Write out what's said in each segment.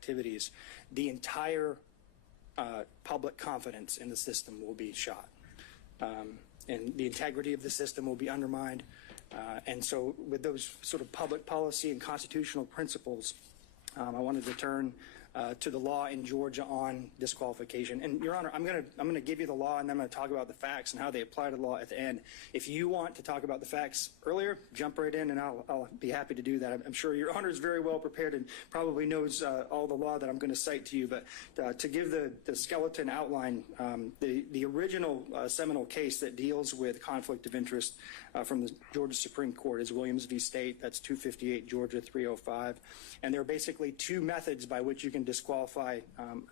activities, the entire public confidence in the system will be shot. And the integrity of the system will be undermined. And so with those sort of public policy and constitutional principles, I wanted to turn to the law in Georgia on disqualification. And Your Honor, I'm going to give you the law, and then I'm going to talk about the facts and how they apply to the law at the end. If you want to talk about the facts earlier, jump right in, and I'll be happy to do that. I'm sure Your Honor is very well prepared and probably knows all the law that I'm going to cite to you. But to give the skeleton outline, the original seminal case that deals with conflict of interest from the Georgia Supreme Court is Williams v. State. That's 258 Georgia 305. And there are basically two methods by which you can disqualify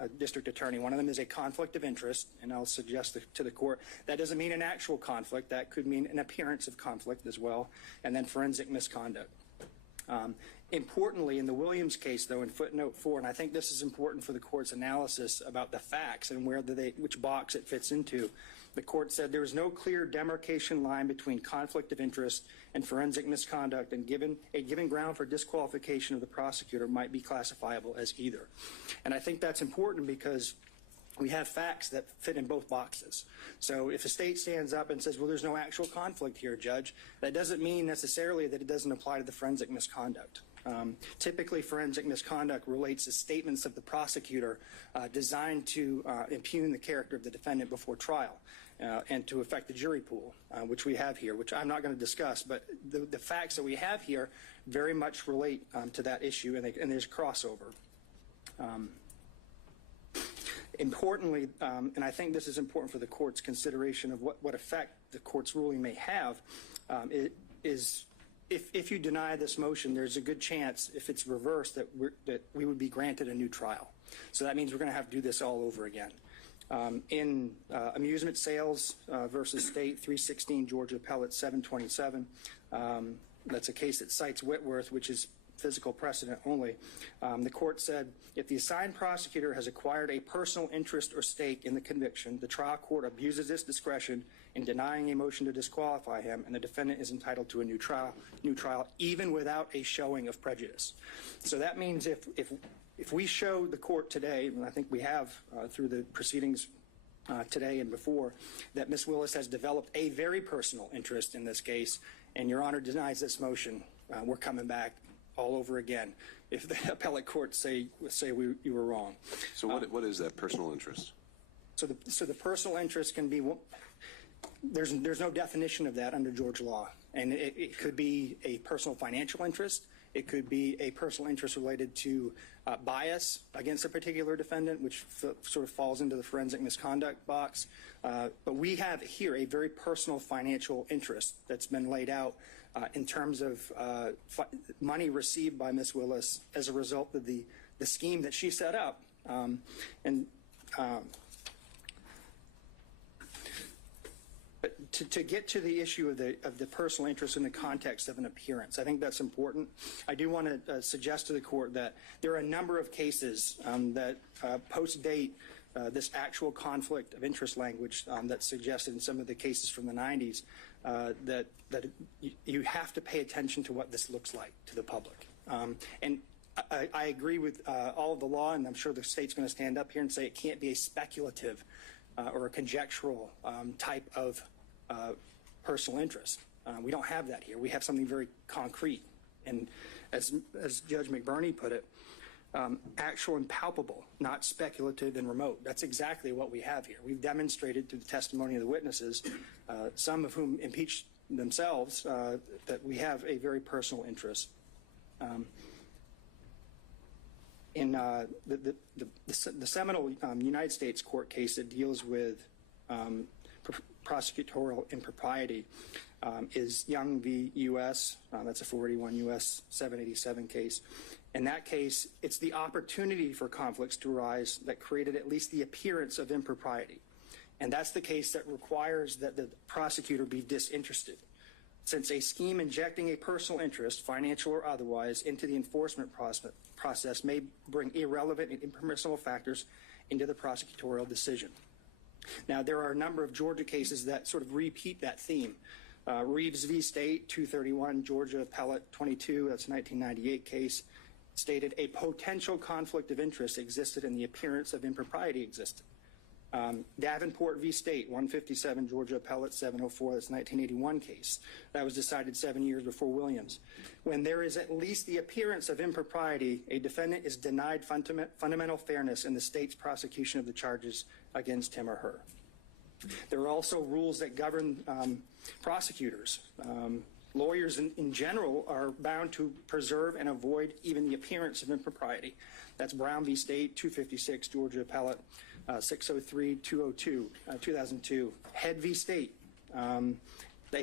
a district attorney. One of them is a conflict of interest, and I'll suggest to the court that doesn't mean an actual conflict. That could mean an appearance of conflict as well, and then forensic misconduct. Importantly, in the Williams case, though, in footnote 4, and I think this is important for the court's analysis about the facts and which box it fits into, the court said there is no clear demarcation line between conflict of interest and forensic misconduct, and a given ground for disqualification of the prosecutor might be classifiable as either. And I think that's important because we have facts that fit in both boxes. So if a state stands up and says, well, there's no actual conflict here, Judge, that doesn't mean necessarily that it doesn't apply to the forensic misconduct. Typically, forensic misconduct relates to statements of the prosecutor designed to impugn the character of the defendant before trial and to affect the jury pool, which we have here, which I'm not going to discuss. But the facts that we have here very much relate to that issue, and there's crossover. Importantly, and I think this is important for the court's consideration of what effect the court's ruling may have, is if you deny this motion, there's a good chance, if it's reversed, that we would be granted a new trial. So that means we're going to have to do this all over again. In amusement sales versus state, 316 Georgia Appellate 727, that's a case that cites Whitworth, which is physical precedent only. The court said, if the assigned prosecutor has acquired a personal interest or stake in the conviction, the trial court abuses its discretion in denying a motion to disqualify him, and the defendant is entitled to a new trial, even without a showing of prejudice. So that means if we show the court today, and I think we have through the proceedings today and before, that Ms. Willis has developed a very personal interest in this case, and Your Honor denies this motion, we're coming back all over again if the appellate court say you were wrong. So what is that personal interest? So the personal interest can be, there's no definition of that under Georgia law, and it could be a personal financial interest. It could be a personal interest related to bias against a particular defendant, which sort of falls into the forensic misconduct box. But we have here a very personal financial interest that's been laid out in terms of money received by Ms. Willis as a result of the scheme that she set up. But to get to the issue of the personal interest in the context of an appearance, I think that's important. I do want to suggest to the court that there are a number of cases that post-date this actual conflict of interest language that's suggested in some of the cases from the 90s, that you have to pay attention to what this looks like to the public. And I agree with all of the law, and I'm sure the state's going to stand up here and say it can't be a speculative or a conjectural type of personal interest. We don't have that here. We have something very concrete. And as Judge McBurney put it, actual and palpable, not speculative and remote. That's exactly what we have here. We've demonstrated through the testimony of the witnesses, some of whom impeached themselves, that we have a very personal interest. In the seminal United States court case that deals with prosecutorial impropriety is Young v. U.S. That's a 481 U.S. 787 case. In that case, it's the opportunity for conflicts to arise that created at least the appearance of impropriety. And that's the case that requires that the prosecutor be disinterested. Since a scheme injecting a personal interest, financial or otherwise, into the enforcement process may bring irrelevant and impermissible factors into the prosecutorial decision. Now, there are a number of Georgia cases that sort of repeat that theme. Reeves v. State, 231, Georgia Appellate 22, that's a 1998 case. stated a potential conflict of interest existed and the appearance of impropriety existed. Davenport v. State, 157 Georgia Appellate 704, that's 1981 case. That was decided 7 years before Williams. When there is at least the appearance of impropriety, a defendant is denied fundamental fairness in the state's prosecution of the charges against him or her. There are also rules that govern prosecutors. Lawyers in general are bound to preserve and avoid even the appearance of impropriety. That's Brown v. State, 256 Georgia Appellate 603-202, 2002. Head v. State. A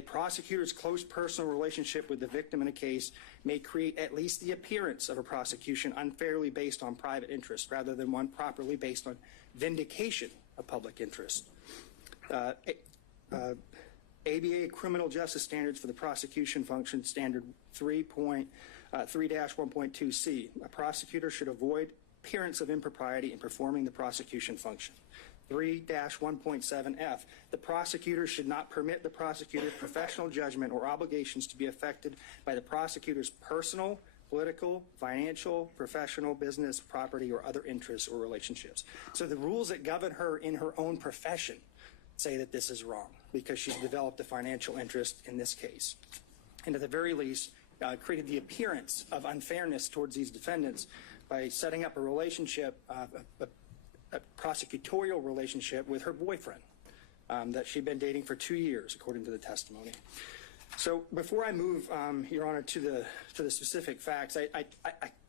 prosecutor's close personal relationship with the victim in a case may create at least the appearance of a prosecution unfairly based on private interest rather than one properly based on vindication of public interest. ABA Criminal Justice Standards for the Prosecution Function, Standard 3.1.2c. A prosecutor should avoid appearance of impropriety in performing the prosecution function. 3-1.7f. The prosecutor should not permit the prosecutor's professional judgment or obligations to be affected by the prosecutor's personal, political, financial, professional, business, property, or other interests or relationships. So the rules that govern her in her own profession say that this is wrong because she's developed a financial interest in this case. And at the very least, created the appearance of unfairness towards these defendants by setting up a relationship, a prosecutorial relationship with her boyfriend that she'd been dating for 2 years, according to the testimony. So before I move, Your Honor, to the specific facts,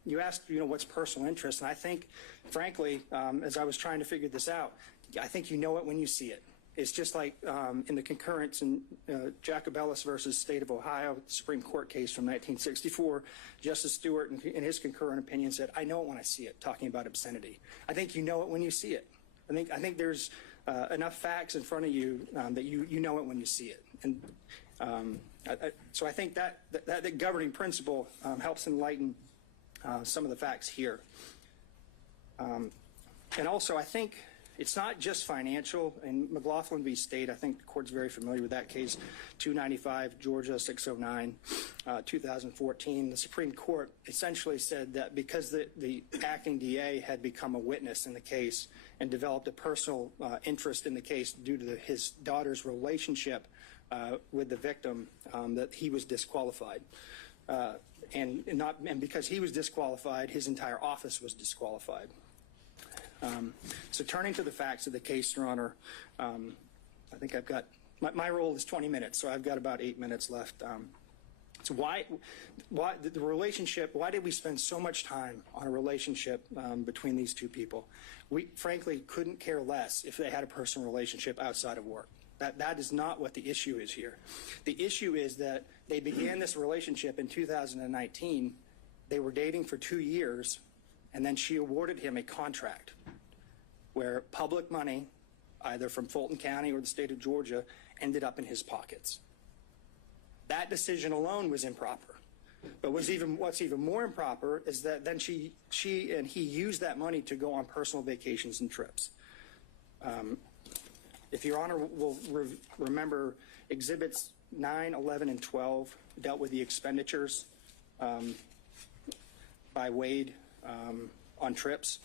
you asked, what's personal interest, and I think, frankly, as I was trying to figure this out, I think you know it when you see it. It's just like in the concurrence in Jacobellis versus State of Ohio, Supreme Court case from 1964, Justice Stewart, in his concurrent opinion, said, I know it when I see it, talking about obscenity. I think you know it when you see it. I think there's enough facts in front of you that you know it when you see it. And so I think that governing principle helps enlighten some of the facts here. And also, I think it's not just financial. In McLaughlin v. State, I think the court's very familiar with that case, 295 Georgia 609, 2014. The Supreme Court essentially said that because the acting DA had become a witness in the case and developed a personal interest in the case due to his daughter's relationship with the victim, that he was disqualified. And because he was disqualified, his entire office was disqualified. So turning to the facts of the case, Your Honor, I think I've got, my role is 20 minutes, so I've got about 8 minutes left. So why the relationship, why did we spend so much time on a relationship between these two people? We frankly couldn't care less if they had a personal relationship outside of work. That is not what the issue is here. The issue is that they began this relationship in 2019. They were dating for 2 years, and then she awarded him a contract where public money, either from Fulton County or the state of Georgia, ended up in his pockets. That decision alone was improper. But what's even more improper is that then she and he used that money to go on personal vacations and trips. If Your Honor will remember, Exhibits 9, 11, and 12 dealt with the expenditures by Wade on trips.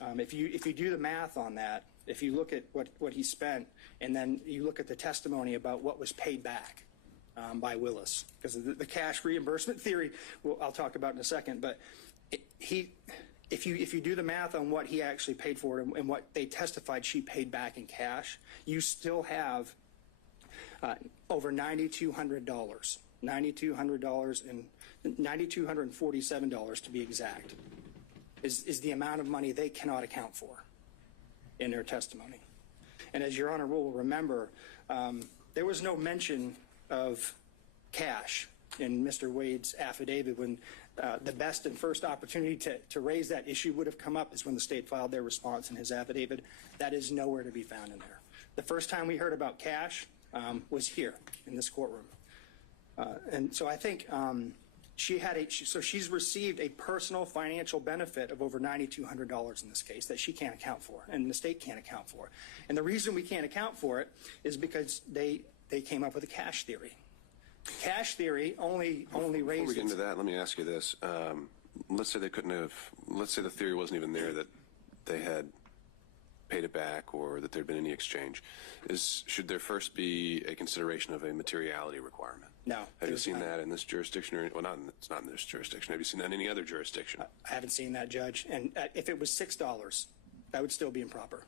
If you do the math on that, if you look at what he spent, and then you look at the testimony about what was paid back by Willis, because the cash reimbursement theory, I'll talk about in a second, but if you do the math on what he actually paid for it and what they testified she paid back in cash, you still have over $9,200, $9,200 and $9,247 to be exact, is the amount of money they cannot account for in their testimony. And as Your Honor will remember, there was no mention of cash in Mr. Wade's affidavit when the best and first opportunity to raise that issue would have come up is when the state filed their response in his affidavit. That is nowhere to be found in there. The first time we heard about cash was here in this courtroom. And so I think she's received a personal financial benefit of over $9,200 in this case that she can't account for, and the state can't account for. And the reason we can't account for it is because they came up with a cash theory. Cash theory only raises... Before we get into that, let me ask you this. let's say they couldn't have, let's say the theory wasn't even there that they had paid it back or that there'd been any exchange. Should there first be a consideration of a materiality requirement? No. Have you seen that in this jurisdiction? Or, well, it's not in this jurisdiction. Have you seen that in any other jurisdiction? I haven't seen that, Judge. And if it was $6, that would still be improper.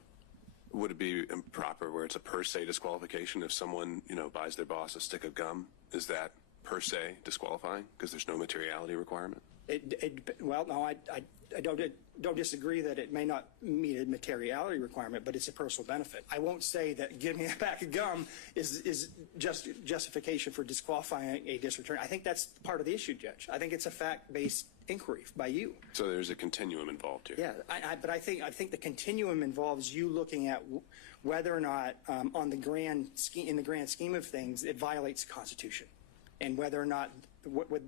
Would it be improper where it's a per se disqualification if someone, buys their boss a stick of gum? Is that per se disqualifying because there's no materiality requirement? Well, no, I don't disagree that it may not meet a materiality requirement, but it's a personal benefit. I won't say that giving a pack of gum is just justification for disqualifying a district attorney. I think that's part of the issue, Judge. I think it's a fact-based inquiry by you. So there's a continuum involved here. Yeah, but I think the continuum involves you looking at whether or not, in the grand scheme of things, it violates the Constitution, and whether or not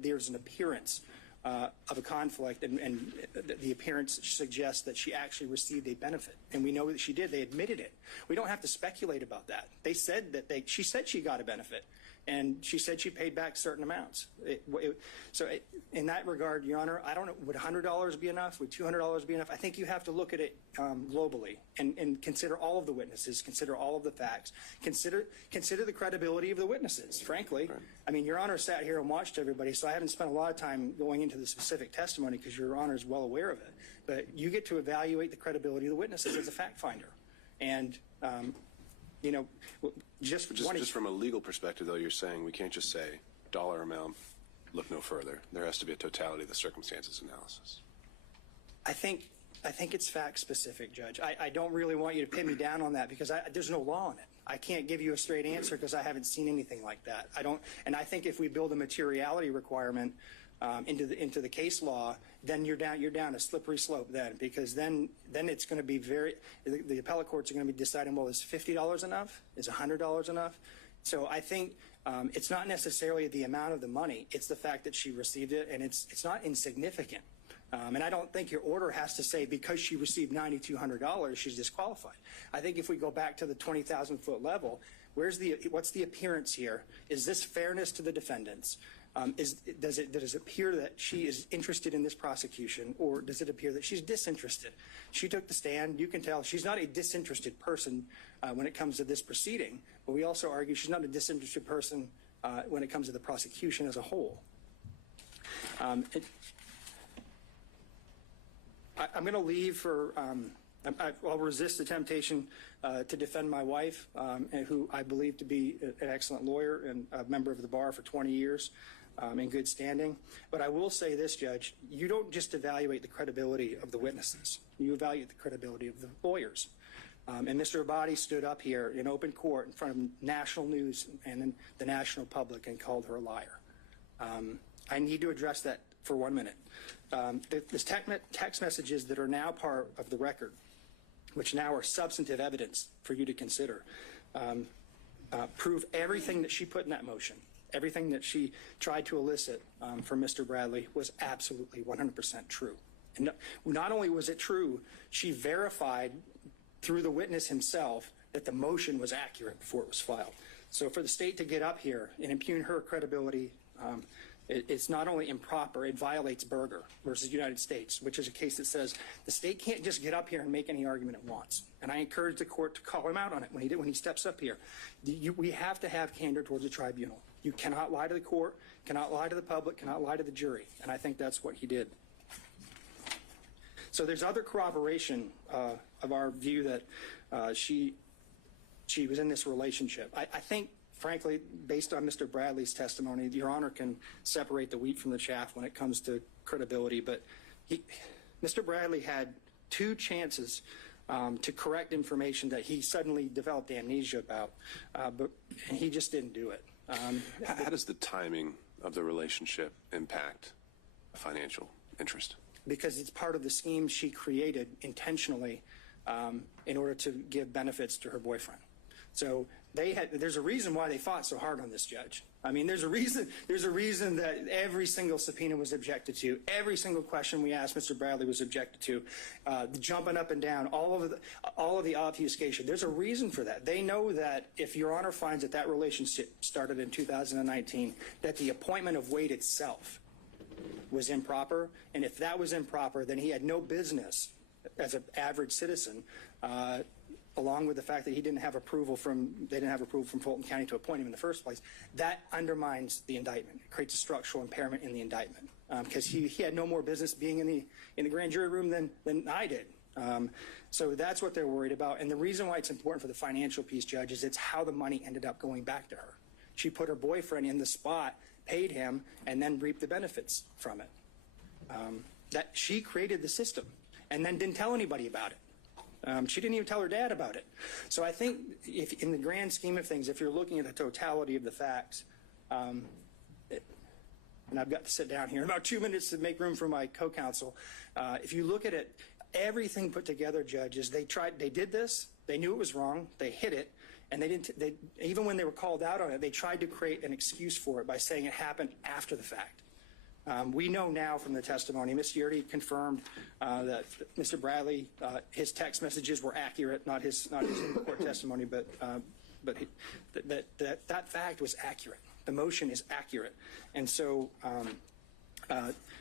there's an appearance of a conflict, and the appearance suggests that she actually received a benefit, and we know that she did. They admitted it. We don't have to speculate about that. They said that she said she got a benefit, and she said she paid back certain amounts. In that regard, Your Honor, I don't know, would $100 be enough? Would $200 be enough? I think you have to look at it globally and consider all of the witnesses, consider all of the facts, consider the credibility of the witnesses, frankly. Right. I mean, Your Honor sat here and watched everybody, so I haven't spent a lot of time going into the specific testimony because Your Honor is well aware of it. But you get to evaluate the credibility of the witnesses as a fact finder. And, just from a legal perspective, though, you're saying we can't just say dollar amount, look no further. There has to be a totality of the circumstances analysis. I think it's fact specific, Judge. I don't really want you to pin me down on that because there's no law on it. I can't give you a straight answer because I haven't seen anything like that. And I think if we build a materiality requirement into the case law, then you're down a slippery slope then, because then it's going to be the appellate courts are going to be deciding, well, is $50 enough? Is $100 enough? So I think it's not necessarily the amount of the money. It's the fact that she received it, and it's not insignificant. And I don't think your order has to say because she received $9,200, she's disqualified. I think if we go back to the 20,000-foot level, what's the appearance here? Is this fairness to the defendants? Does it appear that she is interested in this prosecution, or does it appear that she's disinterested? She took the stand. You can tell she's not a disinterested person when it comes to this proceeding, but we also argue she's not a disinterested person when it comes to the prosecution as a whole. I'm going to leave for I'll resist the temptation to defend my wife, who I believe to be an excellent lawyer and a member of the bar for 20 years in good standing. But I will say this, Judge, you don't just evaluate the credibility of the witnesses. You evaluate the credibility of the lawyers. And Mr. Abadi stood up here in open court in front of national news and the national public and called her a liar. I need to address that for 1 minute. The text messages that are now part of the record, which now are substantive evidence for you to consider, prove everything that she put in that motion, everything that she tried to elicit from Mr. Bradley was absolutely 100% true. And not only was it true, she verified through the witness himself that the motion was accurate before it was filed. So for the state to get up here and impugn her credibility, it's not only improper, it violates Berger versus United States, which is a case that says the state can't just get up here and make any argument it wants. And I encourage the court to call him out on it when he steps up here. We have to have candor towards the tribunal. You cannot lie to the court, cannot lie to the public, cannot lie to the jury. And I think that's what he did. So there's other corroboration of our view that she was in this relationship. I think, frankly, based on Mr. Bradley's testimony, Your Honor can separate the wheat from the chaff when it comes to credibility. But Mr. Bradley had 2 chances to correct information that he suddenly developed amnesia about, and he just didn't do it. How does the timing of the relationship impact a financial interest? Because it's part of the scheme she created intentionally in order to give benefits to her boyfriend. So there's a reason why they fought so hard on this, Judge. I mean, there's a reason that every single subpoena was objected to, every single question we asked Mr. Bradley was objected to, the jumping up and down, all of the obfuscation. There's a reason for that. They know that if Your Honor finds that relationship started in 2019, that the appointment of Wade itself was improper. And if that was improper, then he had no business as an average citizen, along with the fact that they didn't have approval from Fulton County to appoint him in the first place. That undermines the indictment. It creates a structural impairment in the indictment, because he had no more business being in the grand jury room than I did. So that's what they're worried about. And the reason why it's important for the financial piece, Judge, is it's how the money ended up going back to her. She put her boyfriend in the spot, paid him, and then reaped the benefits from it. That she created the system and then didn't tell anybody about it. She didn't even tell her dad about it. So I think if, in the grand scheme of things, if you're looking at the totality of the facts, and I've got to sit down here in about 2 minutes to make room for my co-counsel, if you look at it, everything put together, judges, they did this, they knew it was wrong, they hid it, and even when they were called out on it, they tried to create an excuse for it by saying it happened after the fact. We know now from the testimony, Ms. Yurdy confirmed that Mr. Bradley, his text messages were accurate, not his court testimony, but that fact was accurate. The motion is accurate. And so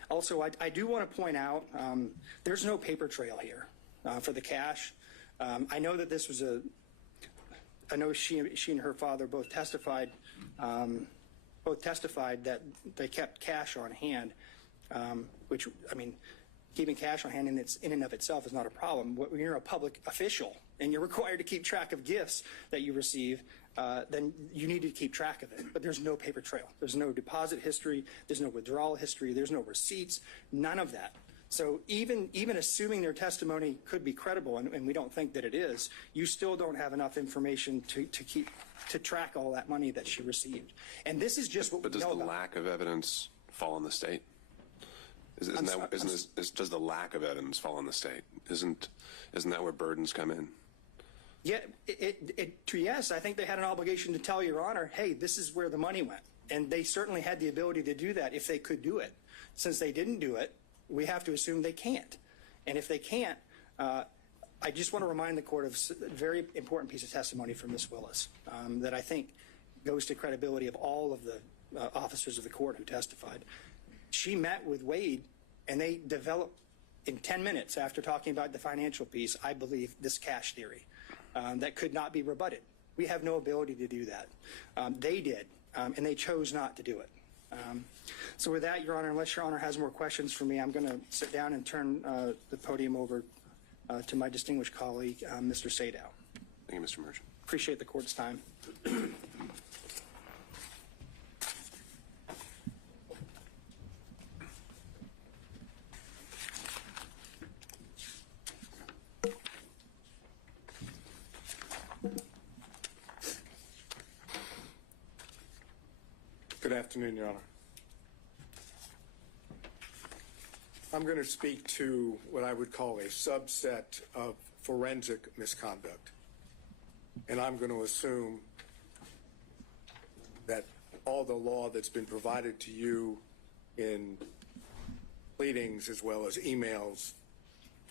also, I do want to point out, there's no paper trail here for the cash. I know that this was I know she and her father both testified that they kept cash on hand, which, I mean, keeping cash on hand in and of itself is not a problem. When you're a public official and you're required to keep track of gifts that you receive, then you need to keep track of it. But there's no paper trail. There's no deposit history. There's no withdrawal history. There's no receipts. None of that. So even assuming their testimony could be credible, and we don't think that it is, you still don't have enough information to track all that money that she received. And this is just what we know about. But does the lack of evidence fall on the state? Does the lack of evidence fall on the state? Isn't that where burdens come in? Yeah, yes, I think they had an obligation to tell Your Honor, hey, this is where the money went. And they certainly had the ability to do that if they could do it. Since they didn't do it, we have to assume they can't. And if they can't, I just want to remind the court of a very important piece of testimony from Ms. Willis that I think goes to credibility of all of the officers of the court who testified. She met with Wade, and they developed, in 10 minutes after talking about the financial piece, I believe, this cash theory that could not be rebutted. We have no ability to do that. They did, and they chose not to do it. So with that, Your Honor, unless Your Honor has more questions for me, I'm going to sit down and turn the podium over to my distinguished colleague, Mr. Sadow. Thank you, Mr. Merchant. Appreciate the court's time. Good afternoon, Your Honor. I'm going to speak to what I would call a subset of forensic misconduct. And I'm going to assume that all the law that's been provided to you in pleadings as well as emails,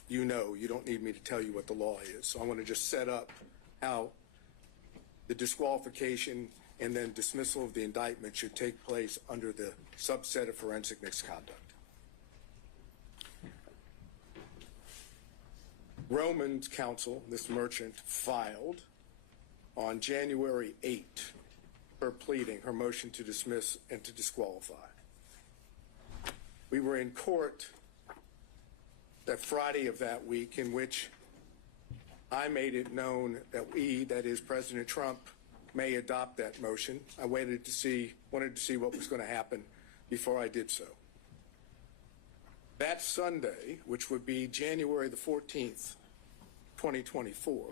you know, you don't need me to tell you what the law is. So I want to just set up how the disqualification and then dismissal of the indictment should take place under the subset of forensic misconduct. Roman's counsel, Ms. Merchant, filed on January 8 her pleading, her motion to dismiss and to disqualify. We were in court that Friday of that week, in which I made it known that we, that is President Trump, may adopt that motion. I wanted to see what was going to happen before I did so. That Sunday, which would be January the 14th, 2024,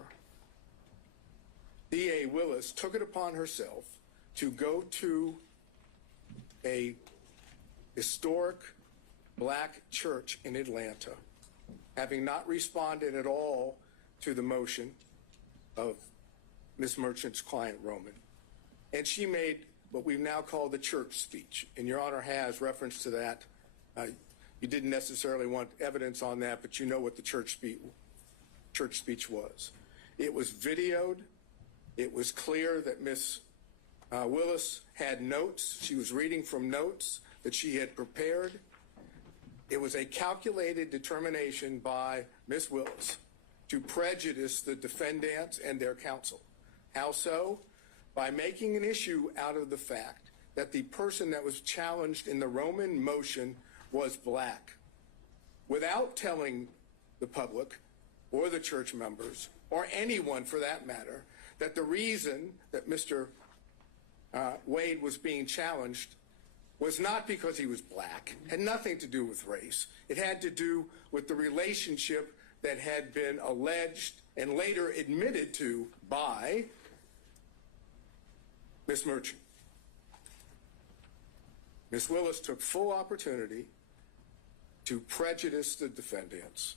D.A. Willis took it upon herself to go to a historic black church in Atlanta, having not responded at all to the motion of Ms. Merchant's client, Roman. And she made what we've now called the church speech. And Your Honor has reference to that. You didn't necessarily want evidence on that, but you know what the church speech was. It was videoed. It was clear that Ms. Willis had notes. She was reading from notes that she had prepared. It was a calculated determination by Ms. Willis to prejudice the defendants and their counsel. How so? By making an issue out of the fact that the person that was challenged in the Roman motion was black, without telling the public or the church members or anyone for that matter that the reason that Mr. Wade was being challenged was not because he was black, had nothing to do with race. It had to do with the relationship that had been alleged and later admitted to by Ms. Merchant. Ms. Willis took full opportunity to prejudice the defendants,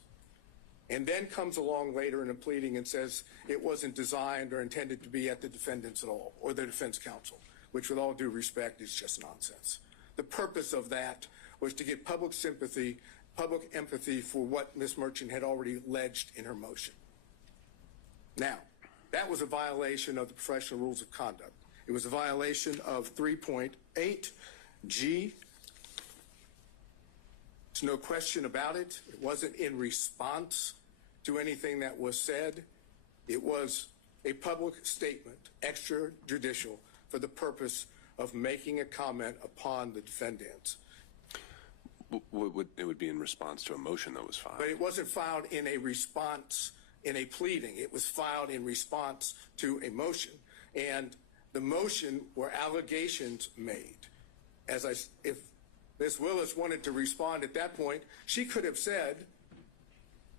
and then comes along later in a pleading and says it wasn't designed or intended to be at the defendants at all, or the defense counsel, which with all due respect is just nonsense. The purpose of that was to get public sympathy, public empathy for what Ms. Merchant had already alleged in her motion. Now, that was a violation of the professional rules of conduct. It was a violation of 3.8G. There's no question about it. It wasn't in response to anything that was said. It was a public statement, extrajudicial, for the purpose of making a comment upon the defendants. It would be in response to a motion that was filed. But it wasn't filed in a response, in a pleading. It was filed in response to a motion. And the motion were allegations made. If Ms. Willis wanted to respond at that point, she could have said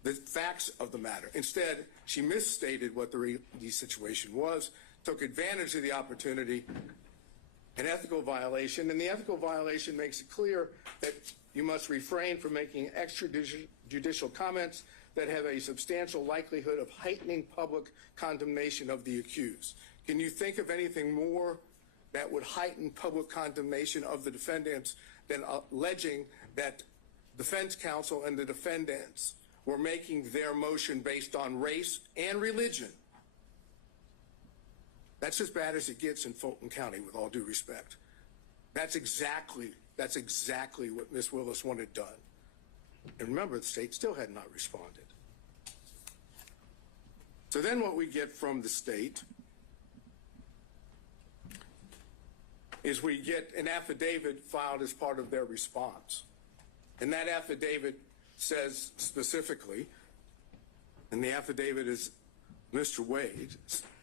the facts of the matter. Instead, she misstated what the situation was, took advantage of the opportunity, an ethical violation, and the ethical violation makes it clear that you must refrain from making extrajudicial comments that have a substantial likelihood of heightening public condemnation of the accused. Can you think of anything more that would heighten public condemnation of the defendants than alleging that defense counsel and the defendants were making their motion based on race and religion? That's as bad as it gets in Fulton County, with all due respect. That's exactly what Ms. Willis wanted done. And remember, the state still had not responded. So then what we get from the state is we get an affidavit filed as part of their response. And that affidavit says specifically, and the affidavit is Mr. Wade,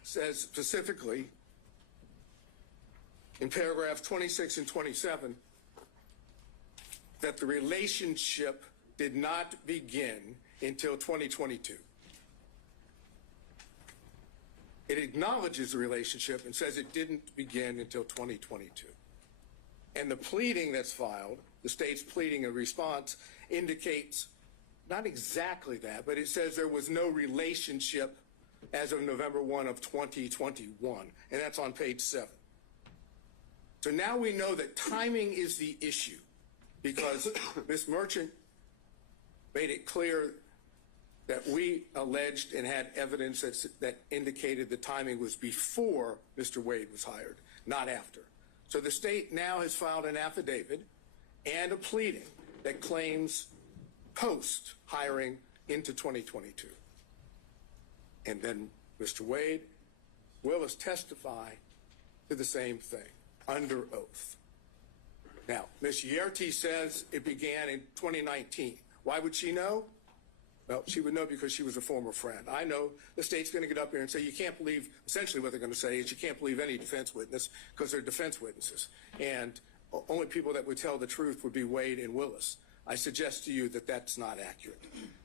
says specifically in paragraphs 26 and 27 that the relationship did not begin until 2022. It acknowledges the relationship and says it didn't begin until 2022. And the pleading that's filed, the state's pleading in response, indicates not exactly that, but it says there was no relationship as of November 1 of 2021, and that's on page 7. So now we know that timing is the issue, because Ms. Merchant made it clear that we alleged and had evidence that indicated the timing was before Mr. Wade was hired, not after. So the state now has filed an affidavit and a pleading that claims post-hiring into 2022. And then Mr. Wade will testify to the same thing under oath. Now, Ms. Yerty says it began in 2019. Why would she know? Well, she would know because she was a former friend. I know the state's going to get up here and say you can't believe, essentially what they're going to say is you can't believe any defense witness because they're defense witnesses. And only people that would tell the truth would be Wade and Willis. I suggest to you that that's not accurate.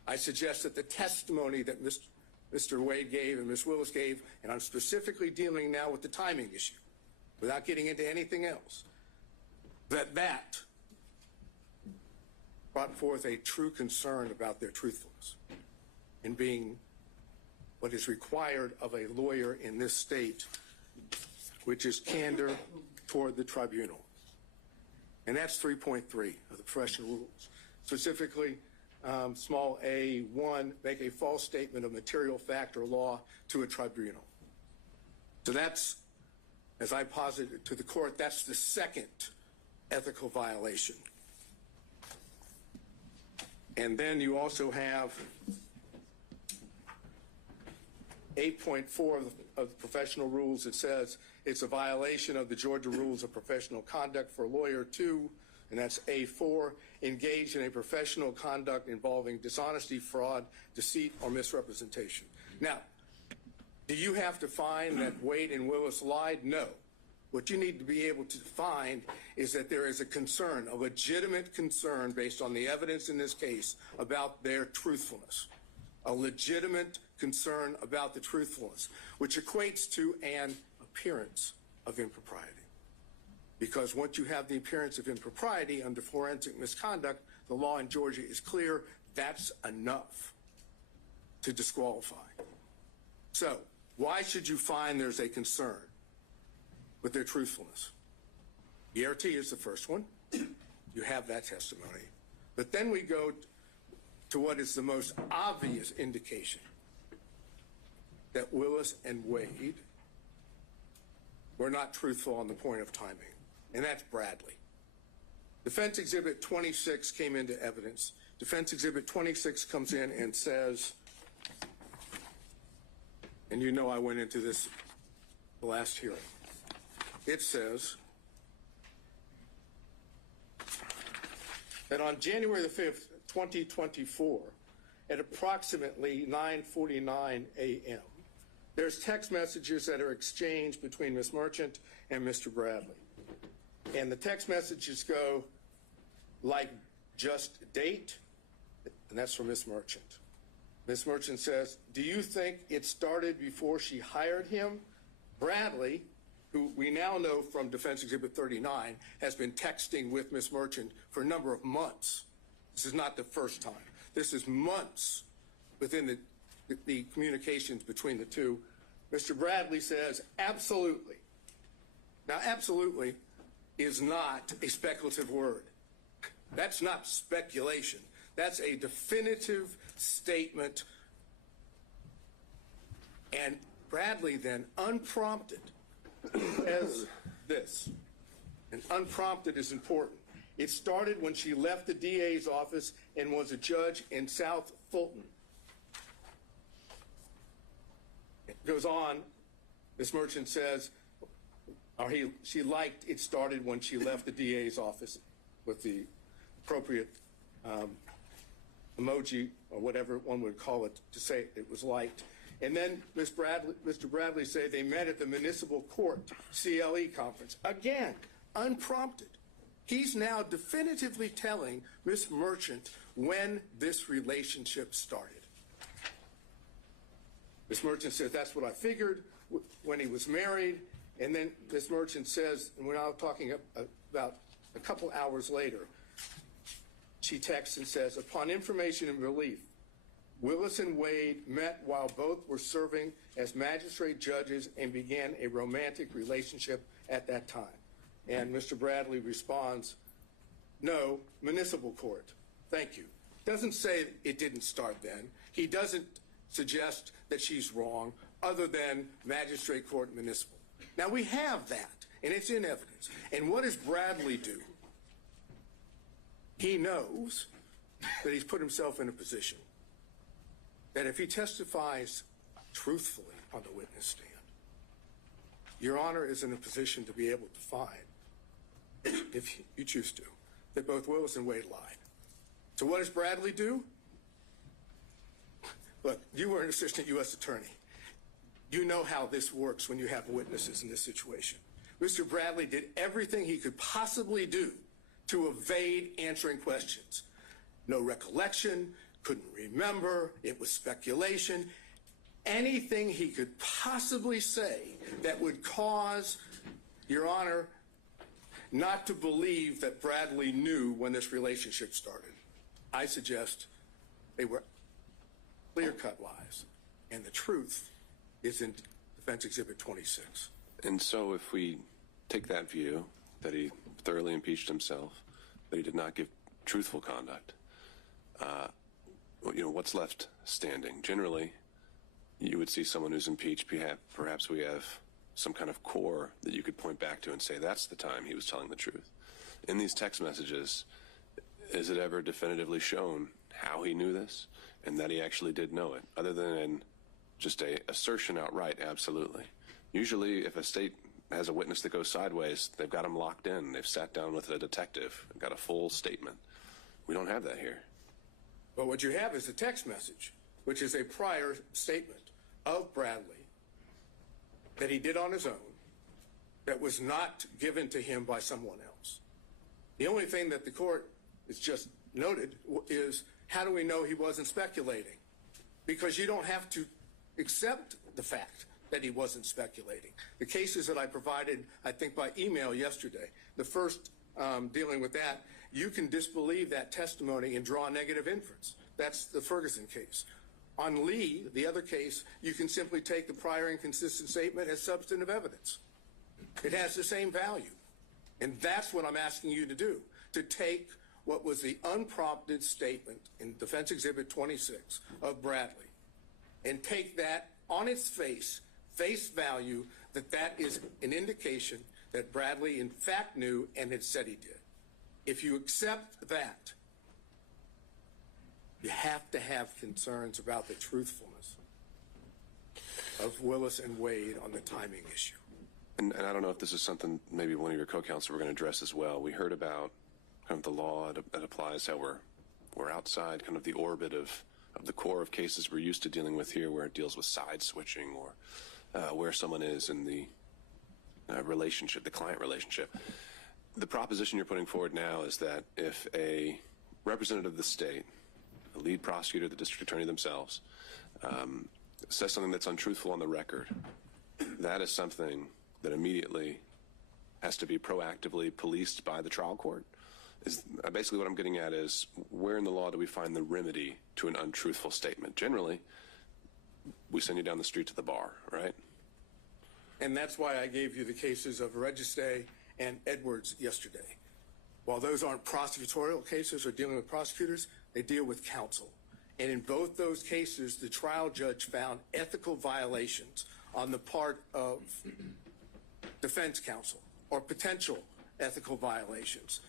I suggest that the testimony that Mr. Wade gave and Ms. Willis gave, and I'm specifically dealing now with the timing issue, without getting into anything else, that brought forth a true concern about their truthfulness in being what is required of a lawyer in this state, which is candor toward the tribunal. And that's 3.3 of the professional rules. Specifically, small a1, make a false statement of material fact or law to a tribunal. So that's, as I posited to the court, that's the second ethical violation. And then you also have 8.4 of the professional rules. It says it's a violation of the Georgia Rules of Professional Conduct for a lawyer to, and that's A4, engage in a professional conduct involving dishonesty, fraud, deceit, or misrepresentation. Now, do you have to find that Wade and Willis lied? No. What you need to be able to find is that there is a concern, a legitimate concern based on the evidence in this case about their truthfulness. A legitimate concern about the truthfulness, which equates to an appearance of impropriety. Because once you have the appearance of impropriety under forensic misconduct, the law in Georgia is clear, that's enough to disqualify. So, why should you find there's a concern with their truthfulness? ERT is the first one. You have that testimony. But then we go to what is the most obvious indication that Willis and Wade were not truthful on the point of timing, and that's Bradley. Defense Exhibit 26 came into evidence. Defense Exhibit 26 comes in and says, and you know I went into this the last hearing. It says that on January the 5th, 2024, at approximately 9:49 a.m., there's text messages that are exchanged between Ms. Merchant and Mr. Bradley. And the text messages go like, just date, and that's from Ms. Merchant. Ms. Merchant says, do you think it started before she hired him? Bradley, who we now know from Defense Exhibit 39, has been texting with Ms. Merchant for a number of months. This is not the first time. This is months within the communications between the two. Mr. Bradley says, absolutely. Now, absolutely is not a speculative word. That's not speculation. That's a definitive statement. And Bradley then, unprompted, says this. And unprompted is important. It started when she left the DA's office and was a judge in South Fulton. It goes on, Ms. Merchant says, she liked it started when she left the DA's office with the appropriate emoji or whatever one would call it to say it was liked. And then Mr. Bradley said they met at the municipal court CLE conference. Again, unprompted. He's now definitively telling Ms. Merchant when this relationship started. Ms. Merchant says, that's what I figured when he was married. And then Ms. Merchant says, and we're now talking about a couple hours later, she texts and says, upon information and belief, Willis and Wade met while both were serving as magistrate judges and began a romantic relationship at that time. And Mr. Bradley responds, no, municipal court. Thank you. Doesn't say it didn't start then. He doesn't suggest that she's wrong other than magistrate court municipal. Now we have that, and it's in evidence. And what does Bradley do? He knows that he's put himself in a position that if he testifies truthfully on the witness stand, Your Honor is in a position to be able to find, if you choose to, that both Willis and Wade lied. So what does Bradley do? Look, you were an assistant U.S. attorney. You know how this works when you have witnesses in this situation. Mr. Bradley did everything he could possibly do to evade answering questions. No recollection, couldn't remember, it was speculation. Anything he could possibly say that would cause, Your Honor, not to believe that Bradley knew when this relationship started. I suggest they were clear-cut lies, and the truth is in Defense Exhibit 26. And so if we take that view, that he thoroughly impeached himself, that he did not give truthful conduct, what's left standing? Generally, you would see someone who's impeached, perhaps we have some kind of core that you could point back to and say that's the time he was telling the truth. In these text messages, is it ever definitively shown how he knew this and that he actually did know it, other than just a assertion outright, absolutely. Usually, if a state has a witness that goes sideways, they've got him locked in. They've sat down with a detective, got a full statement. We don't have that here. But what you have is a text message, which is a prior statement of Bradley that he did on his own, that was not given to him by someone else. The only thing that the court has just noted is, how do we know he wasn't speculating? Because you don't have to accept the fact that he wasn't speculating. The cases that I provided, I think by email yesterday, the first dealing with that, you can disbelieve that testimony and draw a negative inference. That's the Ferguson case. On Lee, the other case, you can simply take the prior inconsistent statement as substantive evidence. It has the same value. And that's what I'm asking you to do, to take what was the unprompted statement in Defense Exhibit 26 of Bradley and take that on its face value, that that is an indication that Bradley in fact knew and had said he did. If you accept that, you have to have concerns about the truthfulness of Willis and Wade on the timing issue. And I don't know if this is something maybe one of your co-counsel were going to address as well. We heard about kind of the law that applies, how we're outside kind of the orbit of the core of cases we're used to dealing with here, where it deals with side switching or where someone is in the relationship, the client relationship. The proposition you're putting forward now is that if a representative of the state, a lead prosecutor, the district attorney themselves, says something that's untruthful on the record, that is something that immediately has to be proactively policed by the trial court. Is basically what I'm getting at is, where in the law do we find the remedy to an untruthful statement? Generally, we send you down the street to the bar, right? And that's why I gave you the cases of Registe and Edwards yesterday. While those aren't prosecutorial cases or dealing with prosecutors, they deal with counsel. And in both those cases, the trial judge found ethical violations on the part of defense counsel, or potential ethical violations.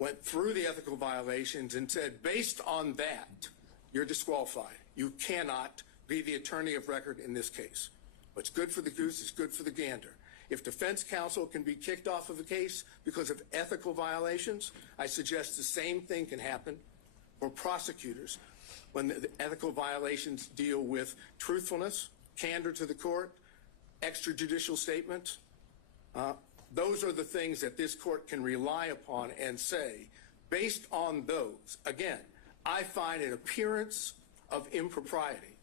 Went through the ethical violations and said, based on that, you're disqualified. You cannot be the attorney of record in this case. What's good for the goose is good for the gander. If defense counsel can be kicked off of a case because of ethical violations, I suggest the same thing can happen for prosecutors when the ethical violations deal with truthfulness, candor to the court, extrajudicial statements. Those are the things that this court can rely upon and say, based on those, again, I find an appearance of impropriety.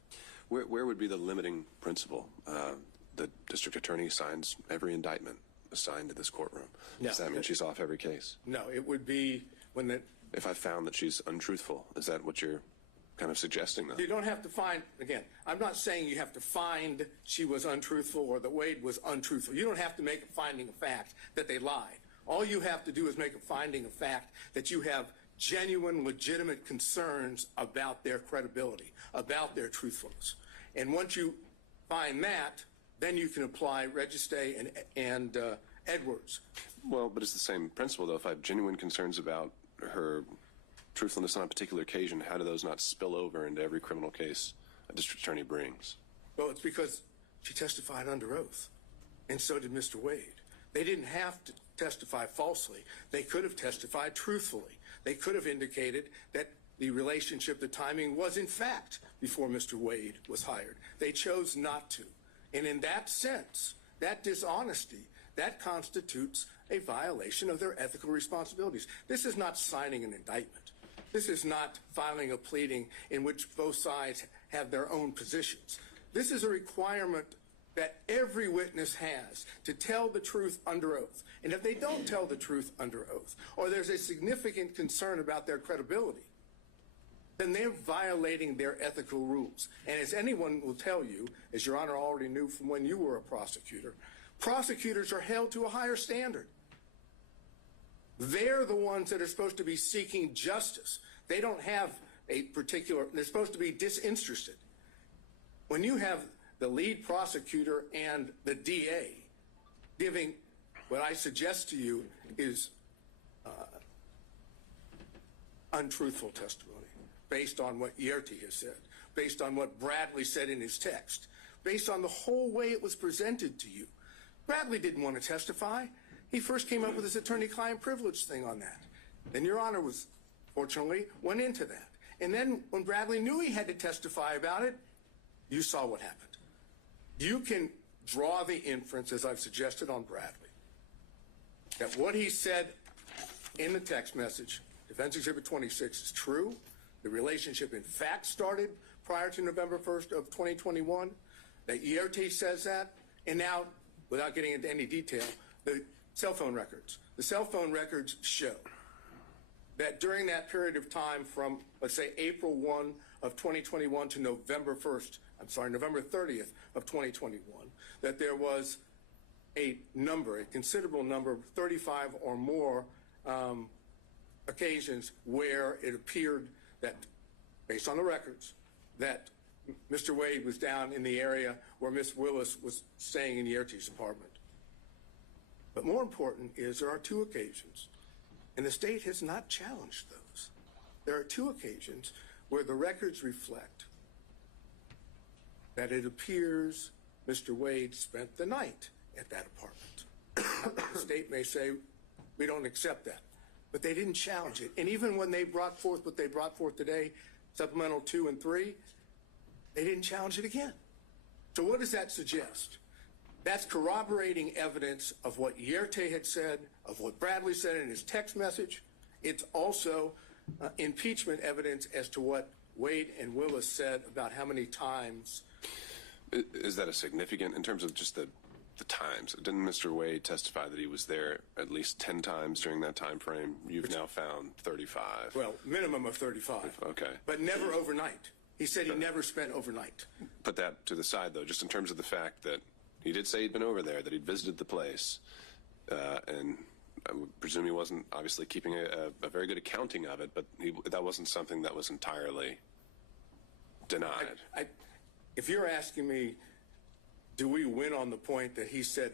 Where would be the limiting principle? The district attorney signs every indictment assigned to this courtroom. No. Does that mean she's off every case? No, it would be when the... If I found that she's untruthful, is that what you're kind of suggesting, though? You don't have to find, again, I'm not saying you have to find she was untruthful or that Wade was untruthful. You don't have to make a finding of fact that they lied. All you have to do is make a finding of fact that you have genuine, legitimate concerns about their credibility, about their truthfulness. And once you find that, then you can apply Registe and Edwards. Well, but it's the same principle, though. If I have genuine concerns about her truthfulness on a particular occasion, how do those not spill over into every criminal case a district attorney brings? Well, it's because she testified under oath, and so did Mr. Wade. They didn't have to testify falsely. They could have testified truthfully. They could have indicated that the relationship, the timing, was in fact before Mr. Wade was hired. They chose not to. And in that sense, that dishonesty, that constitutes a violation of their ethical responsibilities. This is not signing an indictment. This is not filing a pleading in which both sides have their own positions. This is a requirement that every witness has to tell the truth under oath. And if they don't tell the truth under oath, or there's a significant concern about their credibility, then they're violating their ethical rules. And as anyone will tell you, as Your Honor already knew from when you were a prosecutor, prosecutors are held to a higher standard. They're the ones that are supposed to be seeking justice. They don't have a particular, they're supposed to be disinterested. When you have the lead prosecutor and the DA giving what I suggest to you is untruthful testimony, based on what Yerty has said, based on what Bradley said in his text, based on the whole way it was presented to you. Bradley didn't want to testify. He first came up with his attorney-client privilege thing on that. Then Your Honor fortunately went into that. And then when Bradley knew he had to testify about it, you saw what happened. You can draw the inference, as I've suggested on Bradley, that what he said in the text message, Defense Exhibit 26, is true. The relationship, in fact, started prior to November 1st of 2021, that Yerty says that, and now, without getting into any detail, the cell phone records. The cell phone records show that during that period of time from, let's say, April 1 of 2021 to November 30th of 2021, that there was a considerable number, 35 or more occasions where it appeared that, based on the records, that Mr. Wade was down in the area where Ms. Willis was staying in Yerty's apartment. But more important is there are two occasions, and the state has not challenged those. There are two occasions where the records reflect that it appears Mr. Wade spent the night at that apartment. The state may say, we don't accept that, but they didn't challenge it. And even when they brought forth what they brought forth today, Supplemental 2 and 3, they didn't challenge it again. So what does that suggest? That's corroborating evidence of what Yerty had said, of what Bradley said in his text message. It's also impeachment evidence as to what Wade and Willis said about how many times. Is that a significant, in terms of just the times? Didn't Mr. Wade testify that he was there at least 10 times during that time frame? You've now found 35. Well, minimum of 35. Okay. But never overnight. He said he never spent overnight. Put that to the side, though, just in terms of the fact that he did say he'd been over there, that he'd visited the place, and I would presume he wasn't obviously keeping a very good accounting of it, but that wasn't something that was entirely denied. If you're asking me, do we win on the point that he said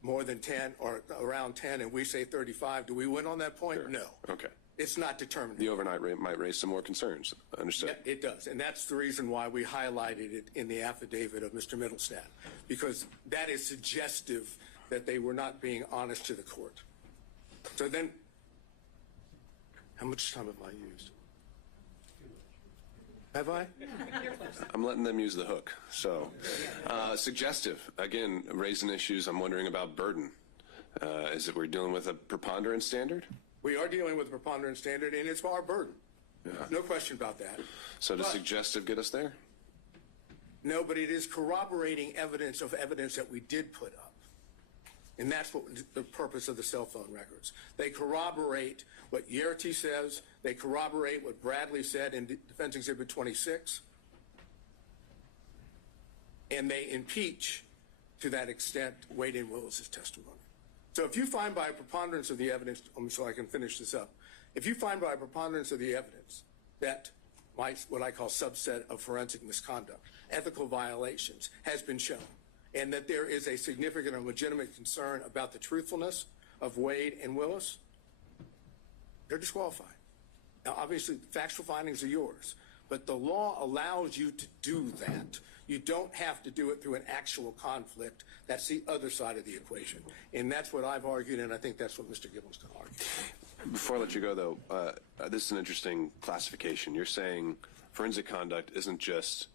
more than 10 or around 10 and we say 35, do we win on that point? Sure. No. Okay. It's not determined. The overnight rate might raise some more concerns. Understood. Yeah, it does. And that's the reason why we highlighted it in the affidavit of Mr. Middlestat, because that is suggestive that they were not being honest to the court. So then, how much time have I used? Have I? I'm letting them use the hook. So, suggestive. Again, raising issues. I'm wondering about burden. Is it we're dealing with a preponderance standard? We are dealing with a preponderance standard, and it's our burden. Yeah. No question about that. So does suggestive get us there? No, but it is corroborating evidence of evidence that we did put up. And that's what the purpose of the cell phone records. They corroborate what Yerty says. They corroborate what Bradley said in Defense Exhibit 26. And they impeach, to that extent, Wade and Willis's testimony. So if you find by a preponderance of the evidence, so I can finish this up, if you find by a preponderance of the evidence that what I call subset of forensic misconduct, ethical violations, has been shown, and that there is a significant and legitimate concern about the truthfulness of Wade and Willis, they're disqualified. Now, obviously, factual findings are yours, but the law allows you to do that. You don't have to do it through an actual conflict. That's the other side of the equation. And that's what I've argued, and I think that's what Mr. Gibbons can argue. Before I let you go, though, this is an interesting classification. You're saying forensic conduct isn't just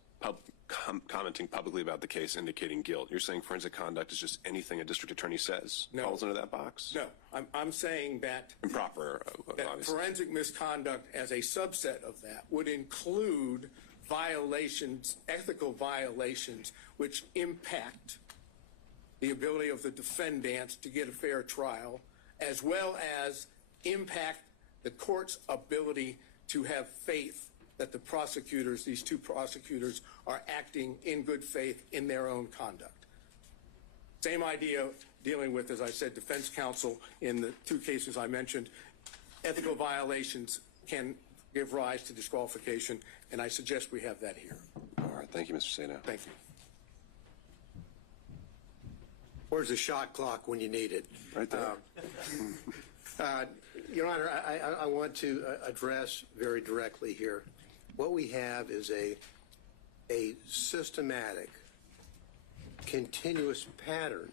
commenting publicly about the case indicating guilt. You're saying forensic conduct is just anything a district attorney says falls into that box? No. I'm saying that improper, that forensic misconduct as a subset of that would include violations, ethical violations, which impact the ability of the defendants to get a fair trial, as well as impact the court's ability to have faith that the prosecutors, these two prosecutors, are acting in good faith in their own conduct. Same idea dealing with, as I said, defense counsel in the two cases I mentioned. Ethical violations can give rise to disqualification, and I suggest we have that here. All right. Thank you, Mr. Sato. Thank you. Where's the shot clock when you need it? Right there. Your Honor, I want to address very directly here What we have is a systematic, continuous pattern,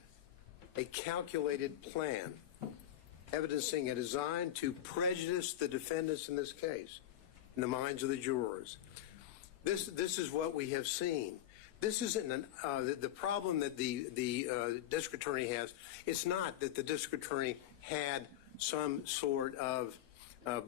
a calculated plan, evidencing a design to prejudice the defendants in this case, in the minds of the jurors. This is what we have seen. This isn't the problem that the district attorney has. It's not that the district attorney had some sort of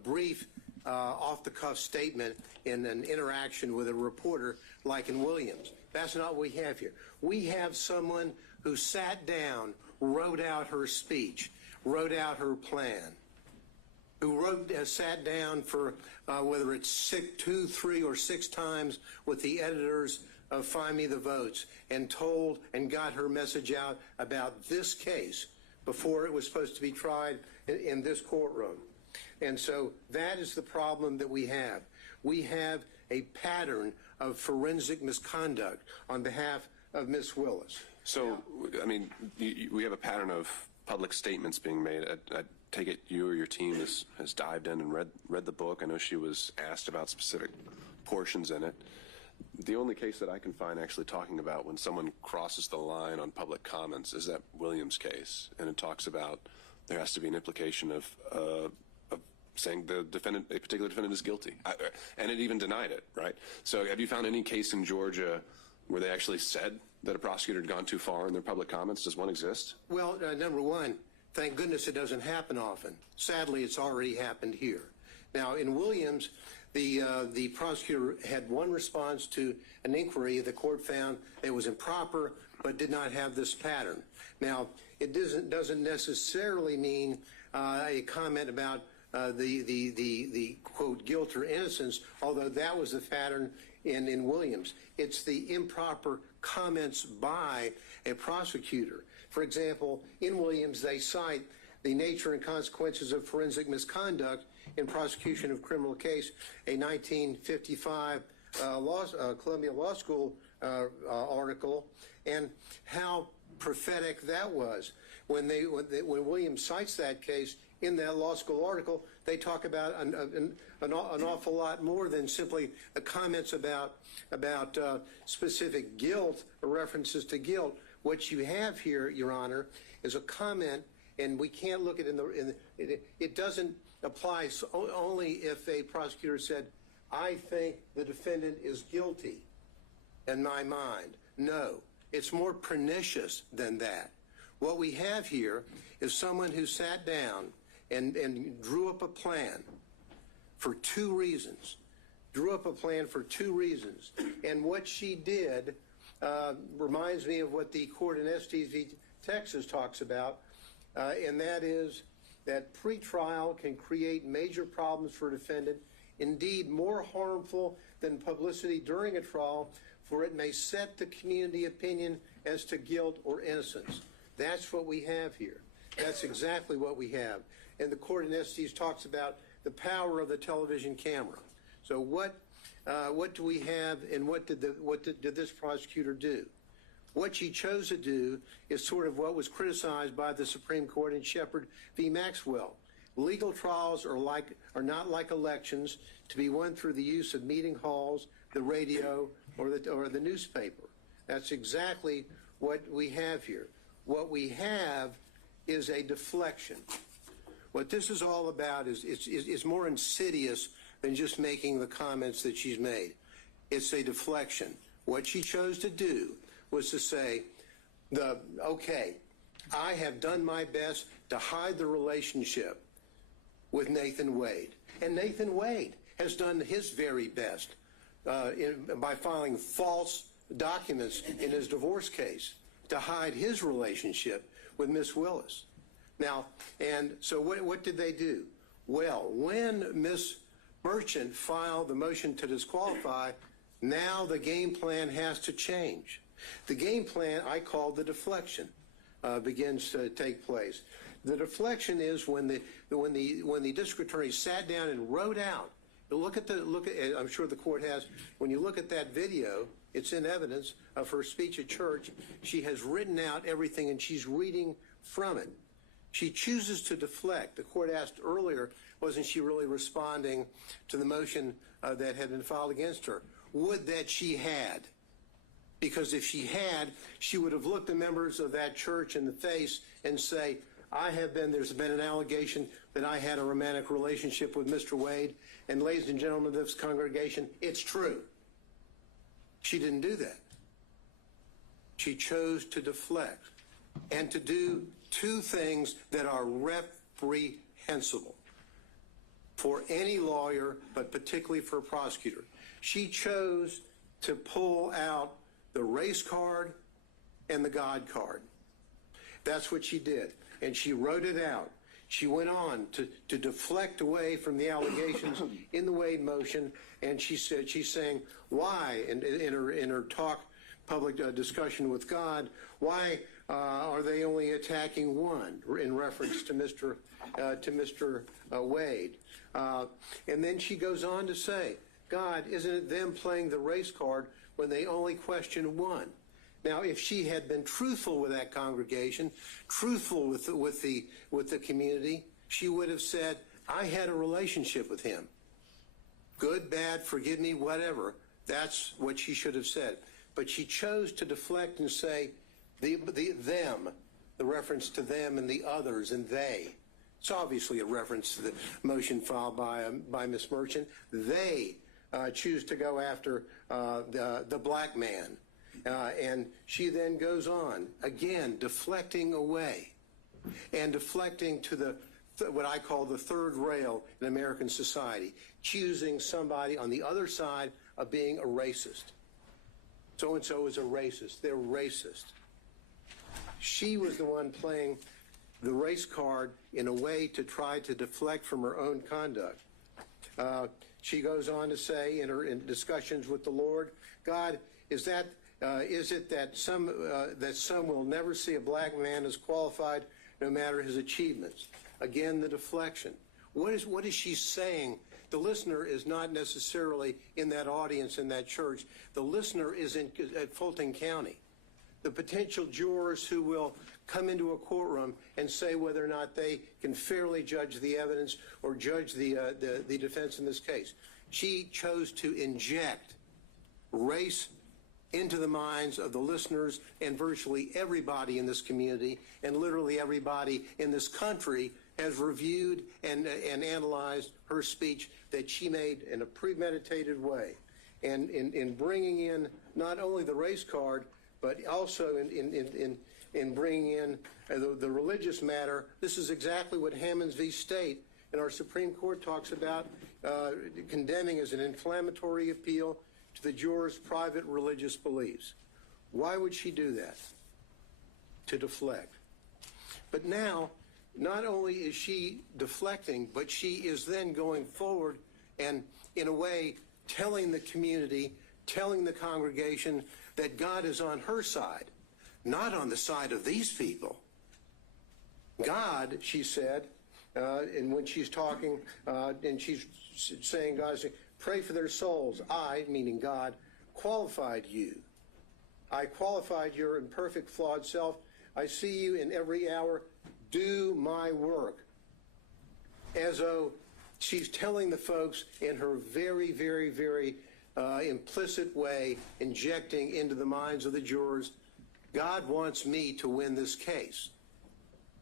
brief, off-the-cuff statement in an interaction with a reporter like in Williams. That's not what we have here. We have someone who sat down, wrote out her speech, wrote out her plan, who sat down for whether it's 2, 3, or 6 times with the editors of Find Me the Votes and told and got her message out about this case before it was supposed to be tried in this courtroom. And so that is the problem that we have. We have a pattern of forensic misconduct on behalf of Ms. Willis. So, I mean, we have a pattern of public statements being made. I take it you or your team has dived in and read the book. I know she was asked about specific portions in it. The only case that I can find actually talking about when someone crosses the line on public comments is that Williams case, and it talks about there has to be an implication of saying the defendant, a particular defendant, is guilty, and it even denied it, right? So, have you found any case in Georgia where they actually said that a prosecutor had gone too far in their public comments? Does one exist? Well, number one, thank goodness it doesn't happen often. Sadly, it's already happened here. Now, in Williams, the prosecutor had one response to an inquiry the court found it was improper but did not have this pattern. Now, it doesn't necessarily mean a comment about the quote guilt or innocence, although that was the pattern in Williams. It's the improper comments by a prosecutor. For example, in Williams, they cite the nature and consequences of forensic misconduct in prosecution of criminal case, a 1955 Columbia Law School article, and how prophetic that was. When Williams cites that case in that law school article, they talk about an awful lot more than simply comments about specific guilt or references to guilt. What you have here, Your Honor, is a comment, and we can't look at it doesn't apply only if a prosecutor said, I think the defendant is guilty in my mind. No, it's more pernicious than that. What we have here is someone who sat down and drew up a plan for 2 reasons. And what she did reminds me of what the court in Estes v. Texas talks about, and that is that pretrial can create major problems for a defendant, indeed more harmful than publicity during a trial, for it may set the community opinion as to guilt or innocence. That's what we have here. That's exactly what we have. And the court in Estes talks about the power of the television camera. So what do we have, and what did this prosecutor do? What she chose to do is sort of what was criticized by the Supreme Court in Shepard v. Maxwell. Legal trials are not like elections to be won through the use of meeting halls, the radio, or the newspaper. That's exactly what we have here. What we have is a deflection. What this is all about is more insidious than just making the comments that she's made. It's a deflection. What she chose to do was to say, okay, I have done my best to hide the relationship with Nathan Wade. And Nathan Wade has done his very best by filing false documents in his divorce case to hide his relationship with Miss Willis. Now, and so what did they do? Well, when Miss Merchant filed the motion to disqualify, now the game plan has to change. The game plan I call the deflection begins to take place. The deflection is when the district attorney sat down and wrote out. I'm sure the court has. When you look at that video, it's in evidence of her speech at church. She has written out everything, and she's reading from it. She chooses to deflect. The court asked earlier, wasn't she really responding to the motion that had been filed against her? Would that she had. Because if she had, she would have looked the members of that church in the face and say, there's been an allegation that I had a romantic relationship with Mr. Wade, and ladies and gentlemen of this congregation, it's true. She didn't do that. She chose to deflect and to do two things that are reprehensible for any lawyer, but particularly for a prosecutor. She chose to pull out the race card and the God card. That's what she did. And she wrote it out. She went on to deflect away from the allegations in the Wade motion, and she's saying, why, in her talk, public discussion with God, why are they only attacking one, in reference to Mr. Wade? And then she goes on to say, God, isn't it them playing the race card when they only question one? Now, if she had been truthful with that congregation, truthful with the community, she would have said, I had a relationship with him. Good, bad, forgive me, whatever. That's what she should have said. But she chose to deflect and say, them, the reference to them and the others and they. It's obviously a reference to the motion filed by Ms. Merchant. They choose to go after the black man. And she then goes on, again, deflecting away and deflecting to what I call the third rail in American society, choosing somebody on the other side of being a racist. So-and-so is a racist. They're racist. She was the one playing the race card in a way to try to deflect from her own conduct. She goes on to say in discussions with the Lord, God, is it that some will never see a black man as qualified no matter his achievements? Again, the deflection. What is she saying? The listener is not necessarily in that audience in that church. The listener is at Fulton County. The potential jurors who will come into a courtroom and say whether or not they can fairly judge the evidence or judge the defense in this case. She chose to inject race into the minds of the listeners and virtually everybody in this community, and literally everybody in this country has reviewed and analyzed her speech that she made in a premeditated way. And in bringing in not only the race card, but also in bringing in the religious matter, this is exactly what Hammonds v. State in our Supreme Court talks about, condemning as an inflammatory appeal to the jurors' private religious beliefs. Why would she do that? To deflect. But now, not only is she deflecting, but she is then going forward and, in a way, telling the community, telling the congregation that God is on her side, not on the side of these people. God, she said, and when she's talking, and she's saying, God, pray for their souls. I, meaning God, qualified you. I qualified your imperfect, flawed self. I see you in every hour. Do my work. As though she's telling the folks in her very, very, very implicit way, injecting into the minds of the jurors, God wants me to win this case.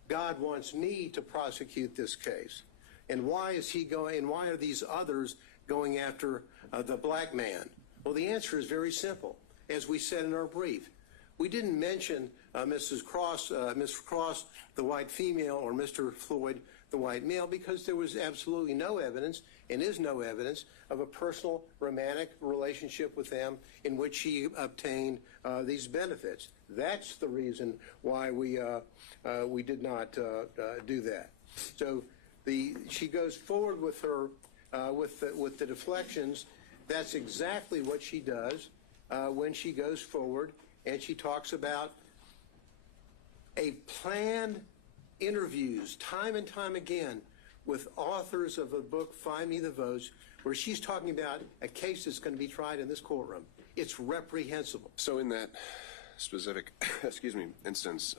God wants me to prosecute this case. And why is he going, and why are these others going after the black man? Well, the answer is very simple. As we said in our brief, we didn't mention Mrs. Cross, Ms. Cross, the white female, or Mr. Floyd, the white male, because there was absolutely no evidence, and is no evidence, of a personal romantic relationship with them in which she obtained these benefits. That's the reason why we did not do that. So she goes forward with her with the deflections. That's exactly what she does when she goes forward, and she talks about a planned interviews time and time again with authors of a book, Find Me the Votes, where she's talking about a case that's going to be tried in this courtroom. It's reprehensible. So in that specific, instance,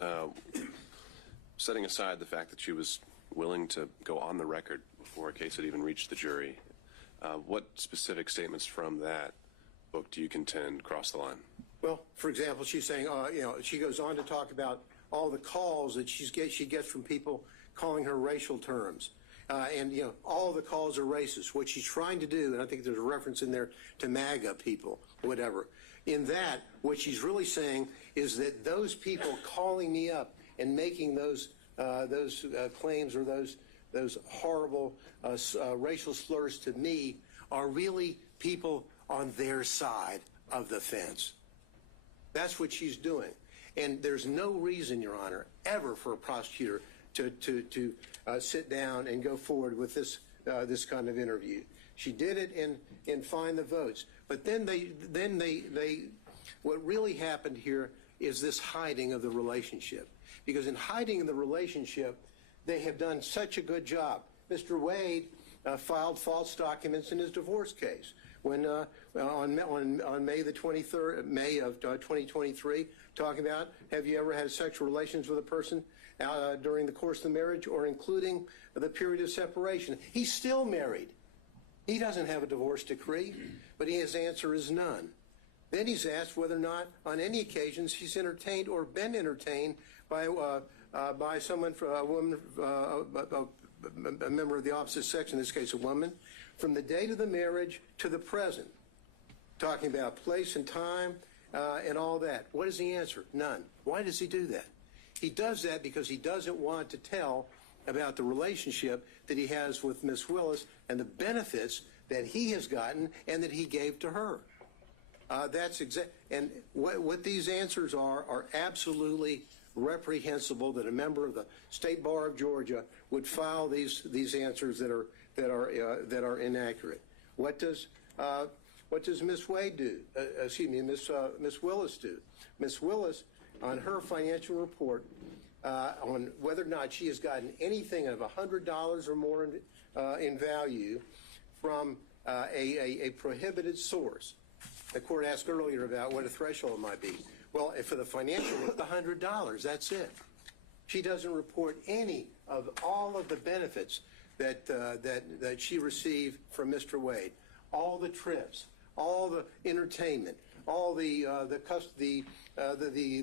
setting aside the fact that she was willing to go on the record before a case had even reached the jury, what specific statements from that book do you contend cross the line? Well, for example, she's saying, she goes on to talk about all the calls that she gets from people calling her racial terms. All the calls are racist. What she's trying to do, and I think there's a reference in there to MAGA people, whatever. In that, what she's really saying is that those people calling me up and making those claims or those horrible racial slurs to me are really people on their side of the fence. That's what she's doing. And there's no reason, Your Honor, ever for a prosecutor to sit down and go forward with this kind of interview. She did it and find the votes. But then what really happened here is this hiding of the relationship. Because in hiding the relationship, they have done such a good job. Mr. Wade filed false documents in his divorce case when on May the 23rd, May of 2023, talking about, have you ever had sexual relations with a person during the course of the marriage or including the period of separation? He's still married. He doesn't have a divorce decree, but his answer is none. Then he's asked whether or not on any occasions he's entertained or been entertained by someone, a woman, a member of the opposite sex, in this case a woman, from the date of the marriage to the present, talking about place and time and all that. What is the answer? None. Why does he do that? He does that because he doesn't want to tell about the relationship that he has with Miss Willis and the benefits that he has gotten and that he gave to her. And what these answers are absolutely reprehensible, that a member of the State Bar of Georgia would file these answers that are inaccurate. What does Miss Wade do? Miss Willis do? Miss Willis, on her financial report, on whether or not she has gotten anything of $100 or more in value from a prohibited source. The court asked earlier about what a threshold might be. Well, for the financial, it's $100. That's it. She doesn't report any of all of the benefits that she received from Mr. Wade. All the trips, all the entertainment, all the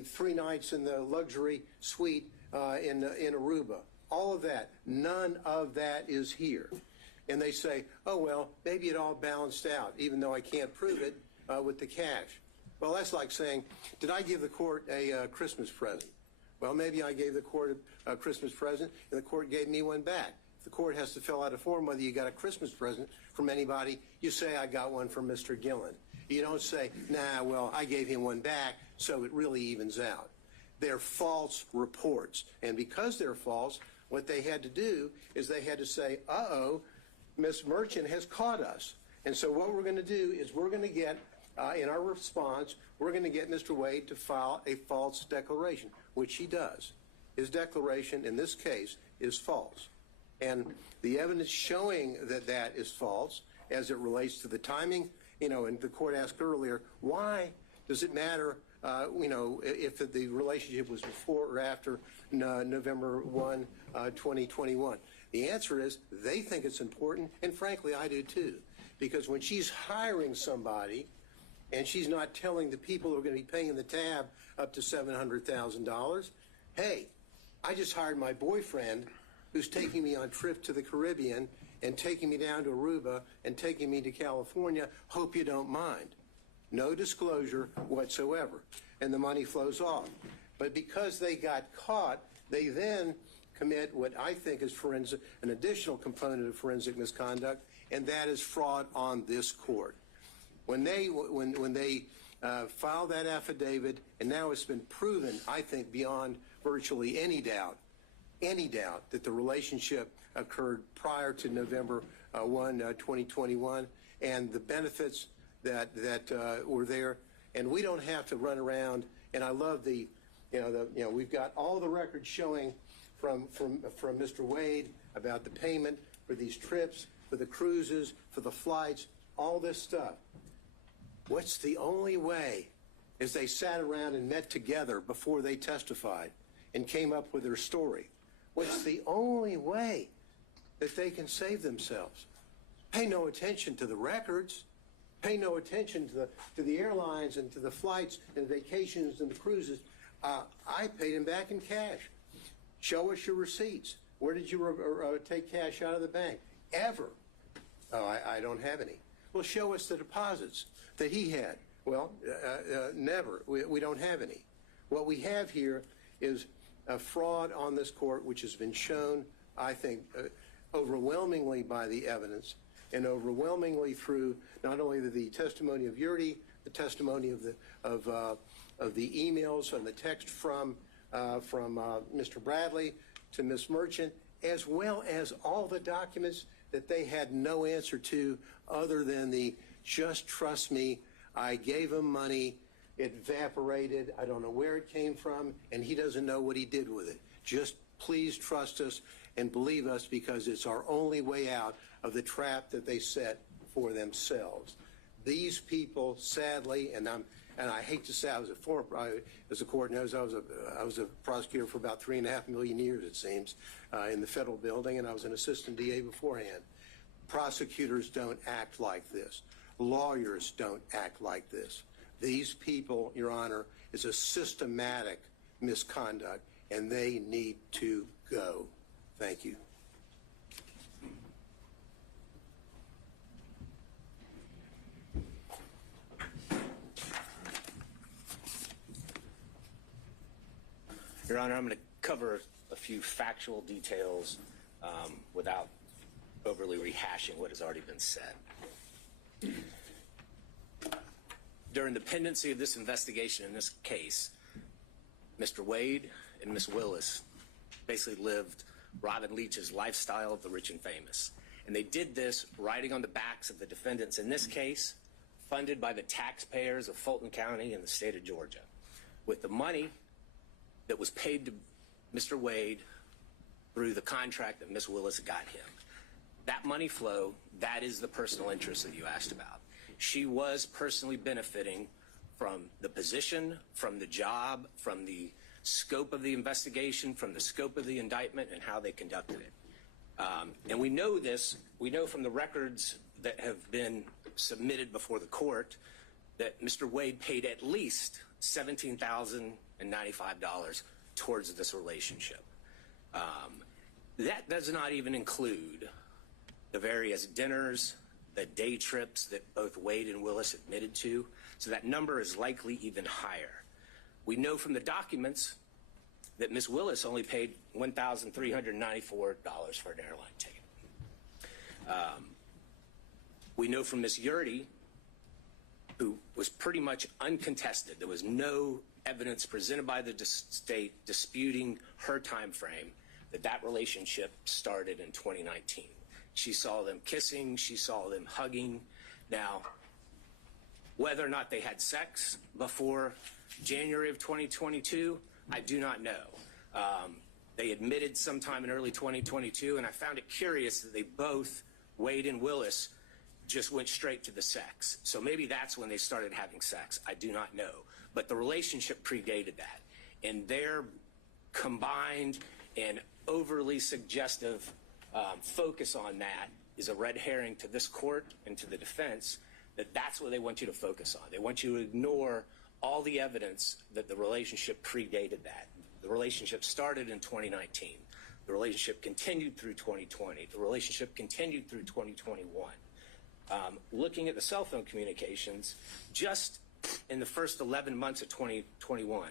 3 nights in the luxury suite in Aruba. All of that. None of that is here. And they say, oh, well, maybe it all balanced out, even though I can't prove it with the cash. Well, that's like saying, did I give the court a Christmas present? Well, maybe I gave the court a Christmas present, and the court gave me one back. If the court has to fill out a form whether you got a Christmas present from anybody, you say, I got one from Mr. Gillen. You don't say, nah, well, I gave him one back, so it really evens out. They're false reports. And because they're false, what they had to do is they had to say, uh-oh, Miss Merchant has caught us. And so what we're going to do is we're going to get, in our response, we're going to get Mr. Wade to file a false declaration, which he does. His declaration in this case is false. And the evidence showing that that is false as it relates to the timing, and the court asked earlier, why does it matter, if the relationship was before or after November 1, 2021? The answer is they think it's important, and frankly, I do too. Because when she's hiring somebody and she's not telling the people who are going to be paying the tab up to $700,000, hey, I just hired my boyfriend who's taking me on trip to the Caribbean and taking me down to Aruba and taking me to California. Hope you don't mind. No disclosure whatsoever. And the money flows off. But because they got caught, they then commit what I think is an additional component of forensic misconduct, and that is fraud on this court. When they filed that affidavit, and now it's been proven, I think, beyond virtually any doubt that the relationship occurred prior to November 1, 2021, and the benefits that were there. And we don't have to run around. And I love we've got all the records showing from Mr. Wade about the payment for these trips, for the cruises, for the flights, all this stuff. What's the only way is they sat around and met together before they testified and came up with their story. It's the only way that they can save themselves. Pay no attention to the records. Pay no attention to the airlines and to the flights and vacations and the cruises. I paid them back in cash. Show us your receipts. Where did you take cash out of the bank? Ever? Oh, I don't have any. Well, show us the deposits that he had. Well, never. We don't have any. What we have here is a fraud on this court, which has been shown, I think, overwhelmingly by the evidence and overwhelmingly through not only the testimony of Yurdi, the testimony of the emails and the text from Mr. Bradley to Ms. Merchant, as well as all the documents that they had no answer to other than the just trust me, I gave him money, it evaporated, I don't know where it came from, and he doesn't know what he did with it. Just please trust us and believe us because it's our only way out of the trap that they set for themselves. These people, sadly, and I hate to say I was as the court knows, I was a prosecutor for about 3.5 million years, it seems, in the federal building, and I was an assistant DA beforehand. Prosecutors don't act like this. Lawyers don't act like this. These people, Your Honor, is a systematic misconduct, and they need to go. Thank you. Your Honor, I'm going to cover a few factual details without overly rehashing what has already been said. During the pendency of this investigation in this case, Mr. Wade and Ms. Willis basically lived Robin Leach's lifestyle of the rich and famous. And they did this riding on the backs of the defendants in this case, funded by the taxpayers of Fulton County and the state of Georgia, with the money that was paid to Mr. Wade through the contract that Ms. Willis got him. That money flow, that is the personal interest that you asked about. She was personally benefiting from the position, from the job, from the scope of the investigation, from the scope of the indictment, and how they conducted it. And we know this, we know from the records that have been submitted before the court that Mr. Wade paid at least $17,095 towards this relationship. That does not even include the various dinners, the day trips that both Wade and Willis admitted to, so that number is likely even higher. We know from the documents that Ms. Willis only paid $1,394 for an airline ticket. We know from Ms. Yurdi, who was pretty much uncontested, there was no evidence presented by the state disputing her time frame, that relationship started in 2019. She saw them kissing, she saw them hugging. Now, whether or not they had sex before January of 2022, I do not know. They admitted sometime in early 2022, and I found it curious that they both, Wade and Willis, just went straight to the sex. So maybe that's when they started having sex. I do not know. But the relationship predated that. And their combined and overly suggestive focus on that is a red herring to this court and to the defense, that that's what they want you to focus on. They want you to ignore all the evidence that the relationship predated that. The relationship started in 2019. The relationship continued through 2020. The relationship continued through 2021. Looking at the cell phone communications, just in the first 11 months of 2021,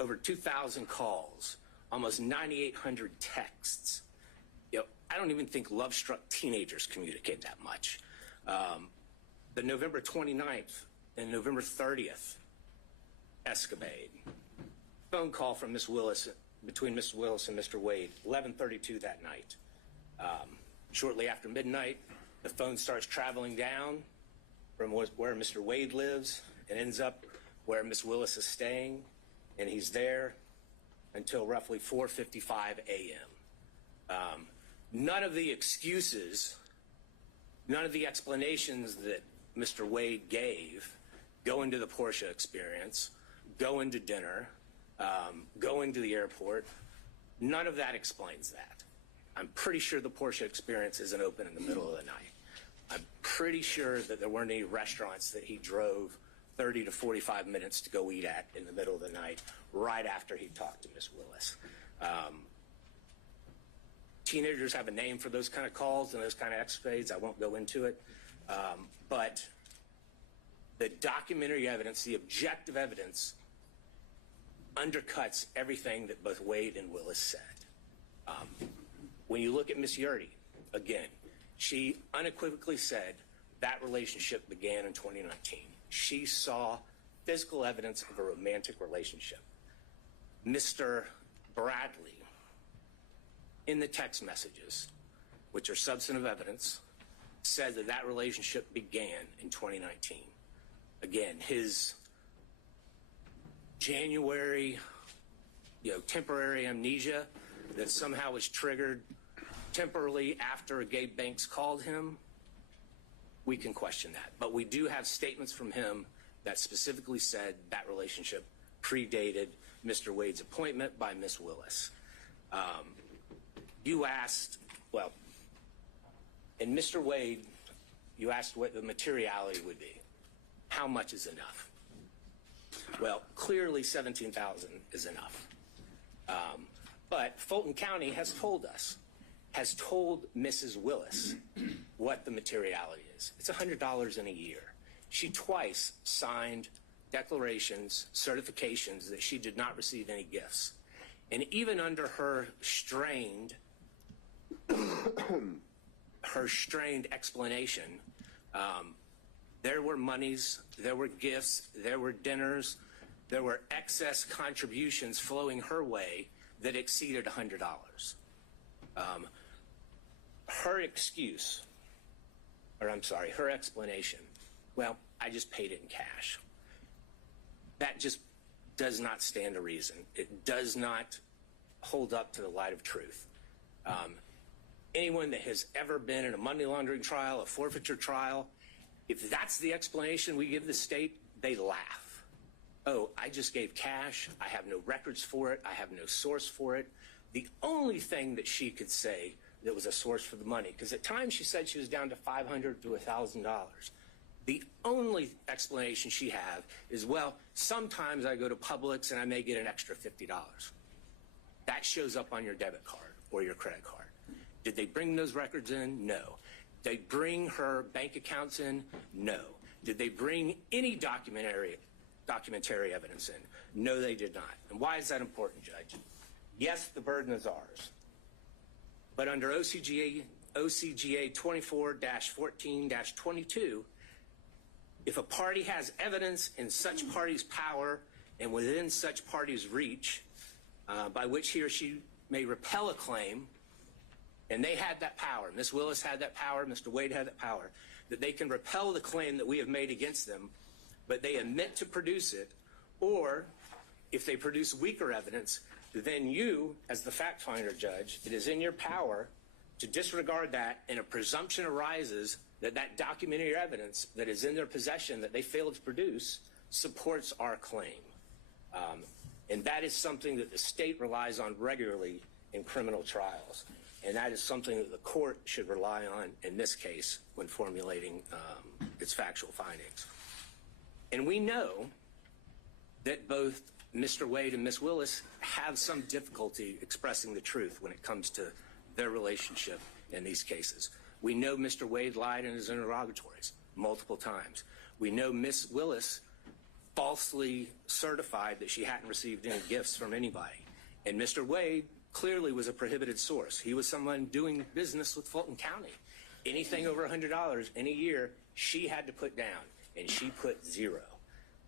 over 2,000 calls, almost 9,800 texts. You know, I don't even think love-struck teenagers communicate that much. The November 29th and November 30th escapade, phone call from Ms. Willis, between Ms. Willis and Mr. Wade, 11:32 that night. Shortly after midnight, the phone starts traveling down from where Mr. Wade lives and ends up where Ms. Willis is staying, and he's there until roughly 4:55 a.m. None of the excuses, none of the explanations that Mr. Wade gave, going to the Porsche experience, going to dinner, going to the airport, None of that explains that. I'm pretty sure the Porsche Experience isn't open in the middle of the night. I'm pretty sure that there weren't any restaurants that he drove 30 to 45 minutes to go eat at in the middle of the night right after he talked to Miss Willis. Teenagers have a name for those kind of calls and those kind of escapades. I won't go into it. But the documentary evidence, the objective evidence, undercuts everything that both Wade and Willis said. When you look at Miss Yurdy, again, she unequivocally said that relationship began in 2019. She saw physical evidence of a romantic relationship. Mr. Bradley, in the text messages, which are substantive evidence, said that that relationship began in 2019. Again, his January, temporary amnesia that somehow was triggered temporarily after Gabe Banks called him, we can question that. But we do have statements from him that specifically said that relationship predated Mr. Wade's appointment by Miss Willis. You asked, well, in Mr. Wade, you asked what the materiality would be. How much is enough? Well, clearly 17,000 is enough. But Fulton County has told Mrs. Willis what the materiality is. It's $100 in a year. She twice signed declarations, certifications that she did not receive any gifts. And even under her strained explanation, there were monies, there were gifts, there were dinners, there were excess contributions flowing her way that exceeded $100. Her explanation, well, I just paid it in cash. That just does not stand to reason. It does not hold up to the light of truth. Anyone that has ever been in a money laundering trial, a forfeiture trial, if that's the explanation we give the state, they laugh. Oh, I just gave cash. I have no records for it. I have no source for it. The only thing that she could say that was a source for the money, because at times she said she was down to $500 to $1,000. The only explanation she have is, well, sometimes I go to Publix and I may get an extra $50. That shows up on your debit card or your credit card. Did they bring those records in? No. Did they bring her bank accounts in? No. Did they bring any documentary evidence in? No, they did not. And why is that important, Judge? Yes, the burden is ours. But under OCGA 24-14-22, if a party has evidence in such party's power and within such party's reach, by which he or she may repel a claim, and they had that power, Ms. Willis had that power, Mr. Wade had that power, that they can repel the claim that we have made against them, but they admit to produce it, or if they produce weaker evidence, then you, as the fact finder, Judge, it is in your power to disregard that, and a presumption arises that that documentary evidence that is in their possession that they failed to produce supports our claim. And that is something that the state relies on regularly in criminal trials. And that is something that the court should rely on in this case when formulating its factual findings. And we know that both Mr. Wade and Ms. Willis have some difficulty expressing the truth when it comes to their relationship in these cases. We know Mr. Wade lied in his interrogatories multiple times. We know Ms. Willis falsely certified that she hadn't received any gifts from anybody. And Mr. Wade clearly was a prohibited source. He was someone doing business with Fulton County. Anything over $100 in a year, she had to put down, and she put zero.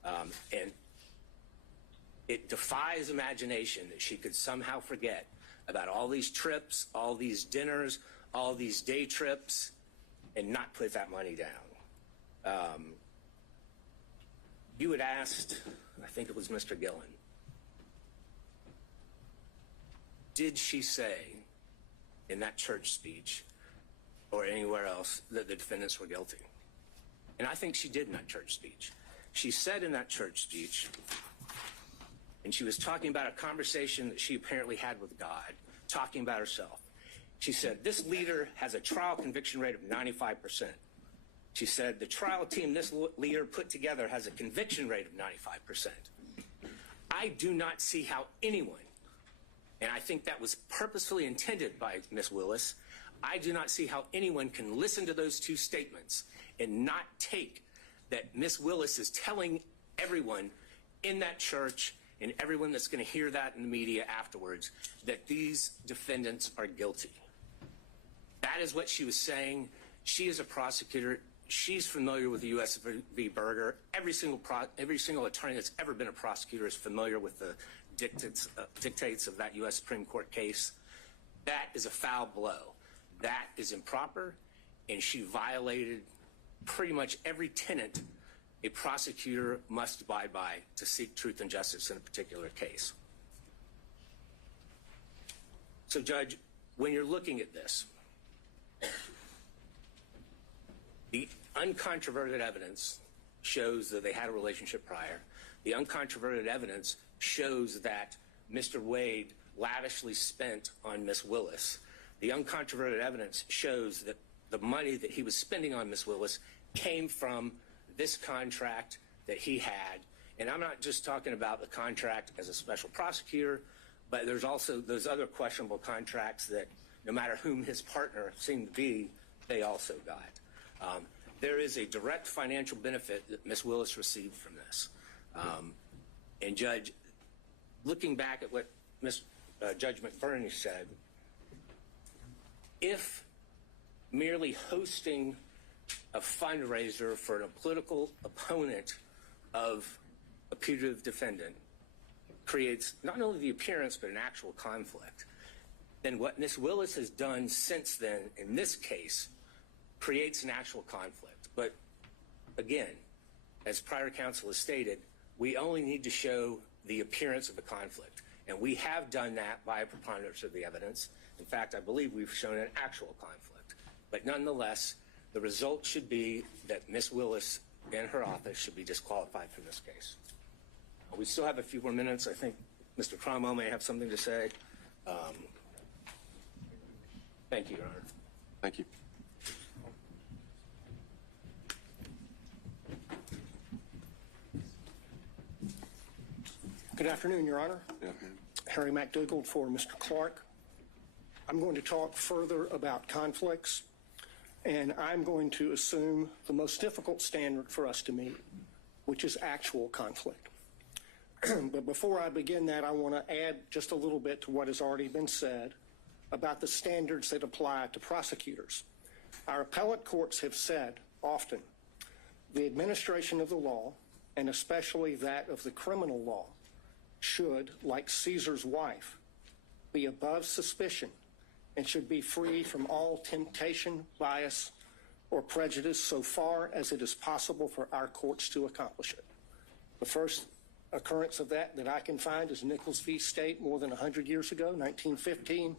And it defies imagination that she could somehow forget about all these trips, all these dinners, all these day trips, and not put that money down. You had asked, I think it was Mr. Gillen, did she say in that church speech or anywhere else that the defendants were guilty? And I think she did in that church speech. She said in that church speech, and she was talking about a conversation that she apparently had with God, talking about herself. She said, this leader has a trial conviction rate of 95%. She said, the trial team this leader put together has a conviction rate of 95%. I do not see how anyone, and I think that was purposefully intended by Ms. Willis, I do not see how anyone can listen to those two statements and not take that Ms. Willis is telling everyone in that church and everyone that's going to hear that in the media afterwards that these defendants are guilty. That is what she was saying. She is a prosecutor. She's familiar with the U.S. v. Berger. Every single attorney that's ever been a prosecutor is familiar with the dictates of that U.S. Supreme Court case. That is a foul blow. That is improper, and she violated pretty much every tenet a prosecutor must abide by to seek truth and justice in a particular case. So, Judge, when you're looking at this, the uncontroverted evidence shows that they had a relationship prior. The uncontroverted evidence shows that Mr. Wade lavishly spent on Ms. Willis. The uncontroverted evidence shows that the money that he was spending on Ms. Willis came from this contract that he had. And I'm not just talking about the contract as a special prosecutor, but there's also those other questionable contracts that no matter whom his partner seemed to be, they also got. There is a direct financial benefit that Ms. Willis received from this. And Judge, looking back at what Judge McBurney said, if merely hosting a fundraiser for a political opponent of a putative defendant creates not only the appearance but an actual conflict, then what Ms. Willis has done since then in this case creates an actual conflict. But again, as prior counsel has stated, we only need to show the appearance of a conflict. And we have done that by a preponderance of the evidence. In fact, I believe we've shown an actual conflict. But nonetheless, the result should be that Ms. Willis and her office should be disqualified from this case. We still have a few more minutes. I think Mr. Cromwell may have something to say. Thank you, Your Honor. Thank you. Good afternoon, Your Honor. Yeah. Harry McDougald for Mr. Clark. I'm going to talk further about conflicts, and I'm going to assume the most difficult standard for us to meet, which is actual conflict. But before I begin that, I want to add just a little bit to what has already been said about the standards that apply to prosecutors. Our appellate courts have said often the administration of the law, and especially that of the criminal law, should, like Caesar's wife, be above suspicion and should be free from all temptation, bias, or prejudice so far as it is possible for our courts to accomplish it. The first occurrence of that I can find is Nichols v. State more than 100 years ago, 1915.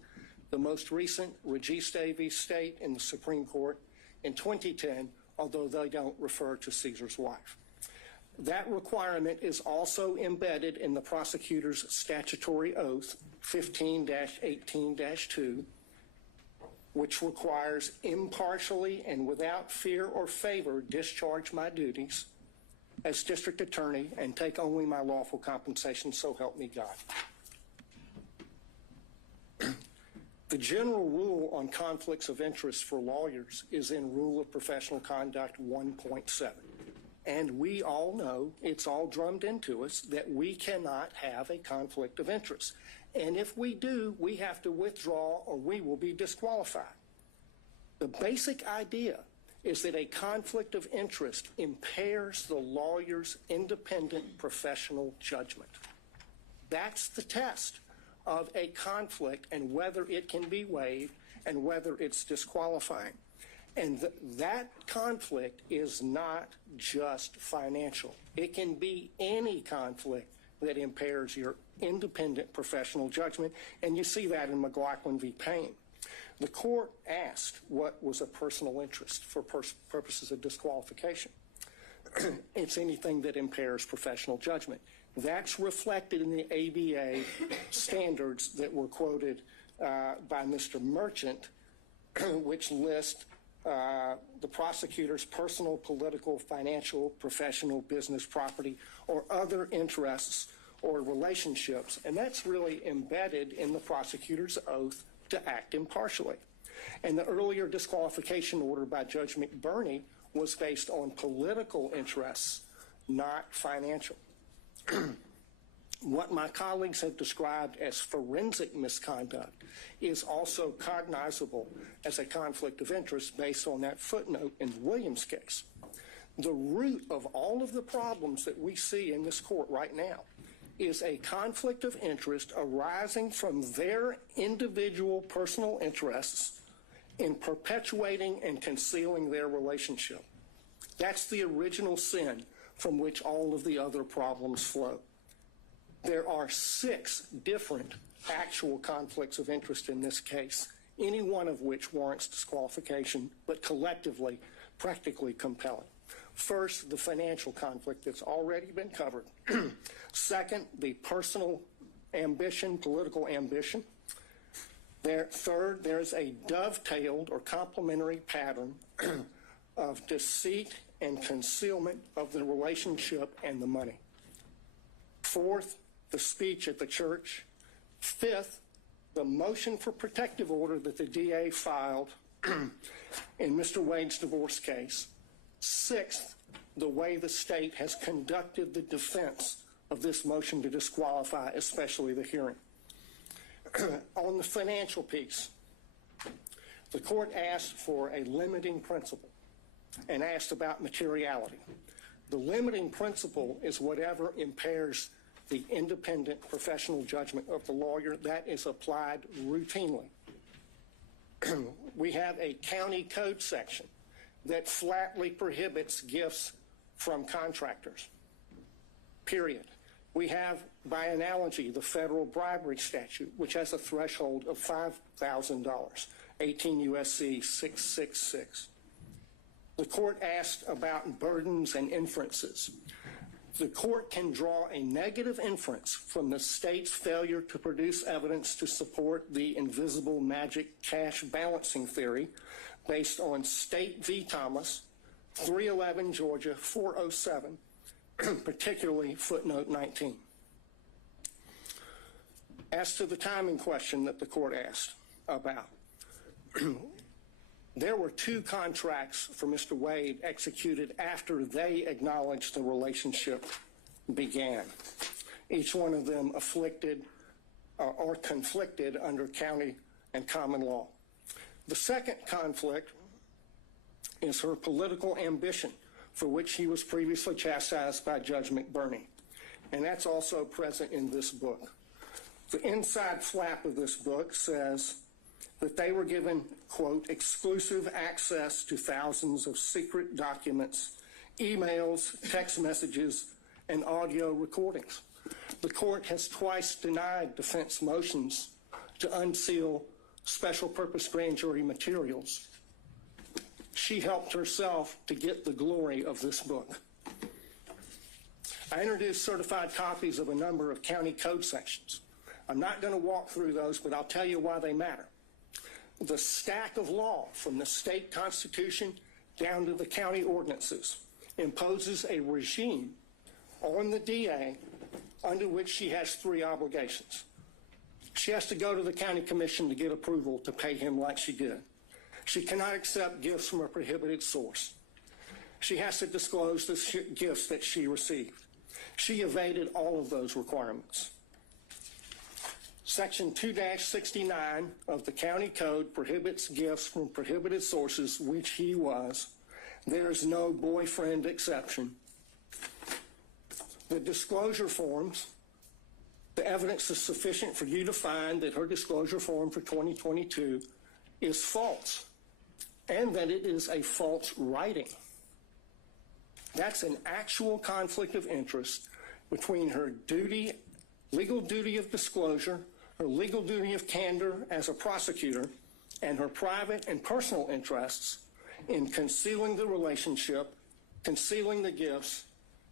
The most recent, Registe v. State in the Supreme Court in 2010, although they don't refer to Caesar's wife. That requirement is also embedded in the prosecutor's statutory oath, 15-18-2, which requires impartially and without fear or favor discharge my duties as district attorney and take only my lawful compensation, so help me God. The general rule on conflicts of interest for lawyers is in Rule of Professional Conduct 1.7. And we all know, it's all drummed into us, that we cannot have a conflict of interest. And if we do, we have to withdraw or we will be disqualified. The basic idea is that a conflict of interest impairs the lawyer's independent professional judgment. That's the test of a conflict and whether it can be waived and whether it's disqualifying. And that conflict is not just financial. It can be any conflict that impairs your independent professional judgment, and you see that in McLaughlin v. Payne. The court asked what was a personal interest for purposes of disqualification. It's anything that impairs professional judgment. That's reflected in the ABA standards that were quoted by Mr. Merchant, which list the prosecutor's personal, political, financial, professional, business, property, or other interests or relationships. And that's really embedded in the prosecutor's oath to act impartially. And the earlier disqualification order by Judge McBurney was based on political interests, not financial. What my colleagues have described as forensic misconduct is also cognizable as a conflict of interest based on that footnote in the Williams case. The root of all of the problems that we see in this court right now is a conflict of interest arising from their individual personal interests in perpetuating and concealing their relationship. That's the original sin from which all of the other problems flow. There are 6 different actual conflicts of interest in this case, any one of which warrants disqualification, but collectively, practically compelling. First, the financial conflict that's already been covered. Second, the personal ambition, political ambition. Third, there's a dovetailed or complementary pattern of deceit and concealment of the relationship and the money. Fourth, the speech at the church. Fifth, the motion for protective order that the DA filed in Mr. Wade's divorce case. Sixth, the way the state has conducted the defense of this motion to disqualify, especially the hearing. On the financial piece, the court asked for a limiting principle and asked about materiality. The limiting principle is whatever impairs the independent professional judgment of the lawyer. That is applied routinely. We have a county code section that flatly prohibits gifts from contractors, period. We have, by analogy, the federal bribery statute, which has a threshold of $5,000, 18 U.S.C. 666. The court asked about burdens and inferences. The court can draw a negative inference from the state's failure to produce evidence to support the invisible magic cash balancing theory based on State v. Thomas, 311 Georgia 407, particularly footnote 19. As to the timing question that the court asked about, there were 2 contracts for Mr. Wade executed after they acknowledged the relationship began, each one of them afflicted or conflicted under county and common law. The second conflict is her political ambition, for which he was previously chastised by Judge McBurney, and that's also present in this book. The inside flap of this book says that they were given, quote, exclusive access to thousands of secret documents, emails, text messages, and audio recordings. The court has twice denied defense motions to unseal special purpose grand jury materials. She helped herself to get the glory of this book. I introduced certified copies of a number of county code sections. I'm not going to walk through those, but I'll tell you why they matter. The stack of law from the state constitution down to the county ordinances imposes a regime on the DA under which she has 3 obligations. She has to go to the county commission to get approval to pay him like she did. She cannot accept gifts from a prohibited source. She has to disclose the gifts that she received. She evaded all of those requirements. Section 2-69 of the county code prohibits gifts from prohibited sources, which he was. There is no boyfriend exception. The disclosure forms, the evidence is sufficient for you to find that her disclosure form for 2022 is false, and that it is a false writing. That's an actual conflict of interest between her duty, legal duty of disclosure, her legal duty of candor as a prosecutor, and her private and personal interests in concealing the relationship, concealing the gifts,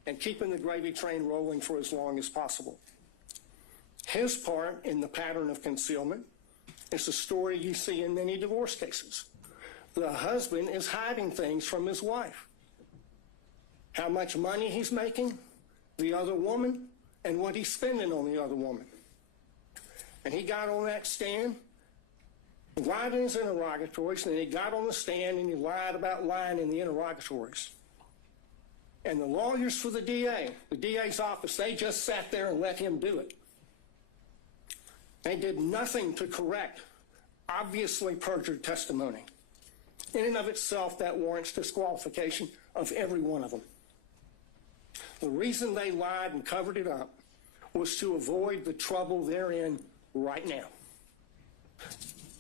and keeping the gravy train rolling for as long as possible. His part in the pattern of concealment is a story you see in many divorce cases. The husband is hiding things from his wife. How much money he's making, the other woman, and what he's spending on the other woman. And he got on that stand, lied in his interrogatories, and then he got on the stand and he lied about lying in the interrogatories. And the lawyers for the DA's office, they just sat there and let him do it. They did nothing to correct obviously perjured testimony. In and of itself, that warrants disqualification of every one of them. The reason they lied and covered it up was to avoid the trouble they're in right now.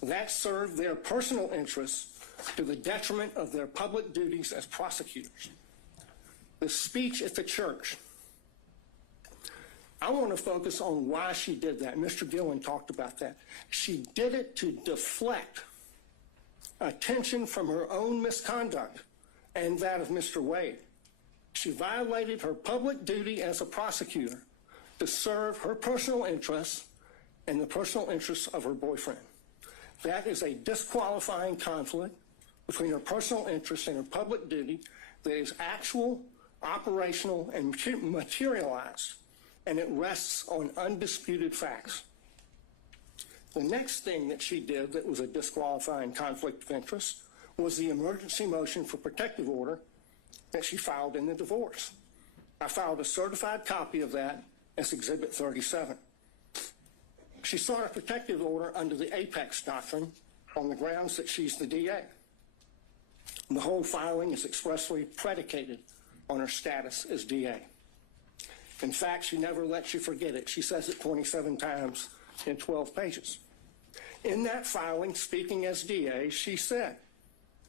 That served their personal interests to the detriment of their public duties as prosecutors. The speech at the church. I want to focus on why she did that. Mr. Gillen talked about that. She did it to deflect attention from her own misconduct and that of Mr. Wade. She violated her public duty as a prosecutor to serve her personal interests and the personal interests of her boyfriend. That is a disqualifying conflict between her personal interests and her public duty that is actual, operational, and materialized, and it rests on undisputed facts. The next thing that she did that was a disqualifying conflict of interest was the emergency motion for protective order that she filed in the divorce. I filed a certified copy of that as Exhibit 37. She sought a protective order under the Apex Doctrine on the grounds that she's the DA. The whole filing is expressly predicated on her status as DA. In fact, she never lets you forget it. She says it 27 times in 12 pages. In that filing, speaking as DA, she said,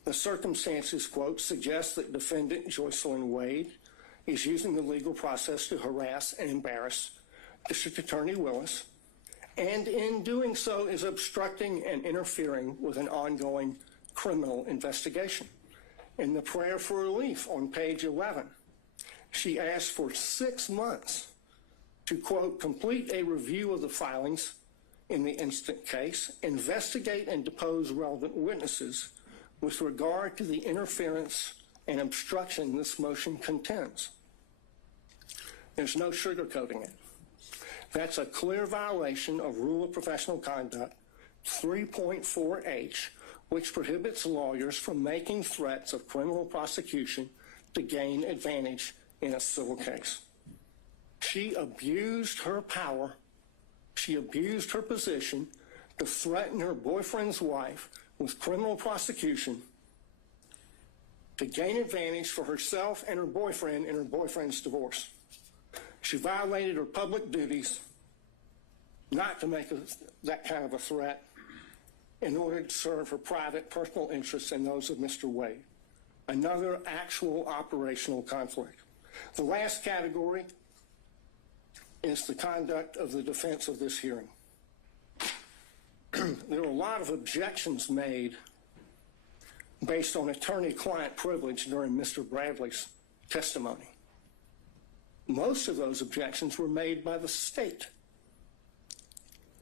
the circumstances, quote, suggest that defendant Joycelyn Wade is using the legal process to harass and embarrass District Attorney Willis, and in doing so is obstructing and interfering with an ongoing criminal investigation. In the prayer for relief on page 11, she asked for 6 months to, quote, complete a review of the filings in the instant case, investigate and depose relevant witnesses with regard to the interference and obstruction this motion contends. There's no sugarcoating it. That's a clear violation of Rule of Professional Conduct 3.4H, which prohibits lawyers from making threats of criminal prosecution to gain advantage in a civil case. She abused her power. She abused her position to threaten her boyfriend's wife with criminal prosecution to gain advantage for herself and her boyfriend in her boyfriend's divorce. She violated her public duties not to make that kind of a threat in order to serve her private personal interests and those of Mr. Wade. Another actual operational conflict. The last category is the conduct of the defense of this hearing. There were a lot of objections made based on attorney-client privilege during Mr. Bradley's testimony. Most of those objections were made by the state,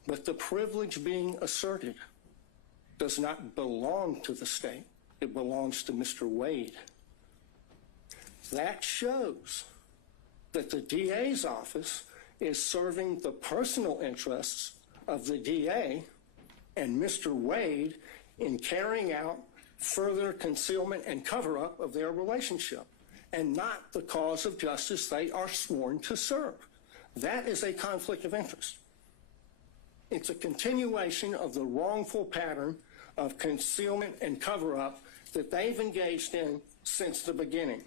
but the privilege being asserted does not belong to the state. It belongs to Mr. Wade. That shows that the DA's office is serving the personal interests of the DA and Mr. Wade in carrying out further concealment and cover-up of their relationship, and not the cause of justice they are sworn to serve. That is a conflict of interest. It's a continuation of the wrongful pattern of concealment and cover-up that they've engaged in since the beginning.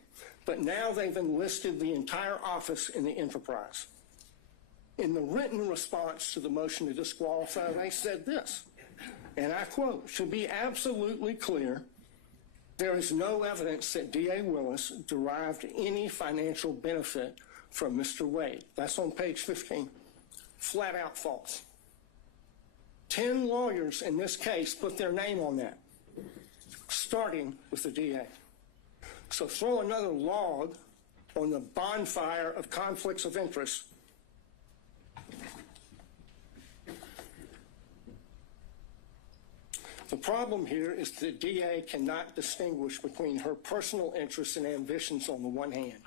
But now they've enlisted the entire office in the enterprise. In the written response to the motion to disqualify, they said this, and I quote, "To be absolutely clear, there is no evidence that D.A. Willis derived any financial benefit from Mr. Wade." That's on page 15. Flat out false. 10 lawyers in this case put their name on that, starting with the DA. So throw another log on the bonfire of conflicts of interest. The problem here is the DA cannot distinguish between her personal interests and ambitions on the one hand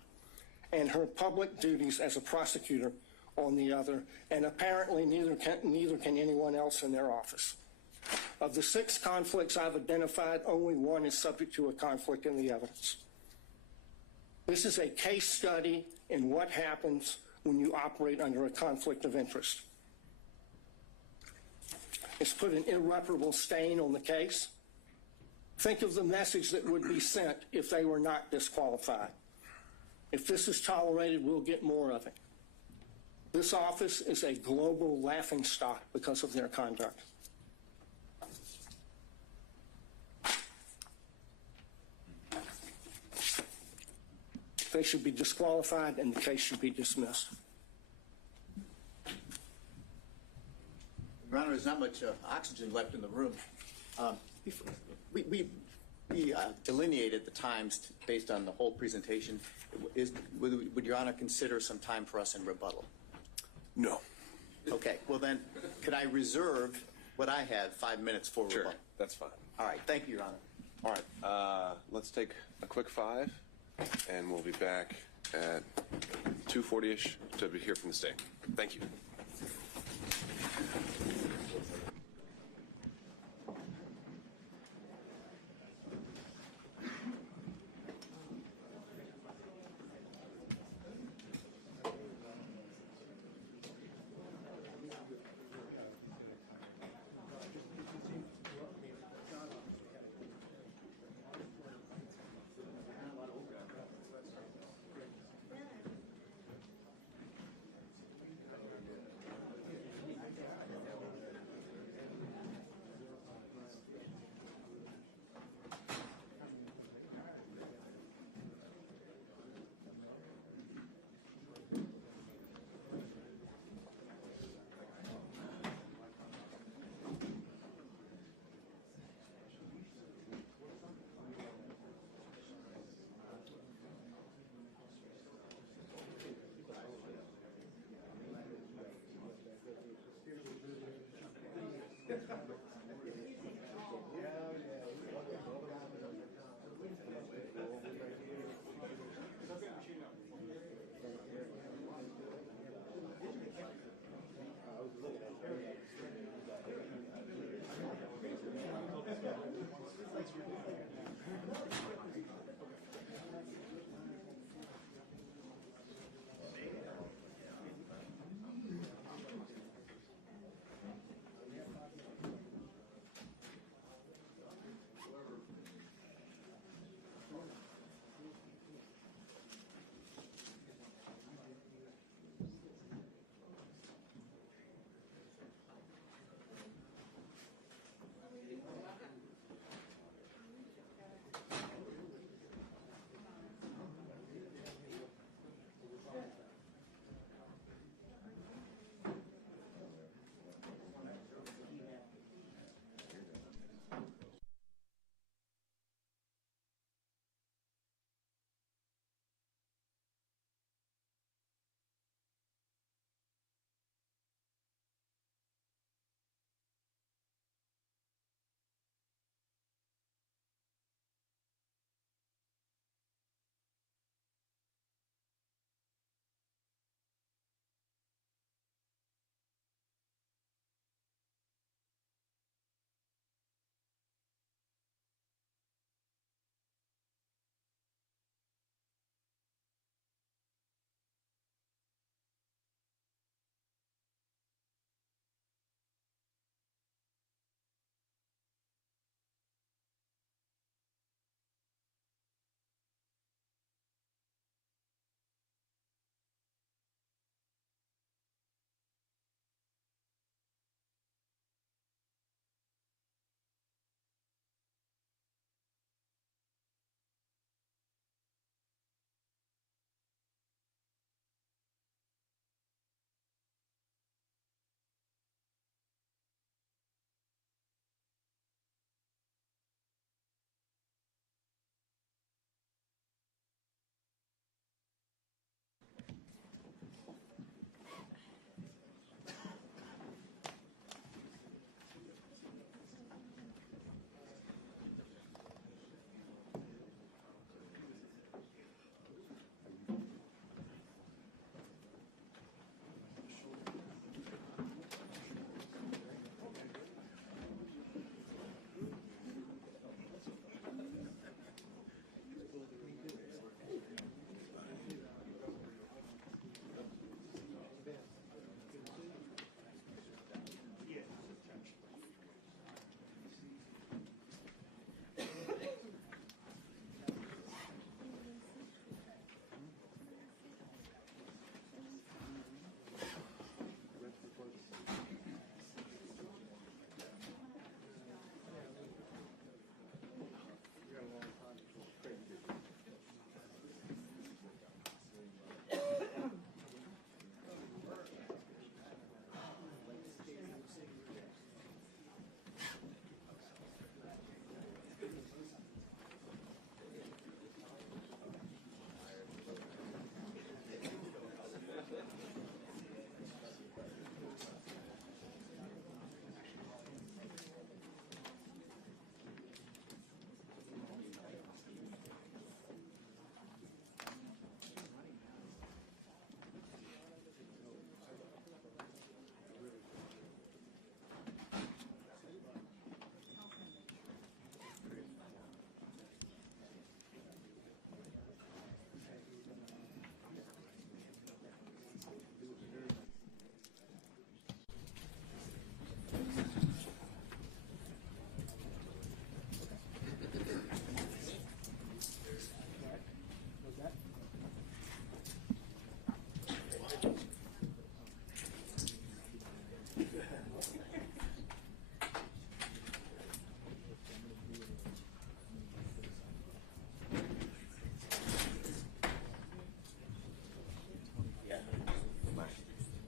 and her public duties as a prosecutor on the other, and apparently neither can anyone else in their office. Of the 6 conflicts I've identified, only one is subject to a conflict in the evidence. This is a case study in what happens when you operate under a conflict of interest. It's put an irreparable stain on the case. Think of the message that would be sent if they were not disqualified. If this is tolerated, we'll get more of it. This office is a global laughingstock because of their conduct. They should be disqualified and the case should be dismissed. Your Honor, there's not much oxygen left in the room. We delineated the times based on the whole presentation. Would Your Honor consider some time for us in rebuttal? No. Okay, well then, could I reserve what I had 5 minutes for Sure, rebuttal? that's fine. All right, thank you, Your Honor. All right, let's take a quick 5, and we'll be back at 2:40-ish to hear from the state. Thank you.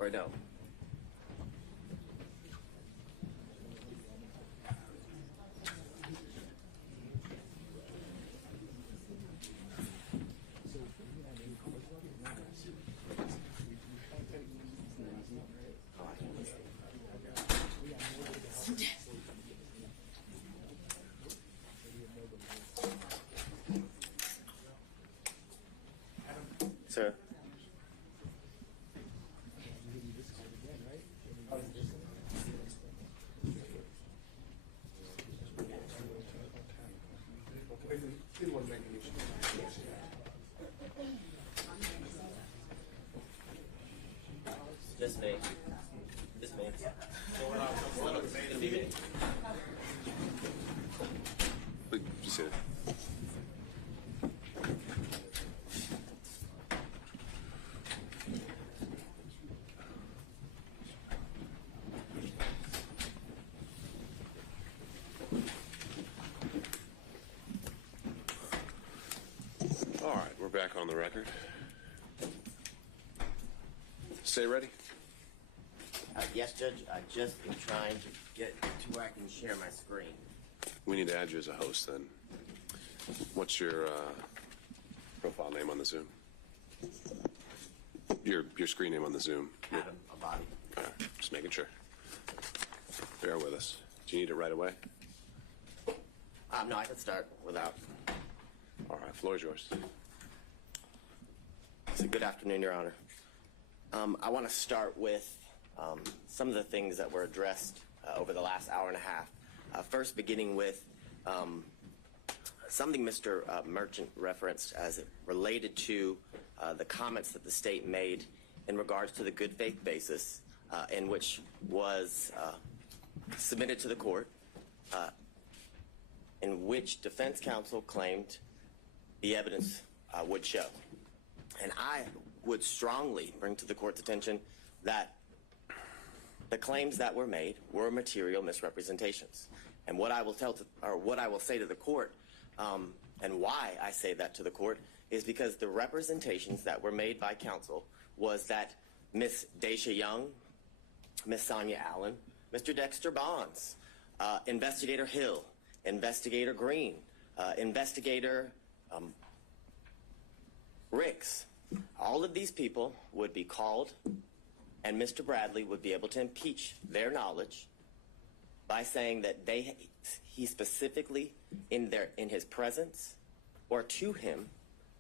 or no? Sir? Just me. Just me. It's gonna be me. Just sit. All right, we're back on the record. Stay ready. Yes, Judge. I just am trying to get to where I can share my screen. We need to add you as a host then. What's your profile name on the Zoom? Your screen name on the Zoom. Adam Abadi. All right, just making sure. Bear with us. Do you need it right away? No, I can start without. All right, floor is yours. So good afternoon, Your Honor. I want to start with some of the things that were addressed over the last hour and a half. First, beginning with something Mr. Merchant referenced as it related to the comments that the state made in regards to the good faith basis in which was submitted to the court, in which defense counsel claimed the evidence would show. And I would strongly bring to the court's attention that the claims that were made were material misrepresentations. And what I will say to the court, and why I say that to the court, is because the representations that were made by counsel was that Miss Daisha Young, Miss Sonia Allen, Mr. Dexter Bonds, Investigator Hill, Investigator Green, Investigator Ricks, all of these people would be called, and Mr. Bradley would be able to impeach their knowledge by saying that he specifically in his presence or to him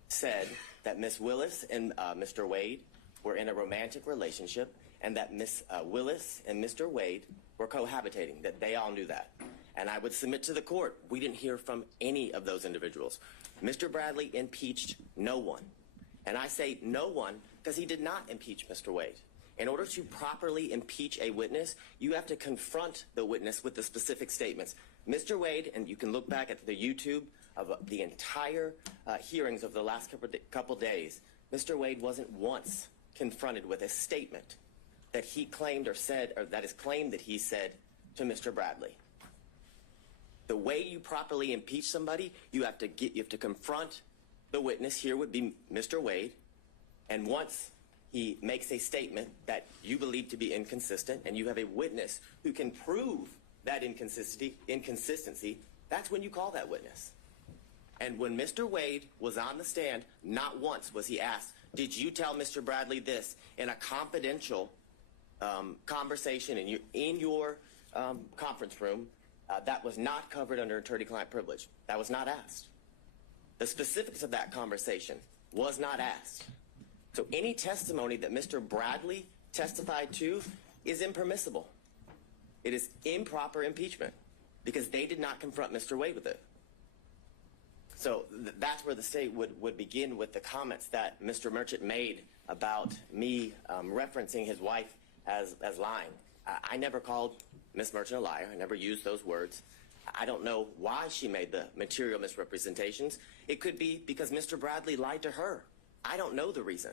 said that Miss Willis and Mr. Wade were in a romantic relationship, and that Miss Willis and Mr. Wade were cohabitating, that they all knew that. And I would submit to the court, we didn't hear from any of those individuals. Mr. Bradley impeached no one. And I say no one because he did not impeach Mr. Wade. In order to properly impeach a witness, you have to confront the witness with the specific statements. Mr. Wade, and you can look back at the YouTube of the entire hearings of the last couple days, Mr. Wade wasn't once confronted with a statement that he claimed or said, or that is claimed that he said to Mr. Bradley. The way you properly impeach somebody, you have to confront the witness. Here would be Mr. Wade, and once he makes a statement that you believe to be inconsistent, and you have a witness who can prove that inconsistency, that's when you call that witness. And when Mr. Wade was on the stand, not once was he asked, did you tell Mr. Bradley this in a confidential conversation in your conference room that was not covered under attorney-client privilege? That was not asked. The specifics of that conversation was not asked. So any testimony that Mr. Bradley testified to is impermissible. It is improper impeachment because they did not confront Mr. Wade with it. So that's where the state would begin with the comments that Mr. Merchant made about me referencing his wife as lying. I never called Ms. Merchant a liar. I never used those words. I don't know why she made the material misrepresentations. It could be because Mr. Bradley lied to her. I don't know the reason.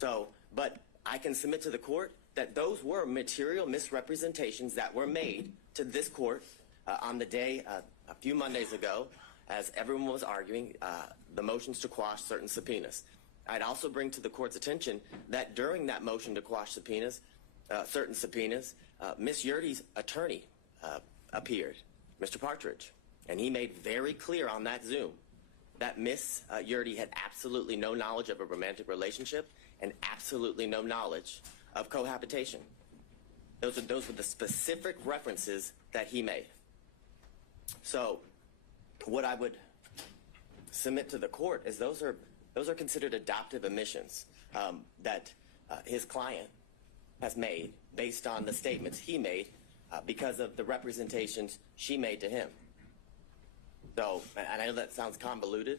So, but I can submit to the court that those were material misrepresentations that were made to this court on the day a few Mondays ago as everyone was arguing the motions to quash certain subpoenas. I'd also bring to the court's attention that during that motion to quash subpoenas, certain subpoenas, Ms. Yurdy's attorney appeared, Mr. Partridge, and he made very clear on that Zoom that Ms. Yurdy had absolutely no knowledge of a romantic relationship and absolutely no knowledge of cohabitation. Those were the specific references that he made. So what I would submit to the court is those are considered adoptive omissions that his client has made based on the statements he made because of the representations she made to him. So, and I know that sounds convoluted,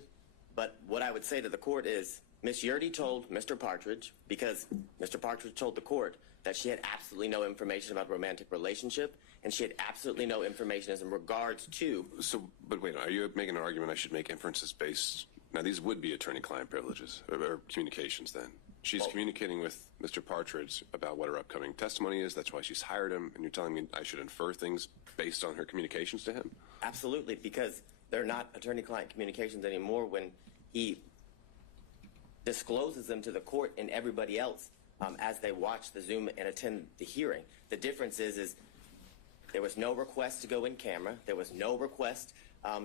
but what I would say to the court is Ms. Yurdy told Mr. Partridge, because Mr. Partridge told the court that she had absolutely no information about a romantic relationship, and she had absolutely no information as in regards to... So, but wait, are you making an argument I should make inferences based... Now, these would be attorney-client privileges, or communications then. She's communicating with Mr. Partridge about what her upcoming testimony is. That's why she's hired him, and you're telling me I should infer things based on her communications to him? Absolutely, because they're not attorney-client communications anymore when he discloses them to the court and everybody else as they watch the Zoom and attend the hearing. The difference is there was no request to go in camera. There was no request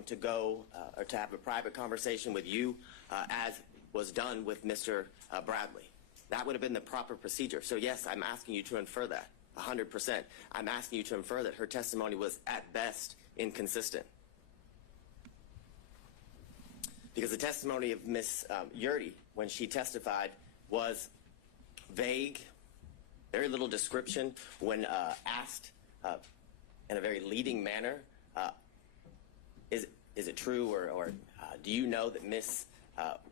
to go or to have a private conversation with you as was done with Mr. Bradley. That would have been the proper procedure. So yes, I'm asking you to infer that, 100%. I'm asking you to infer that her testimony was at best inconsistent. Because the testimony of Ms. Yurdy, when she testified, was vague, very little description. When asked in a very leading manner, is it true or do you know that Ms.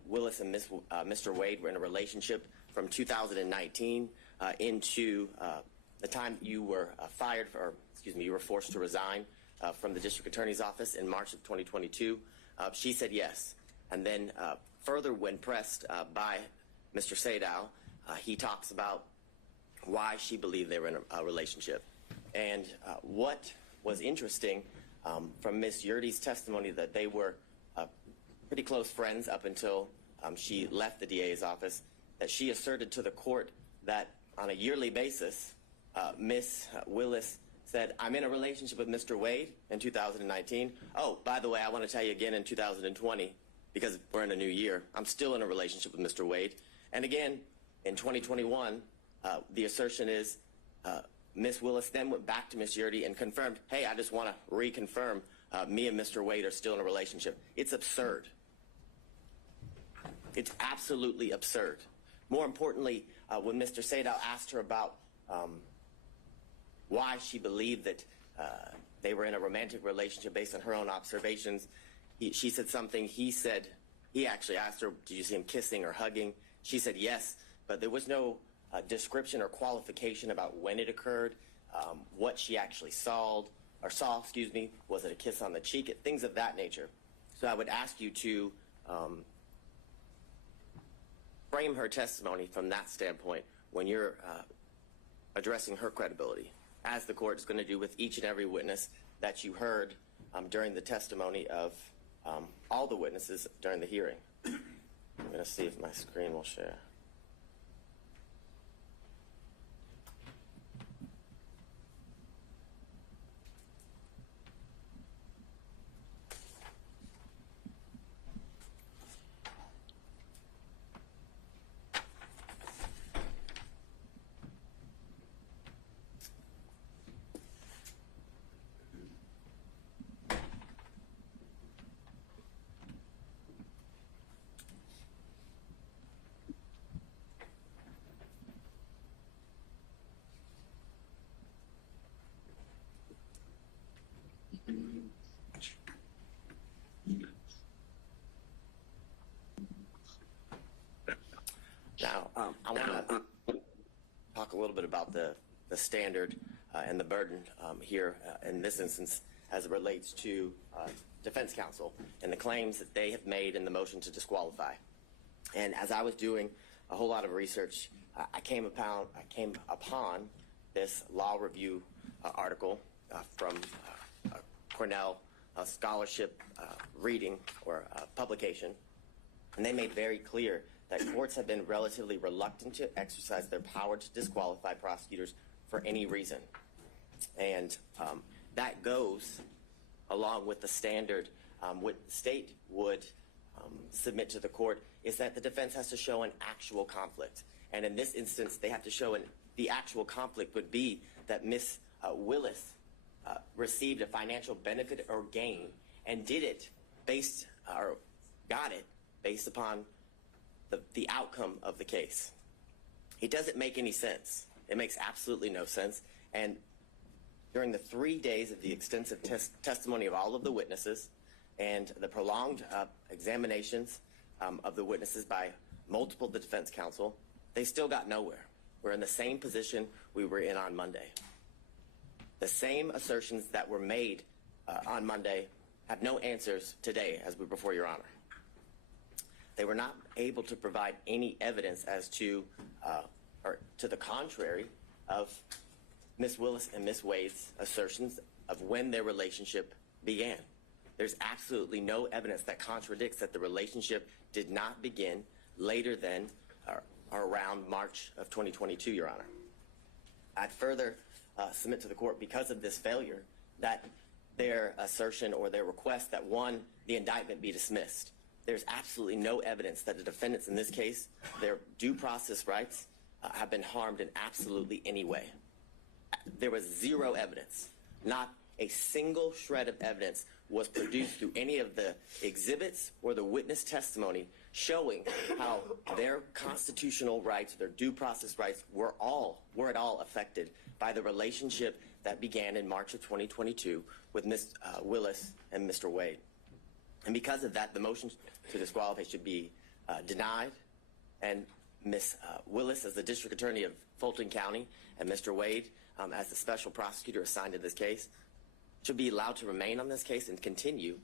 Willis and Mr. Wade were in a relationship from 2019 into the time you were you were forced to resign from the district attorney's office in March of 2022? She said yes. And then further, when pressed by Mr. Sadow, he talks about why she believed they were in a relationship. And what was interesting from Ms. Yurdy's testimony, that they were pretty close friends up until she left the DA's office, that she asserted to the court that on a yearly basis, Ms. Willis said, I'm in a relationship with Mr. Wade in 2019. Oh, by the way, I want to tell you again in 2020, because we're in a new year, I'm still in a relationship with Mr. Wade. And again, in 2021, the assertion is Ms. Willis then went back to Ms. Yurdy and confirmed, hey, I just want to reconfirm me and Mr. Wade are still in a relationship. It's absurd. It's absolutely absurd. More importantly, when Mr. Sadow asked her about why she believed that they were in a romantic relationship based on her own observations, she said something. He actually asked her, did you see him kissing or hugging? She said yes, but there was no description or qualification about when it occurred, what she actually saw, was it a kiss on the cheek, things of that nature. So I would ask you to frame her testimony from that standpoint when you're addressing her credibility, as the court is going to do with each and every witness that you heard during the testimony of all the witnesses during the hearing. I'm going to see if my screen will share. Now, I want to talk a little bit about the standard and the burden here in this instance as it relates to defense counsel and the claims that they have made in the motion to disqualify. And as I was doing a whole lot of research, I came upon this law review article from Cornell scholarship reading or publication, and they made very clear that courts have been relatively reluctant to exercise their power to disqualify prosecutors for any reason. And that goes along with the standard what the state would submit to the court is that the defense has to show an actual conflict. And in this instance, they have to show the actual conflict would be that Ms. Willis received a financial benefit or gain and did it got it based upon the outcome of the case. It doesn't make any sense. It makes absolutely no sense. And during the 3 days of the extensive testimony of all of the witnesses and the prolonged examinations of the witnesses by multiple defense counsel, they still got nowhere. We're in the same position we were in on Monday. The same assertions that were made on Monday have no answers today as we're before Your Honor. They were not able to provide any evidence as to, or to the contrary of Ms. Willis and Ms. Wade's assertions of when their relationship began. There's absolutely no evidence that contradicts that the relationship did not begin later than or around March of 2022, Your Honor. I'd further submit to the court, because of this failure, that their assertion or their request that, one, the indictment be dismissed. There's absolutely no evidence that the defendants in this case, their due process rights, have been harmed in absolutely any way. There was zero evidence. Not a single shred of evidence was produced through any of the exhibits or the witness testimony showing how their constitutional rights, their due process rights, were at all affected by the relationship that began in March of 2022 with Ms. Willis and Mr. Wade. And because of that, the motion to disqualify should be denied, and Ms. Willis, as the district attorney of Fulton County, and Mr. Wade, as the special prosecutor assigned to this case, should be allowed to remain on this case and continue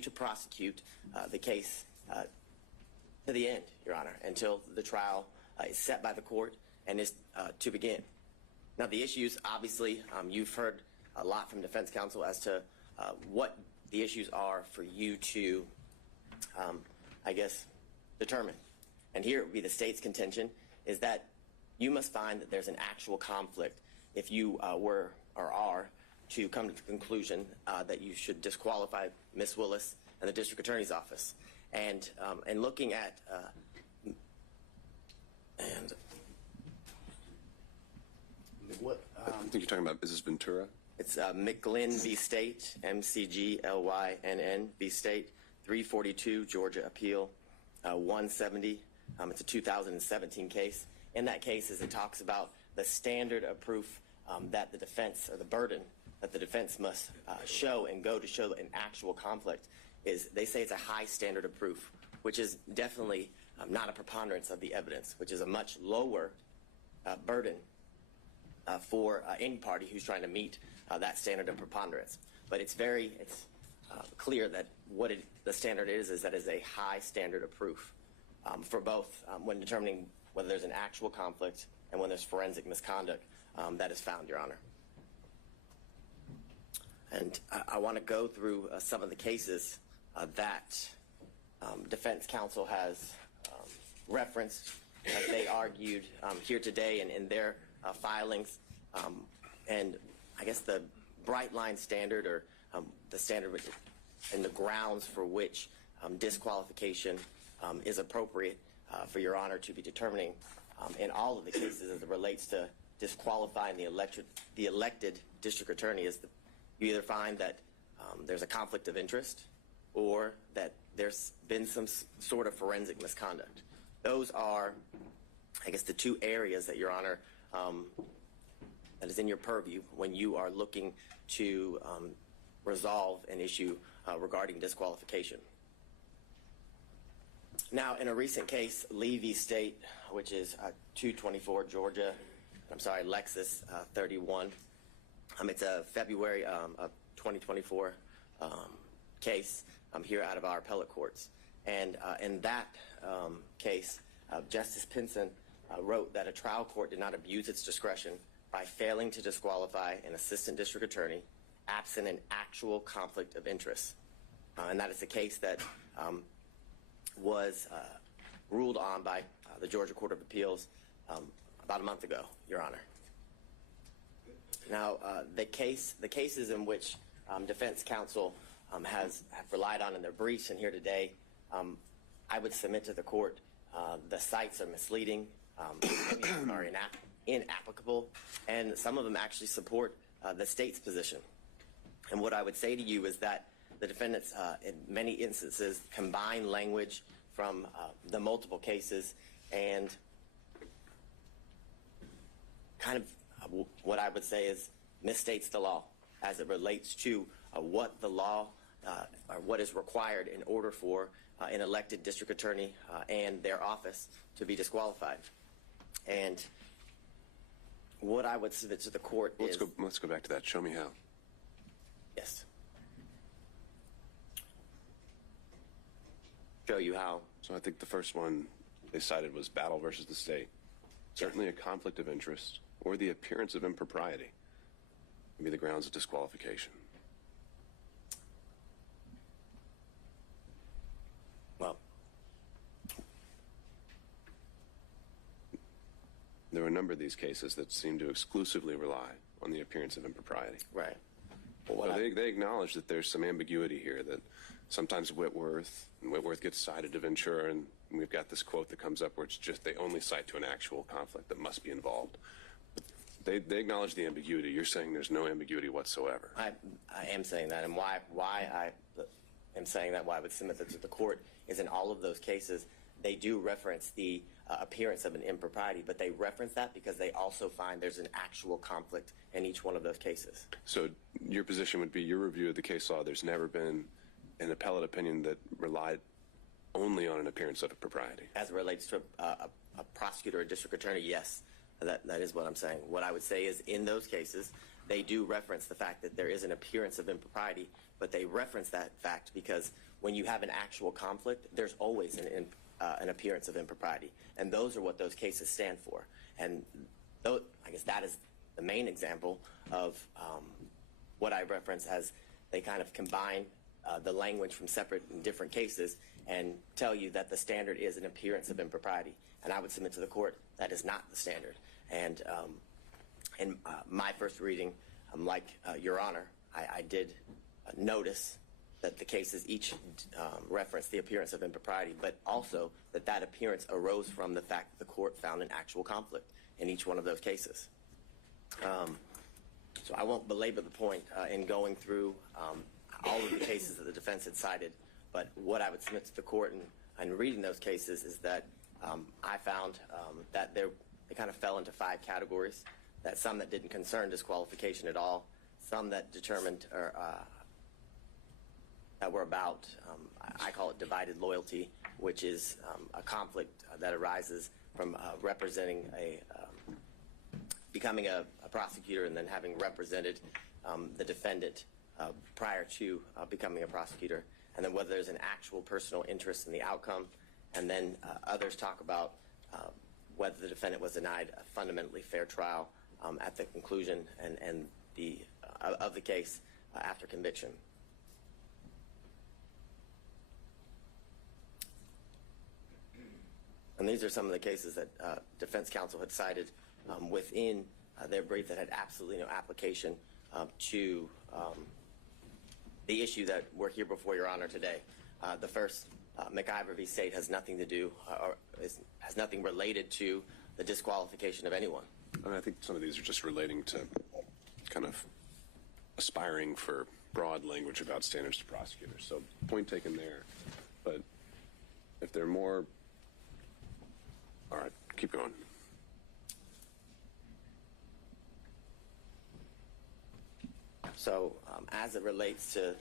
to prosecute the case to the end, Your Honor, until the trial is set by the court and is to begin. Now, the issues, obviously, you've heard a lot from defense counsel as to what the issues are for you to, I guess, determine. And here it would be the state's contention is that you must find that there's an actual conflict if you were or are to come to the conclusion that you should disqualify Ms. Willis and the district attorney's office. And looking at what I think you're talking about, is this Ventura? it's McGlynn v. State, McGlynn v. State, 342 Georgia Appeal 170. It's a 2017 case. In that case, as it talks about the standard of proof that the defense, or the burden that the defense must show and go to show an actual conflict, is they say it's a high standard of proof, which is definitely not a preponderance of the evidence, which is a much lower burden for any party who's trying to meet that standard of preponderance. But it's clear that what the standard is that it's a high standard of proof for both when determining whether there's an actual conflict and when there's forensic misconduct that is found, Your Honor. And I want to go through some of the cases that defense counsel has referenced as they argued here today and in their filings. And I guess the bright line standard, or the standard and the grounds for which disqualification is appropriate for Your Honor to be determining in all of the cases as it relates to disqualifying the elected district attorney is you either find that there's a conflict of interest or that there's been some sort of forensic misconduct. Those are, I guess, the two areas that Your Honor that is in your purview when you are looking to resolve an issue regarding disqualification. Now, in a recent case, Lee v. State, which is 224 Georgia, Lexus 31. It's a February of 2024 case here out of our appellate courts. And in that case, Justice Pinson wrote that a trial court did not abuse its discretion by failing to disqualify an assistant district attorney absent an actual conflict of interest. And that is the case that was ruled on by the Georgia Court of Appeals about a month ago, Your Honor. Now, the cases in which defense counsel have relied on in their briefs and here today, I would submit to the court the cites are misleading, many of them are inapplicable, and some of them actually support the state's position. And what I would say to you is that the defendants, in many instances, combine language from the multiple cases and kind of what I would say is misstates the law as it relates to what the law or what is required in order for an elected district attorney and their office to be disqualified. And what I would submit to the court is... Let's go back to that. Show me how. Yes. Show you how. So I think the first one they cited was battle versus the state. Certainly a conflict of interest or the appearance of impropriety would be the grounds of disqualification. Well, there are a number of these cases that seem to exclusively rely on the appearance of impropriety. right. So they acknowledge that there's some ambiguity here, that sometimes Whitworth gets cited to Ventura, and we've got this quote that comes up where it's just they only cite to an actual conflict that must be involved. But they acknowledge the ambiguity. You're saying there's no ambiguity whatsoever. I am saying that, and why I am saying that, why I would submit that to the court, is in all of those cases, they do reference the appearance of an impropriety, but they reference that because they also find there's an actual conflict in each one of those cases. So your position would be, your review of the case law, there's never been an appellate opinion that relied only on an appearance of impropriety. As it relates to a prosecutor or a district attorney, yes, that is what I'm saying. What I would say is in those cases, they do reference the fact that there is an appearance of impropriety, but they reference that fact because when you have an actual conflict, there's always an appearance of impropriety. And those are what those cases stand for. And I guess that is the main example of what I reference as they kind of combine the language from separate and different cases and tell you that the standard is an appearance of impropriety. And I would submit to the court that is not the standard. And in my first reading, like Your Honor, I did notice that the cases each reference the appearance of impropriety, but also that appearance arose from the fact that the court found an actual conflict in each one of those cases. So I won't belabor the point in going through all of the cases that the defense had cited, but what I would submit to the court in reading those cases is that I found that they kind of fell into 5 categories, that some that didn't concern disqualification at all, some that determined or that were about, I call it divided loyalty, which is a conflict that arises from representing becoming a prosecutor and then having represented the defendant prior to becoming a prosecutor, and then whether there's an actual personal interest in the outcome, and then others talk about whether the defendant was denied a fundamentally fair trial at the conclusion and of the case after conviction. And these are some of the cases that defense counsel had cited within their brief that had absolutely no application to the issue that we're here before Your Honor today. The first, McIver v. State, has nothing to do or has nothing related to the disqualification of anyone. And I think some of these are just relating to kind of aspiring for broad language about standards to prosecutors. So point taken there. But if there are more... All right, keep going. So as it relates to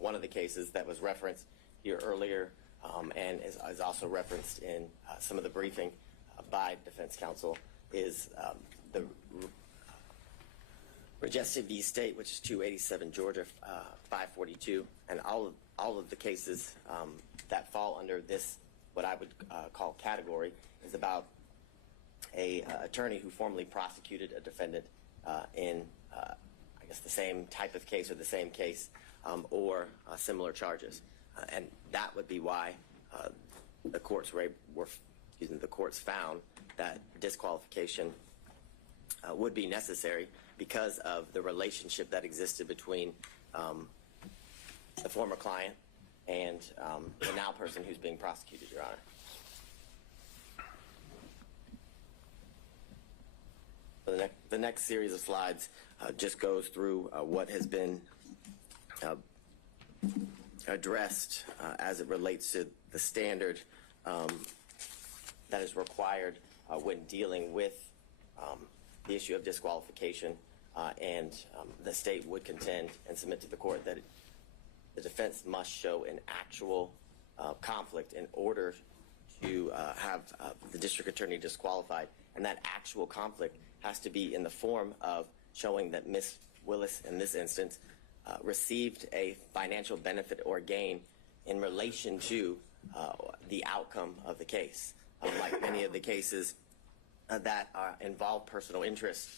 one of the cases that was referenced here earlier and is also referenced in some of the briefing by defense counsel is the Regested v. State, which is 287 Georgia 542, and all of the cases that fall under this, what I would call category, is about a attorney who formerly prosecuted a defendant in I guess the same type of case or the same case or similar charges, and that would be why the courts the courts found that disqualification would be necessary because of the relationship that existed between the former client and the now person who's being prosecuted, Your Honor. The next series of slides just goes through what has been addressed as it relates to the standard that is required when dealing with the issue of disqualification, and the state would contend and submit to the court that the defense must show an actual conflict in order to have the district attorney disqualified, and that actual conflict has to be in the form of showing that Ms. Willis, in this instance, received a financial benefit or gain in relation to the outcome of the case. Like many of the cases that involve personal interest,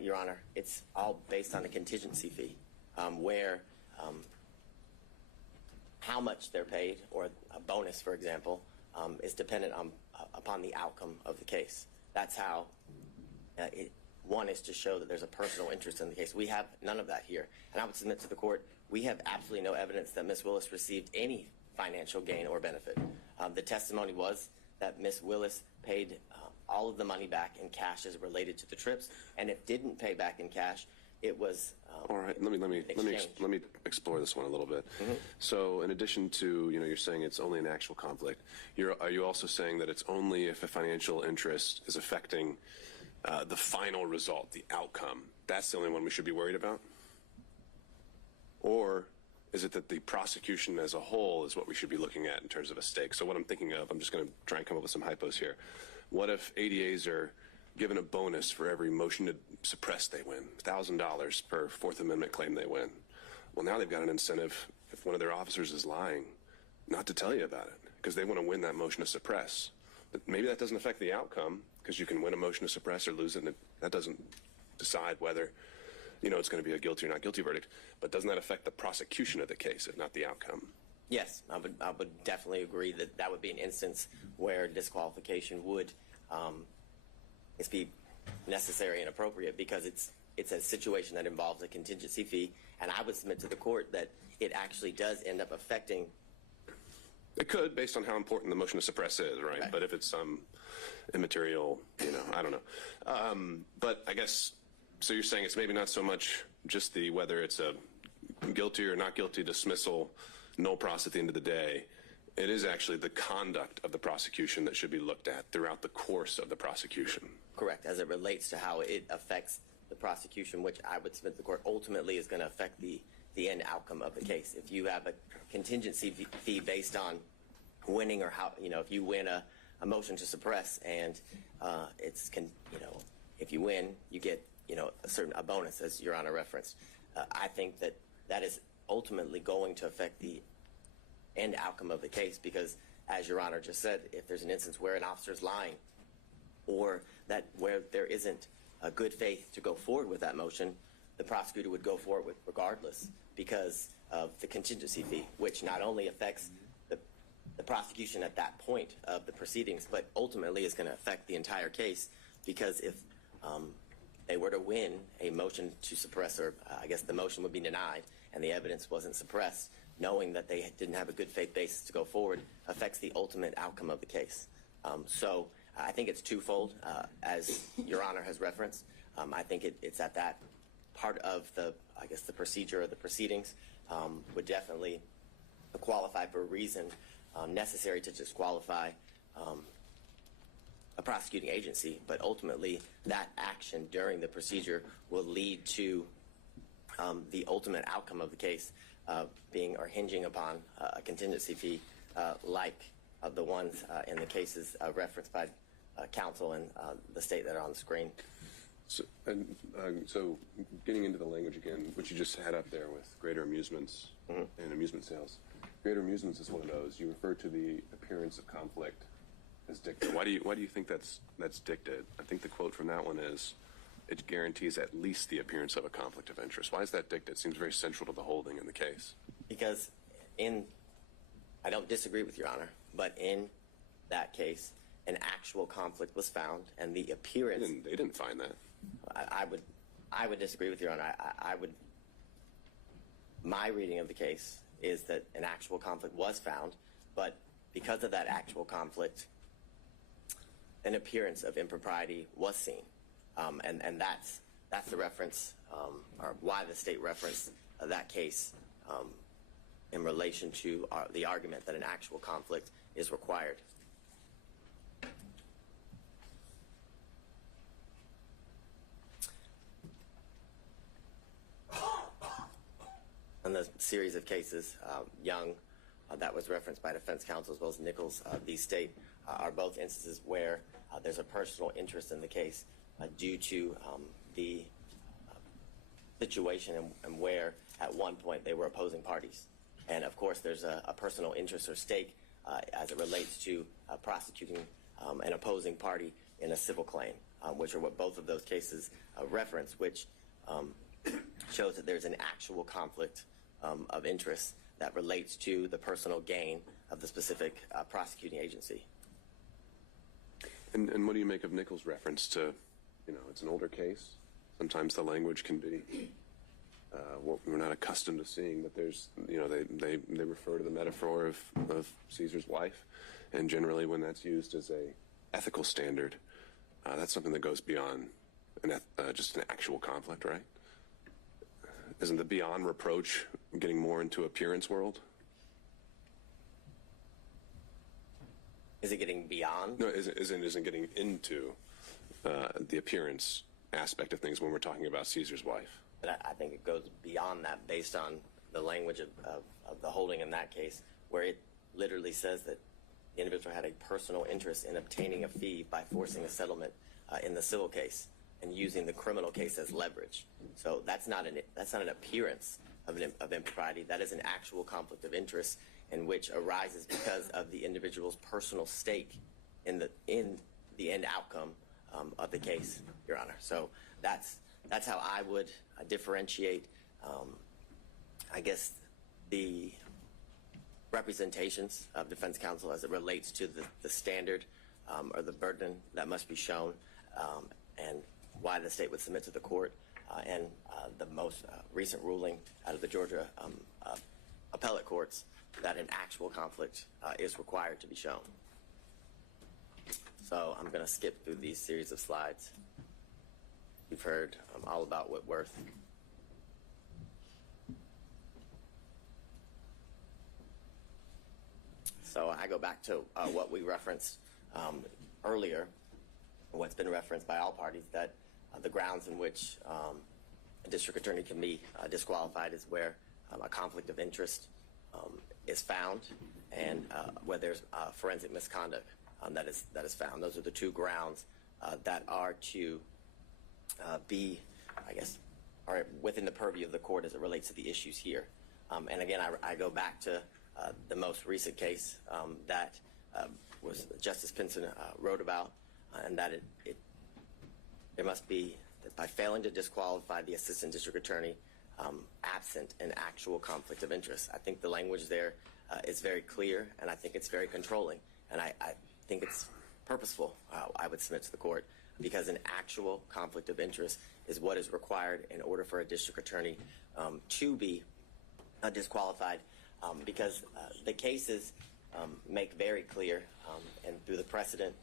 Your Honor, it's all based on a contingency fee, where how much they're paid, or a bonus, for example, is dependent upon the outcome of the case. That's how one is to show that there's a personal interest in the case. We have none of that here. And I would submit to the court, we have absolutely no evidence that Ms. Willis received any financial gain or benefit. The testimony was that Ms. Willis paid all of the money back in cash as related to the trips, and if didn't pay back in cash, it was all right. Let me explore this one a little bit. Mm-hmm. So, in addition to you're saying it's only an actual conflict, are you also saying that it's only if a financial interest is affecting the final result, the outcome? That's the only one we should be worried about? Or is it that the prosecution as a whole is what we should be looking at in terms of a stake? So what I'm thinking of, I'm just going to try and come up with some hypos here. What if ADAs are given a bonus for every motion to suppress they win, $1,000 per Fourth Amendment claim they win? Well, now they've got an incentive, if one of their officers is lying, not to tell you about it, because they want to win that motion to suppress. But maybe that doesn't affect the outcome, because you can win a motion to suppress or lose it, and that doesn't decide whether it's going to be a guilty or not guilty verdict. But doesn't that affect the prosecution of the case, if not the outcome? Yes, I would definitely agree that would be an instance where disqualification would be necessary and appropriate, because it's a situation that involves a contingency fee, and I would submit to the court that it actually does end up affecting. It could, based on how important the motion to suppress is, right? But if it's some immaterial, I don't know. But I guess, so you're saying it's maybe not so much just whether it's a guilty or not guilty dismissal, no pros at the end of the day. It is actually the conduct of the prosecution that should be looked at throughout the course of the prosecution. Correct, as it relates to how it affects the prosecution, which I would submit to the court ultimately is going to affect the end outcome of the case. If you have a contingency fee based on winning, or how, if you win a motion to suppress, and if you win, you get, a bonus, as Your Honor referenced. I think that is ultimately going to affect the end outcome of the case, because, as Your Honor just said, if there's an instance where an officer's lying, or that where there isn't a good faith to go forward with that motion, the prosecutor would go forward with regardless, because of the contingency fee, which not only affects the prosecution at that point of the proceedings, but ultimately is going to affect the entire case, because if they were to win a motion to suppress, or I guess the motion would be denied and the evidence wasn't suppressed, knowing that they didn't have a good faith basis to go forward affects the ultimate outcome of the case. So I think it's twofold, as Your Honor has referenced. I think it's at that part of the procedure or the proceedings would definitely qualify for a reason necessary to disqualify a prosecuting agency, but ultimately that action during the procedure will lead to the ultimate outcome of the case being or hinging upon a contingency fee like the ones in the cases referenced by counsel and the state that are on the screen. So getting into the language again, which you just had up there with greater amusements and amusement sales. Greater amusements is one of those. You refer to the appearance of conflict as dicta. Why do you think that's dicta? I think the quote from that one is, it guarantees at least the appearance of a conflict of interest. Why is that dicta? It seems very central to the holding in the case. Because I don't disagree with Your Honor, but in that case, an actual conflict was found, and the appearance. They didn't find that. I would disagree with Your Honor. My reading of the case is that an actual conflict was found, but because of that actual conflict, an appearance of impropriety was seen, and that's the reference, or why the state referenced that case in relation to the argument that an actual conflict is required. In the series of cases, Young, that was referenced by defense counsel, as well as Nichols v. State, are both instances where there's a personal interest in the case due to the situation and where at one point they were opposing parties. And of course there's a personal interest or stake as it relates to prosecuting an opposing party in a civil claim, which are what both of those cases reference, which shows that there's an actual conflict of interest that relates to the personal gain of the specific prosecuting agency. And what do you make of Nichols' reference to, it's an older case. Sometimes the language can be what we're not accustomed to seeing, but there's, they refer to the metaphor of Caesar's wife, and generally when that's used as a ethical standard, that's something that goes beyond just an actual conflict, right? Isn't the beyond reproach getting more into appearance world? Is it getting beyond? No, isn't getting into the appearance aspect of things when we're talking about Caesar's wife. But I think it goes beyond that based on the language of the holding in that case, where it literally says that the individual had a personal interest in obtaining a fee by forcing a settlement in the civil case and using the criminal case as leverage. So that's not an appearance of impropriety. That is an actual conflict of interest in which arises because of the individual's personal stake in the end outcome of the case, Your Honor. So that's how I would differentiate, I guess, the representations of defense counsel as it relates to the standard or the burden that must be shown, and why the state would submit to the court, and the most recent ruling out of the Georgia appellate courts that an actual conflict is required to be shown. So I'm going to skip through these series of slides. You've heard all about Whitworth. So I go back to what we referenced earlier, what's been referenced by all parties, that the grounds in which a district attorney can be disqualified is where a conflict of interest is found, and where there's forensic misconduct that is found. Those are the two grounds that are to be, I guess, are within the purview of the court as it relates to the issues here. And again, I go back to the most recent case that was Justice Pinson wrote about, and that there must be, that by failing to disqualify the assistant district attorney absent an actual conflict of interest. I think the language there is very clear, and I think it's very controlling, and I think it's purposeful, I would submit to the court, because an actual conflict of interest is what is required in order for a district attorney to be disqualified, because the cases make very clear, and through the precedent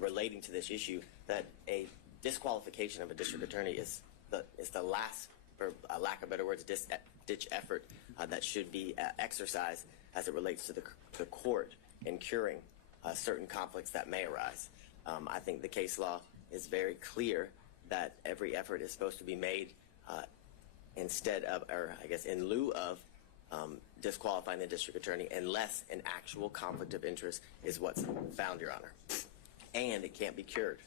relating to this issue, that a disqualification of a district attorney is the last, for lack of better words, ditch effort that should be exercised as it relates to the court in curing certain conflicts that may arise. I think the case law is very clear that every effort is supposed to be made instead of, or I guess in lieu of, disqualifying the district attorney unless an actual conflict of interest is what's found, Your Honor. And it can't be cured.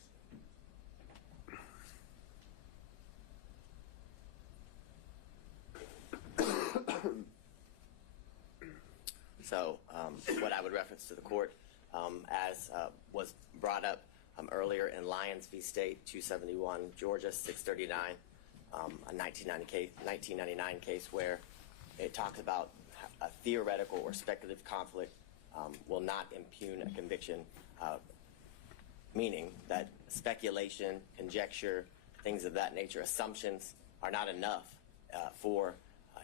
So what I would reference to the court, as was brought up earlier in Lyons v. State, 271, Georgia, 639, a 1999 case where it talks about a theoretical or speculative conflict will not impugn a conviction, meaning that speculation, conjecture, things of that nature, assumptions are not enough for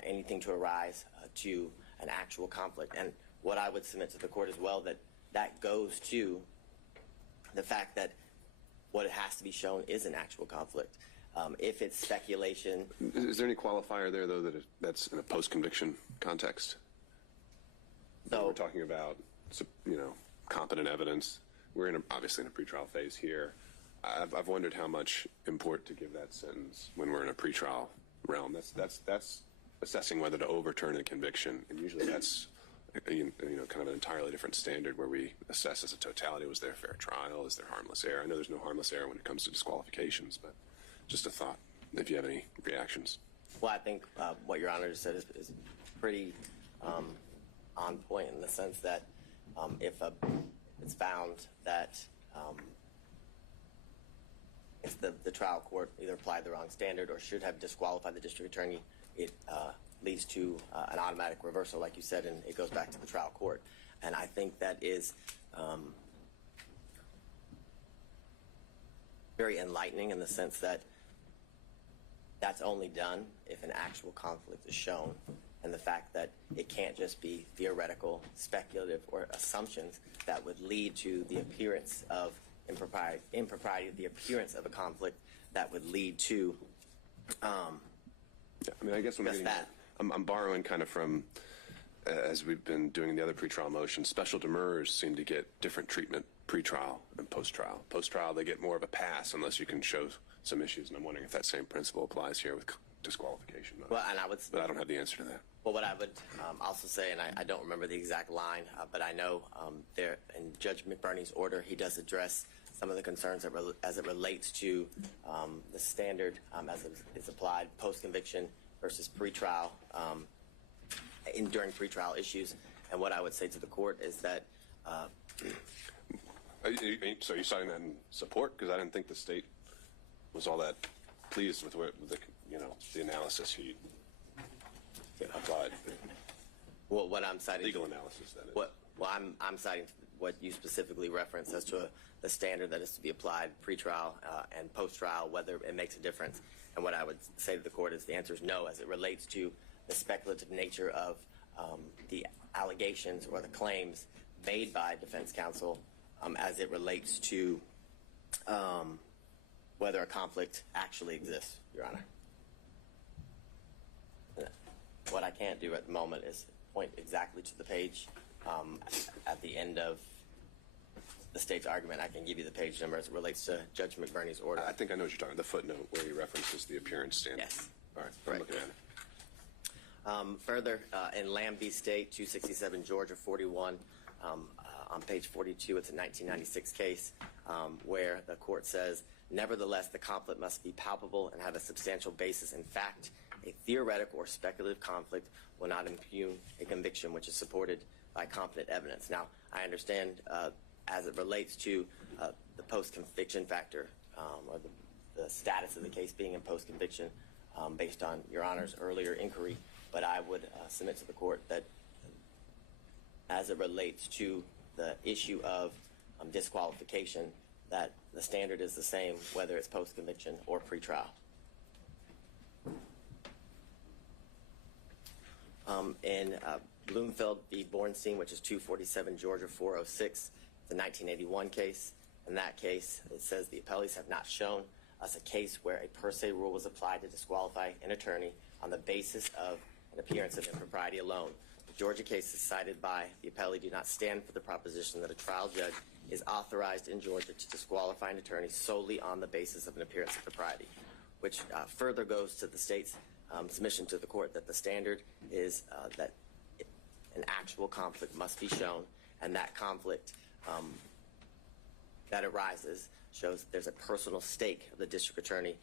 anything to arise to an actual conflict. And what I would submit to the court as well, that goes to the fact that what it has to be shown is an actual conflict. If it's speculation. Is there any qualifier there, though, that's in a post-conviction context? So we're talking about, competent evidence. We're obviously in a pretrial phase here. I've wondered how much import to give that sentence when we're in a pretrial realm. That's assessing whether to overturn a conviction, and usually that's kind of an entirely different standard where we assess as a totality: was there a fair trial? Is there harmless error? I know there's no harmless error when it comes to disqualifications, but just a thought. If you have any reactions. Well, I think what Your Honor just said is pretty on point in the sense that if it's found that if the trial court either applied the wrong standard or should have disqualified the district attorney, it leads to an automatic reversal, like you said, and it goes back to the trial court. And I think that is very enlightening in the sense that that's only done if an actual conflict is shown, and the fact that it can't just be theoretical, speculative, or assumptions that would lead to the appearance of impropriety, the appearance of a conflict that would lead to I guess when I'm borrowing kind of from, as we've been doing the other pretrial motions, special demurrers seem to get different treatment pre-trial and post-trial. Post-trial, they get more of a pass unless you can show some issues, and I'm wondering if that same principle applies here with disqualification. But I don't have the answer to that. Well, what I would also say, and I don't remember the exact line, but I know there in Judge McBurney's order, he does address some of the concerns as it relates to the standard as it is applied post-conviction versus pre-trial during pre-trial issues. And what I would say to the court is that. So you're citing that in support? Because I didn't think the state was all that pleased with the analysis he applied. Well, what I'm citing. Legal analysis, that is. Well, I'm citing what you specifically referenced as to the standard that is to be applied pre-trial and post-trial, whether it makes a difference. And what I would say to the court is the answer is no, as it relates to the speculative nature of the allegations or the claims made by defense counsel as it relates to whether a conflict actually exists, Your Honor. What I can't do at the moment is point exactly to the page at the end of the state's argument. I can give you the page number as it relates to Judge McBurney's order. I think I know what you're talking about, the footnote where he references the appearance standard. Yes. All right, Correct. I'm looking at it. Further, in Lambie State, 267 Georgia 41, on page 42, it's a 1996 case where the court says, nevertheless, the conflict must be palpable and have a substantial basis in fact. A theoretical or speculative conflict will not impugn a conviction which is supported by competent evidence. Now, I understand as it relates to the post-conviction factor or the status of the case being in post-conviction based on Your Honor's earlier inquiry, but I would submit to the court that as it relates to the issue of disqualification, that the standard is the same whether it's post-conviction or pre-trial. In Bloomfield v. Bornstein, which is 247 Georgia 406, the 1981 case. In that case, it says the appellees have not shown us a case where a per se rule was applied to disqualify an attorney on the basis of an appearance of impropriety alone. The Georgia cases cited by the appellee do not stand for the proposition that a trial judge is authorized in Georgia to disqualify an attorney solely on the basis of an appearance of propriety, which further goes to the state's submission to the court that the standard is that an actual conflict must be shown, and that conflict that arises shows there's a personal stake of the district attorney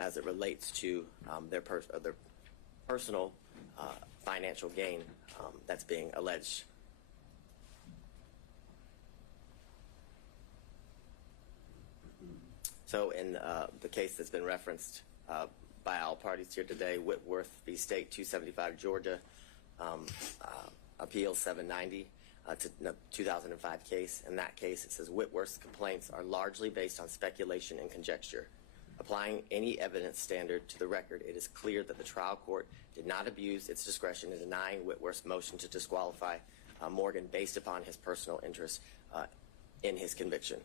as it relates to their personal financial gain that's being alleged. So in the case that's been referenced by all parties here today, Whitworth v. State 275 Georgia, Appeal 790, to the 2005 case. In that case, it says Whitworth's complaints are largely based on speculation and conjecture. Applying any evidence standard to the record, it is clear that the trial court did not abuse its discretion in denying Whitworth's motion to disqualify Morgan based upon his personal interest in his conviction.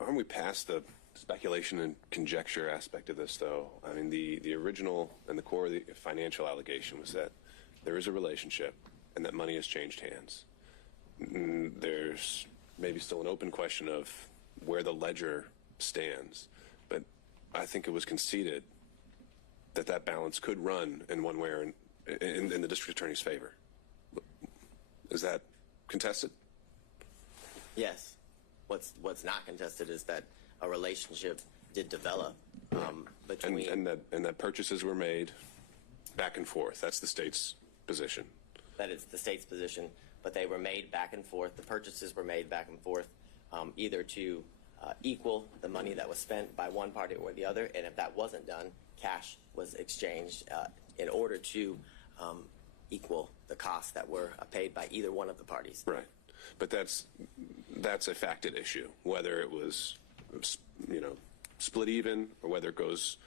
Aren't we past the speculation and conjecture aspect of this, though? I mean, the original and the core of the financial allegation was that there is a relationship and that money has changed hands. There's maybe still an open question of where the ledger stands, but I think it was conceded that that balance could run in one way or in the district attorney's favor. Is that contested? Yes. What's not contested is that a relationship did develop between and that purchases were made back and forth. That's the state's position. That is the state's position, but they were made back and forth. The purchases were made back and forth, either to equal the money that was spent by one party or the other, and if that wasn't done, cash was exchanged in order to equal the costs that were paid by either one of the parties. Right, but that's a facted issue, whether it was split even, or whether it goes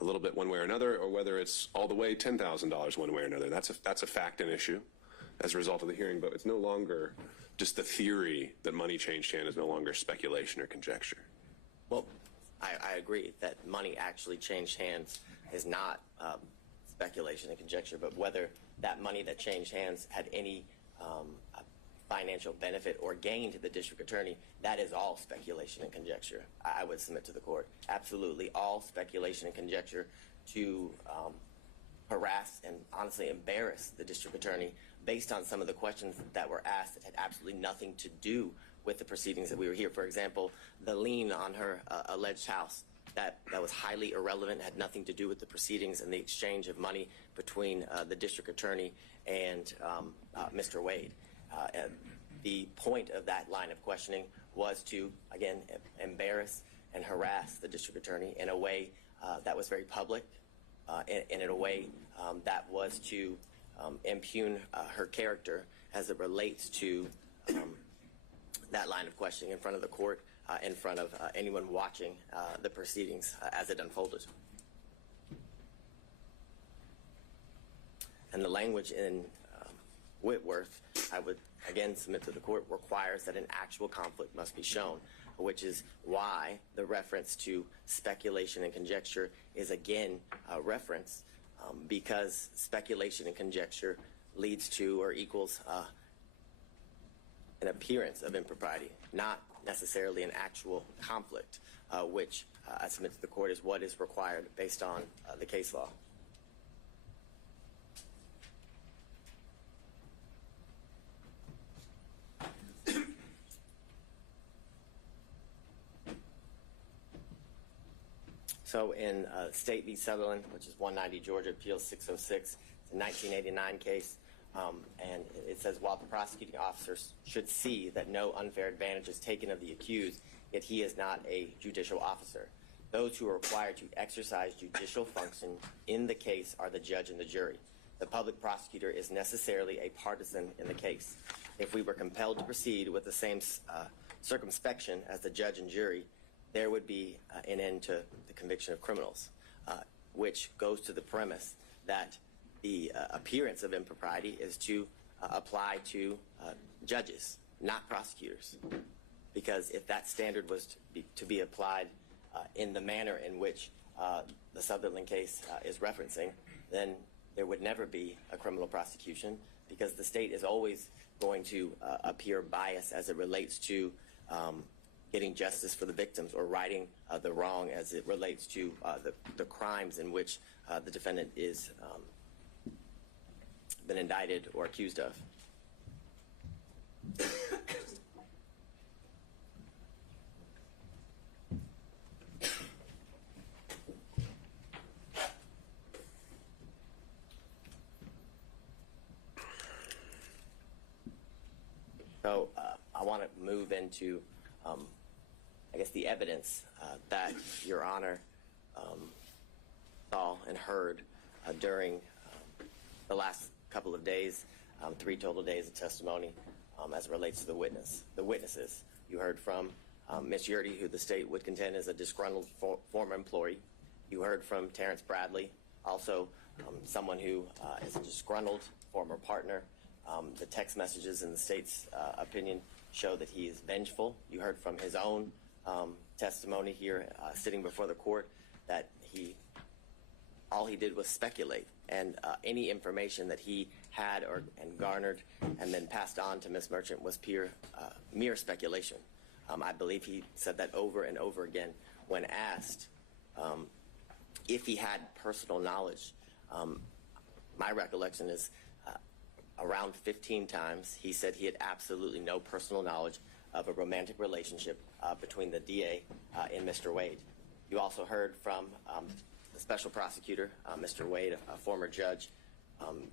a little bit one way or another, or whether it's all the way $10,000 one way or another. That's a fact and issue as a result of the hearing, but it's no longer just the theory that money changed hands is no longer speculation or conjecture. Well, I agree that money actually changed hands is not speculation and conjecture, but whether that money that changed hands had any financial benefit or gain to the district attorney, that is all speculation and conjecture. I would submit to the court. Absolutely all speculation and conjecture to harass and honestly embarrass the district attorney based on some of the questions that were asked that had absolutely nothing to do with the proceedings that we were here. For example, the lien on her alleged house, that was highly irrelevant, had nothing to do with the proceedings and the exchange of money between the district attorney and Mr. Wade. And the point of that line of questioning was to, again, embarrass and harass the district attorney in a way that was very public, and in a way that was to impugn her character as it relates to that line of questioning in front of the court, in front of anyone watching the proceedings as it unfolded. And the language in Whitworth, I would again submit to the court, requires that an actual conflict must be shown, which is why the reference to speculation and conjecture is again a reference, because speculation and conjecture leads to or equals an appearance of impropriety, not necessarily an actual conflict, which I submit to the court is what is required based on the case law. So in State v. Sutherland, which is 190 Georgia Appeals 606, it's a 1989 case, and it says, while the prosecuting officers should see that no unfair advantage is taken of the accused, yet he is not a judicial officer. Those who are required to exercise judicial function in the case are the judge and the jury. The public prosecutor is necessarily a partisan in the case. If we were compelled to proceed with the same circumspection as the judge and jury, there would be an end to the conviction of criminals, which goes to the premise that the appearance of impropriety is to apply to judges, not prosecutors. Because if that standard was to be applied in the manner in which the Sutherland case is referencing, then there would never be a criminal prosecution, because the state is always going to appear biased as it relates to getting justice for the victims or righting the wrong as it relates to the crimes in which the defendant is been indicted or accused of. So I want to move into I guess the evidence that Your Honor saw and heard during the last couple of days 3 total days of testimony as it relates to the witnesses. You heard from Ms. Yurdy, who the state would contend is a disgruntled former employee. You heard from Terrence Bradley, also someone who is a disgruntled former partner. The text messages in the state's opinion show that he is vengeful. You heard from his own testimony here sitting before the court that all he did was speculate, and any information that he had and garnered and then passed on to Ms. Merchant was mere speculation. I believe he said that over and over again when asked if he had personal knowledge. My recollection is around 15 times he said he had absolutely no personal knowledge of a romantic relationship between the DA and Mr. Wade. You also heard from the special prosecutor, Mr. Wade, a former judge.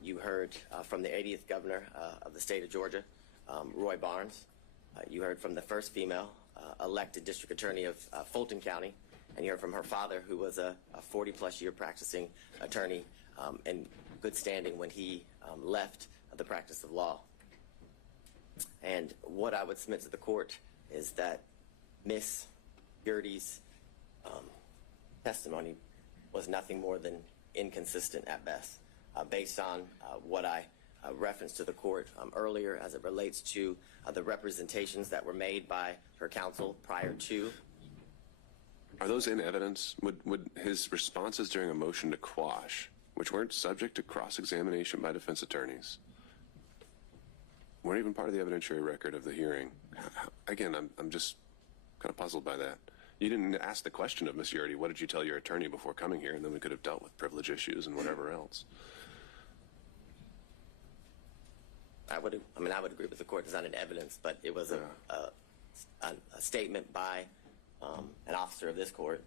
You heard from the 80th governor of the state of Georgia, Roy Barnes. You heard from the first female elected district attorney of Fulton County, and you heard from her father, who was a 40-plus year practicing attorney in good standing when he left the practice of law. And what I would submit to the court is that Ms. Yurdy's testimony was nothing more than inconsistent at best, based on what I referenced to the court earlier as it relates to the representations that were made by her counsel prior to. Are those in evidence? Would his responses during a motion to quash, which weren't subject to cross-examination by defense attorneys, weren't even part of the evidentiary record of the hearing? Again, I'm just kind of puzzled by that. You didn't ask the question of Ms. Yurdy, what did you tell your attorney before coming here, and then we could have dealt with privilege issues and whatever else. I would agree with the court. It's not in evidence, but it was a statement by an officer of this court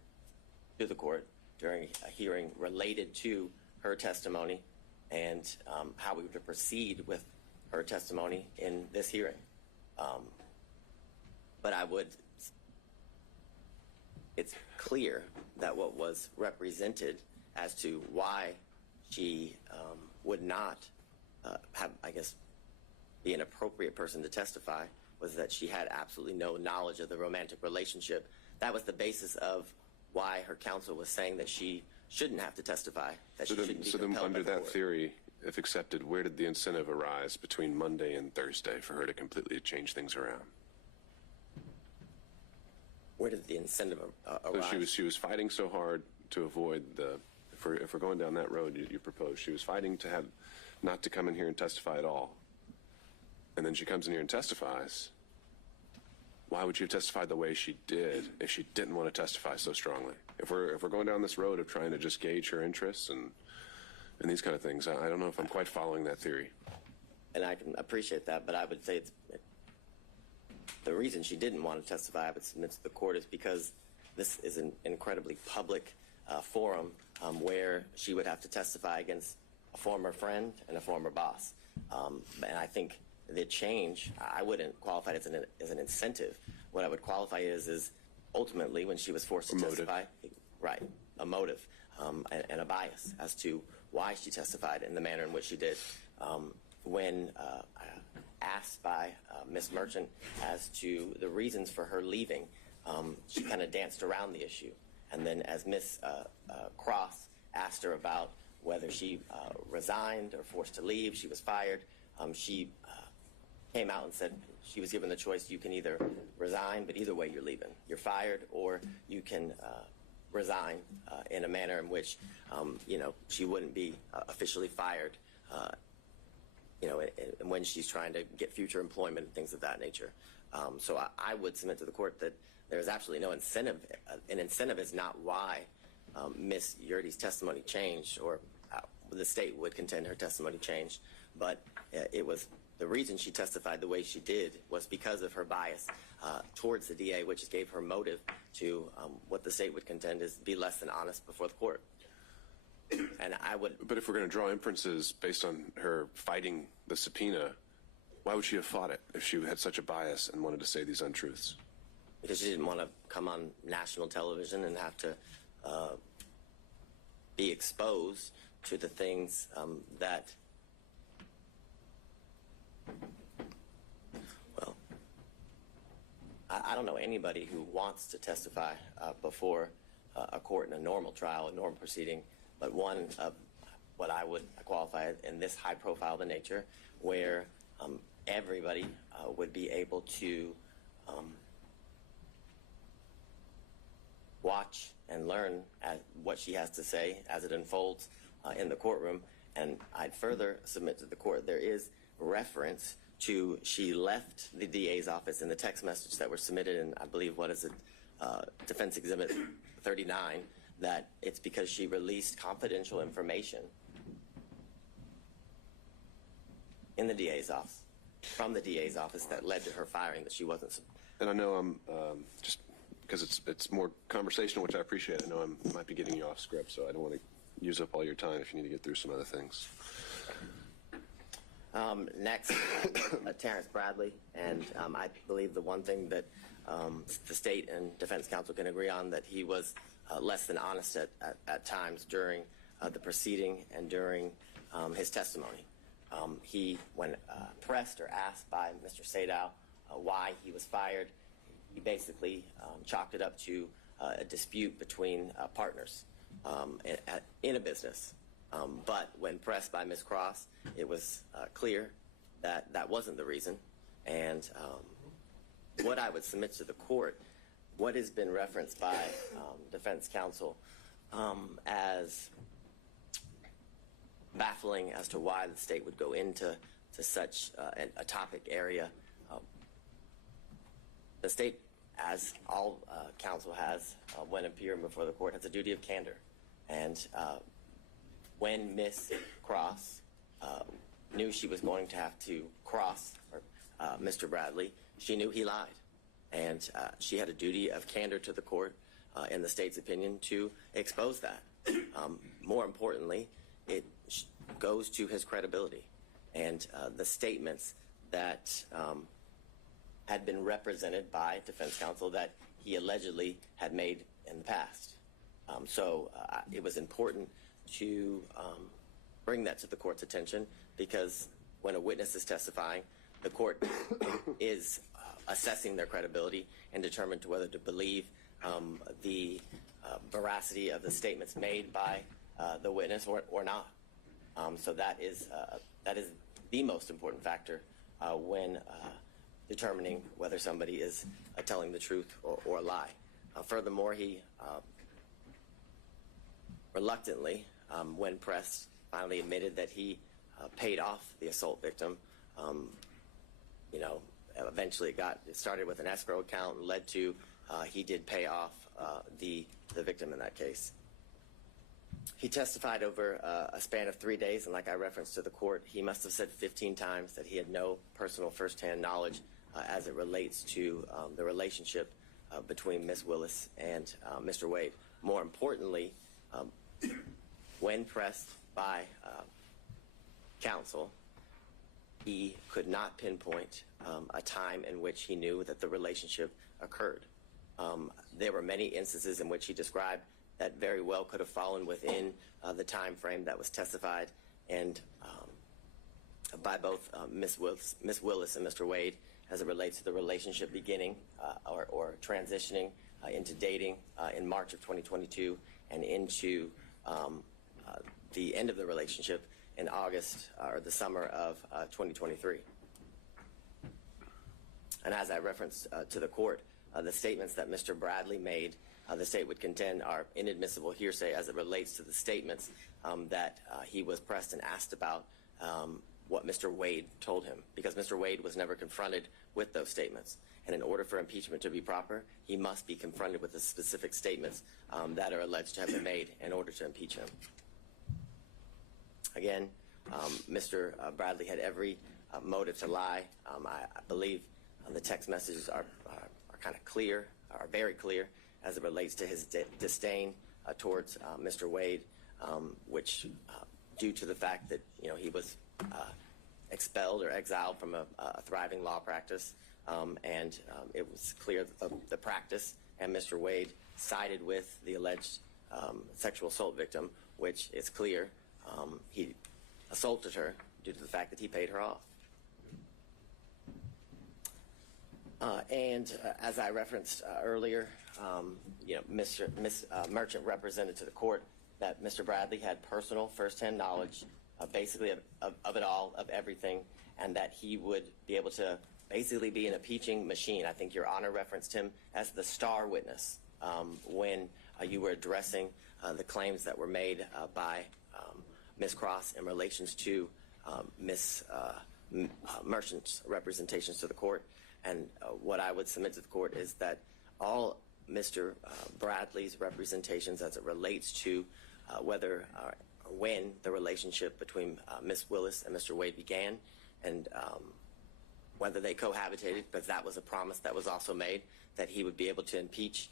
to the court during a hearing related to her testimony and how we would proceed with her testimony in this hearing. But it's clear that what was represented as to why she would not have, I guess, be an appropriate person to testify was that she had absolutely no knowledge of the romantic relationship. That was the basis of why her counsel was saying that she shouldn't have to testify, that she shouldn't be compelled by the under that court. theory, if accepted, where did the incentive arise between Monday and Thursday for her to completely change things around? Where did the incentive arise? So she was fighting so hard to avoid the, if we're going down that road you proposed, she was fighting to have not to come in here and testify at all. And then she comes in here and testifies. Why would she have testified the way she did if she didn't want to testify so strongly? If we're going down this road of trying to just gauge her interests and these kind of things, I don't know if I'm quite following that theory. And I can appreciate that, but I would say the reason she didn't want to testify, I would submit to the court, is because this is an incredibly public forum where she would have to testify against a former friend and a former boss. And I think the change, I wouldn't qualify it as an incentive. What I would qualify is ultimately when she was forced to testify, right, a motive and a bias as to why she testified in the manner in which she did. When asked by Ms. Merchant as to the reasons for her leaving, she kind of danced around the issue. And then as Ms. Cross asked her about whether she resigned or forced to leave, she was fired, she came out and said she was given the choice: you can either resign, but either way you're leaving. You're fired, or you can resign in a manner in which, she wouldn't be officially fired, when she's trying to get future employment and things of that nature. So I would submit to the court that there's absolutely no incentive. An incentive is not why Ms. Yurdy's testimony changed, or the state would contend her testimony changed, but it was the reason she testified the way she did was because of her bias towards the DA, which gave her motive to what the state would contend is be less than honest before the court. And I would. But if we're going to draw inferences based on her fighting the subpoena, why would she have fought it if she had such a bias and wanted to say these untruths? Because she didn't want to come on national television and have to be exposed to the things that don't know anybody who wants to testify before a court in a normal trial, a normal proceeding, but one of what I would qualify in this high profile of a nature where everybody would be able to watch and learn what she has to say as it unfolds in the courtroom. And I'd further submit to the court there is reference to she left the DA's office in the text message that were submitted in, I believe, what is it, Defense Exhibit 39, that it's because she released confidential information in the DA's office, from the DA's office, that led to her firing, that she wasn't. And I know I'm just because it's more conversational, which I appreciate. I know I might be getting you off script, so I don't want to use up all your time if you need to get through some other things. Next, Terrence Bradley, and I believe the one thing that the state and defense counsel can agree on, that he was less than honest at times during the proceeding and during his testimony. He, when pressed or asked by Mr. Sadow why he was fired, he basically chalked it up to a dispute between partners in a business. But when pressed by Ms. Cross, it was clear that that wasn't the reason. And what I would submit to the court, what has been referenced by defense counsel as baffling as to why the state would go into such a topic area. The state, as all counsel has when appearing before the court, has a duty of candor. And when Ms. Cross knew she was going to have to cross Mr. Bradley, she knew he lied. And she had a duty of candor to the court, in the state's opinion, to expose that. More importantly, it goes to his credibility and the statements that had been represented by defense counsel that he allegedly had made in the past. So it was important to bring that to the court's attention, because when a witness is testifying, the court is assessing their credibility and determined to whether to believe the veracity of the statements made by the witness or not. So that is the most important factor when determining whether somebody is telling the truth or a lie. Furthermore, he reluctantly, when pressed, finally admitted that he paid off the assault victim. Eventually it started with an escrow account and led to he did pay off the victim in that case. He testified over a span of 3 days, and like I referenced to the court, he must have said 15 times that he had no personal firsthand knowledge as it relates to the relationship between Ms. Willis and Mr. Wade. More importantly, when pressed by counsel, he could not pinpoint a time in which he knew that the relationship occurred. There were many instances in which he described that very well could have fallen within the time frame that was testified and by both Ms. Willis and Mr. Wade as it relates to the relationship beginning or transitioning into dating in March of 2022 and into the end of the relationship in August or the summer of 2023. And as I referenced to the court, the statements that Mr. Bradley made, the state would contend are inadmissible hearsay as it relates to the statements that he was pressed and asked about what Mr. Wade told him, because Mr. Wade was never confronted with those statements. And in order for impeachment to be proper, he must be confronted with the specific statements that are alleged to have been made in order to impeach him. Again, Mr. Bradley had every motive to lie. I believe the text messages are kind of clear, are very clear as it relates to his disdain towards Mr. Wade, which due to the fact that he was expelled or exiled from a thriving law practice, and it was clear that the practice and Mr. Wade sided with the alleged sexual assault victim, which is clear he assaulted her due to the fact that he paid her off. As I referenced earlier, Miss Merchant represented to the court that Mr. Bradley had personal firsthand knowledge basically of it all, of everything, and that he would be able to basically be an impeaching machine. I think Your Honor referenced him as the star witness when you were addressing the claims that were made by Ms. Cross in relations to Ms. Merchant's representations to the court. And what I would submit to the court is that all Mr. Bradley's representations as it relates to whether or when the relationship between Ms. Willis and Mr. Wade began, and whether they cohabitated, because that was a promise that was also made, that he would be able to impeach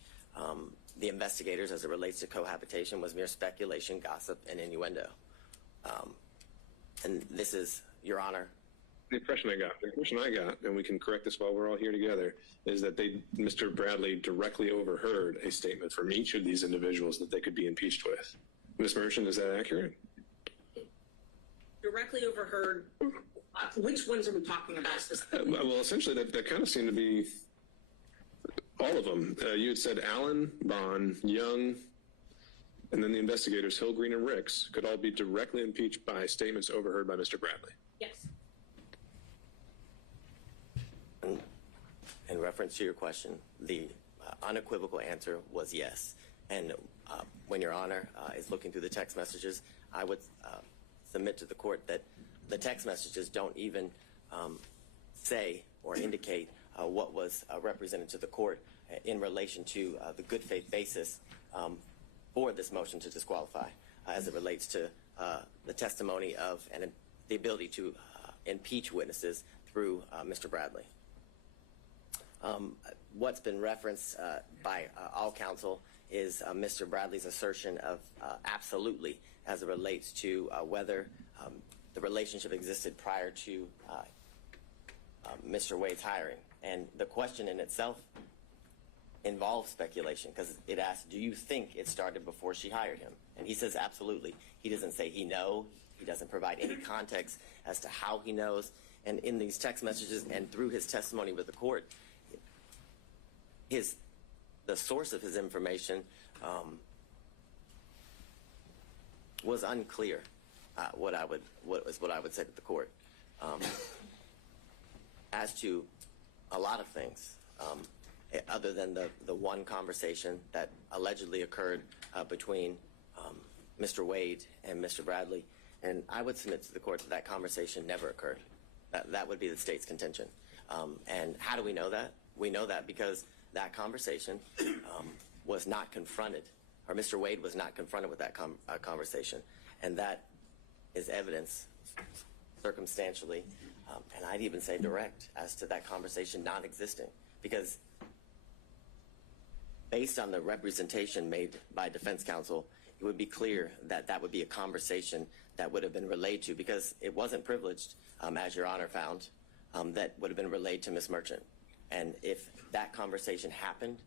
the investigators as it relates to cohabitation, was mere speculation, gossip, and innuendo. And this is, Your Honor. The impression I got, and we can correct this while we're all here together, is that Mr. Bradley directly overheard a statement from each of these individuals that they could be impeached with. Ms. Merchant, is that accurate? Directly overheard. Which ones are we talking about specifically? Well, essentially, that kind of seemed to be all of them. You had said Allen, Bond, Young, and then the investigators, Hill, Green, and Ricks, could all be directly impeached by statements overheard by Mr. Bradley. Yes. In reference to your question, the unequivocal answer was yes. And when Your Honor is looking through the text messages, I would submit to the court that the text messages don't even say or indicate what was represented to the court in relation to the good faith basis for this motion to disqualify as it relates to the testimony of and the ability to impeach witnesses through Mr. Bradley. What's been referenced by all counsel is Mr. Bradley's assertion of absolutely as it relates to whether the relationship existed prior to Mr. Wade's hiring. And the question in itself involves speculation, because it asks, do you think it started before she hired him? And he says absolutely. He doesn't say he knows. He doesn't provide any context as to how he knows. And in these text messages and through his testimony with the court, the source of his information was unclear. What I would say to the court, as to a lot of things, other than the one conversation that allegedly occurred between Mr. Wade and Mr. Bradley, and I would submit to the court that that conversation never occurred. That would be the state's contention. And how do we know that? We know that because that conversation was not confronted, or Mr. Wade was not confronted with that conversation. And that is evidence circumstantially, and I'd even say direct, as to that conversation non-existing. Because based on the representation made by defense counsel, it would be clear that that would be a conversation that would have been relayed to, because it wasn't privileged, as Your Honor found, that would have been relayed to Ms. Merchant. And if that conversation happened,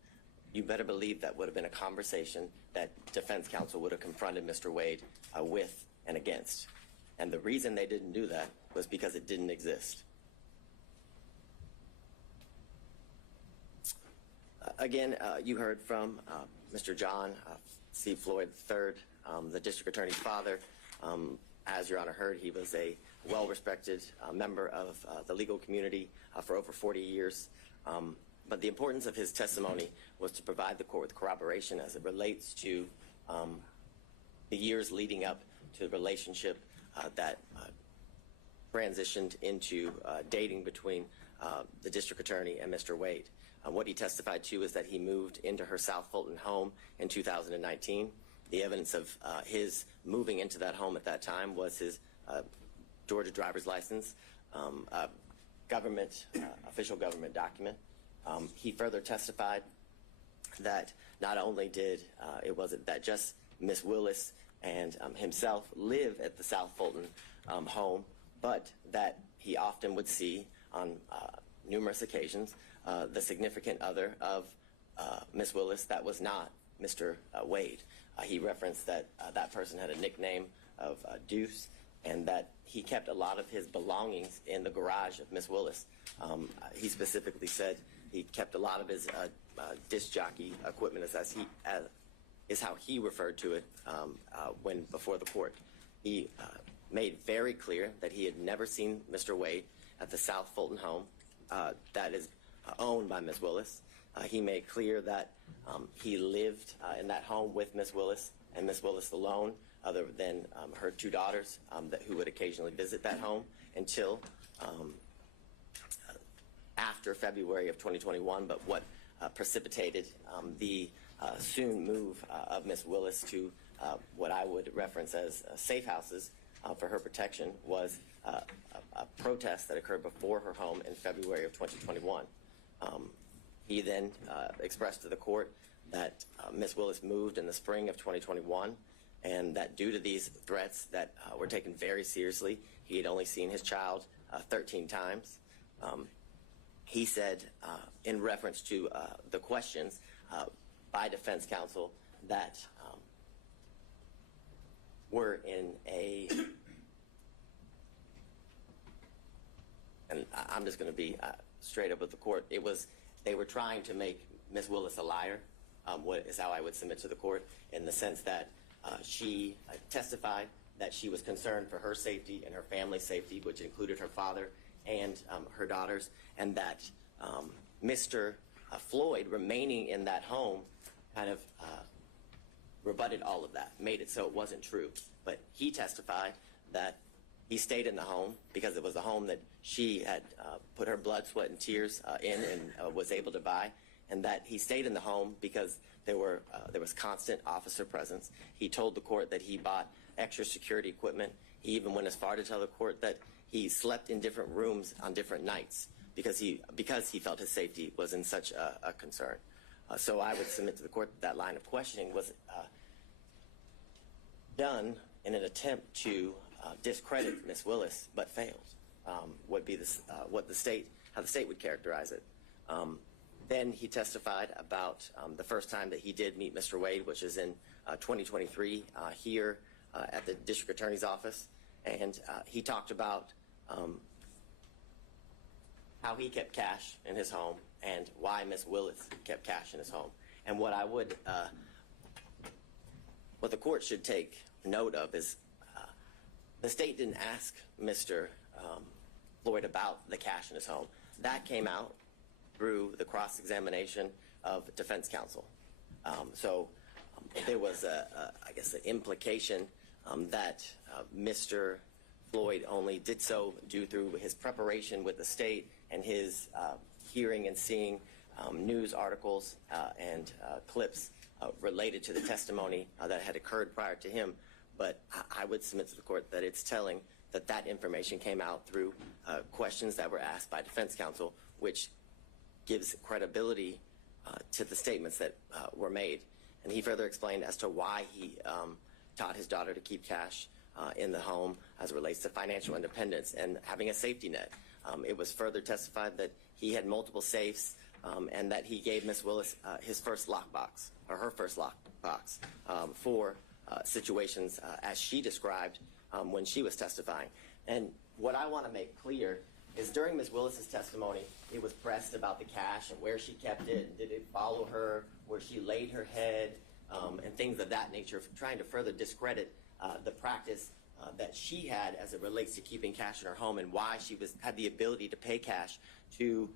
you better believe that would have been a conversation that defense counsel would have confronted Mr. Wade with and against. And the reason they didn't do that was because it didn't exist. Again, you heard from Mr. John C. Floyd III, the district attorney's father. As Your Honor heard, he was a well-respected member of the legal community for over 40 years. But the importance of his testimony was to provide the court with corroboration as it relates to the years leading up to the relationship that transitioned into dating between the district attorney and Mr. Wade. What he testified to is that he moved into her South Fulton home in 2019. The evidence of his moving into that home at that time was his Georgia driver's license, official government document. He further testified that not only did it wasn't that just Ms. Willis and himself live at the South Fulton home, but that he often would see on numerous occasions the significant other of Ms. Willis that was not Mr. Wade. He referenced that that person had a nickname of Deuce, and that he kept a lot of his belongings in the garage of Miss Willis. He specifically said he kept a lot of his disc jockey equipment, is how he referred to it when before the court. He made very clear that he had never seen Mr. Wade at the South Fulton home that is owned by Miss Willis. He made clear that he lived in that home with Miss Willis and Miss Willis alone, other than her two daughters who would occasionally visit that home until after February of 2021. But what precipitated the soon move of Miss Willis to what I would reference as safe houses for her protection was a protest that occurred before her home in February of 2021. He then expressed to the court that Miss Willis moved in the spring of 2021, and that due to these threats that were taken very seriously, he had only seen his child 13 times. He said, in reference to the questions by defense counsel that were in a, and I'm just going to be straight up with the court, they were trying to make Miss Willis a liar, what is how I would submit to the court, in the sense that she testified that she was concerned for her safety and her family's safety, which included her father and her daughters, and that Mr. Floyd remaining in that home kind of rebutted all of that, made it so it wasn't true. But he testified that he stayed in the home because it was a home that she had put her blood, sweat, and tears in and was able to buy, and that he stayed in the home because there was constant officer presence. He told the court that he bought extra security equipment. He even went as far to tell the court that he slept in different rooms on different nights because he felt his safety was in such a concern. So I would submit to the court that line of questioning was done in an attempt to discredit Miss Willis, but failed. Would be how the state would characterize it. Then he testified about the first time that he did meet Mr. Wade, which is in 2023 here at the district attorney's office, and he talked about how he kept cash in his home and why Miss Willis kept cash in his home. And what the court should take note of is the state didn't ask Mr. Floyd about the cash in his home. That came out through the cross-examination of defense counsel. So there was, I guess, the implication that Mr. Floyd only did so due through his preparation with the state and his hearing and seeing news articles and clips related to the testimony that had occurred prior to him. But I would submit to the court that it's telling that information came out through questions that were asked by defense counsel, which gives credibility to the statements that were made. And he further explained as to why he taught his daughter to keep cash in the home as it relates to financial independence and having a safety net. It was further testified that he had multiple safes and that he gave Miss Willis his first lockbox, or her first lockbox, for situations as she described when she was testifying. And what I want to make clear is during Ms. Willis's testimony, it was pressed about the cash and where she kept it, did it follow her, where she laid her head, and things of that nature, trying to further discredit the practice that she had as it relates to keeping cash in her home and why she had the ability to pay cash to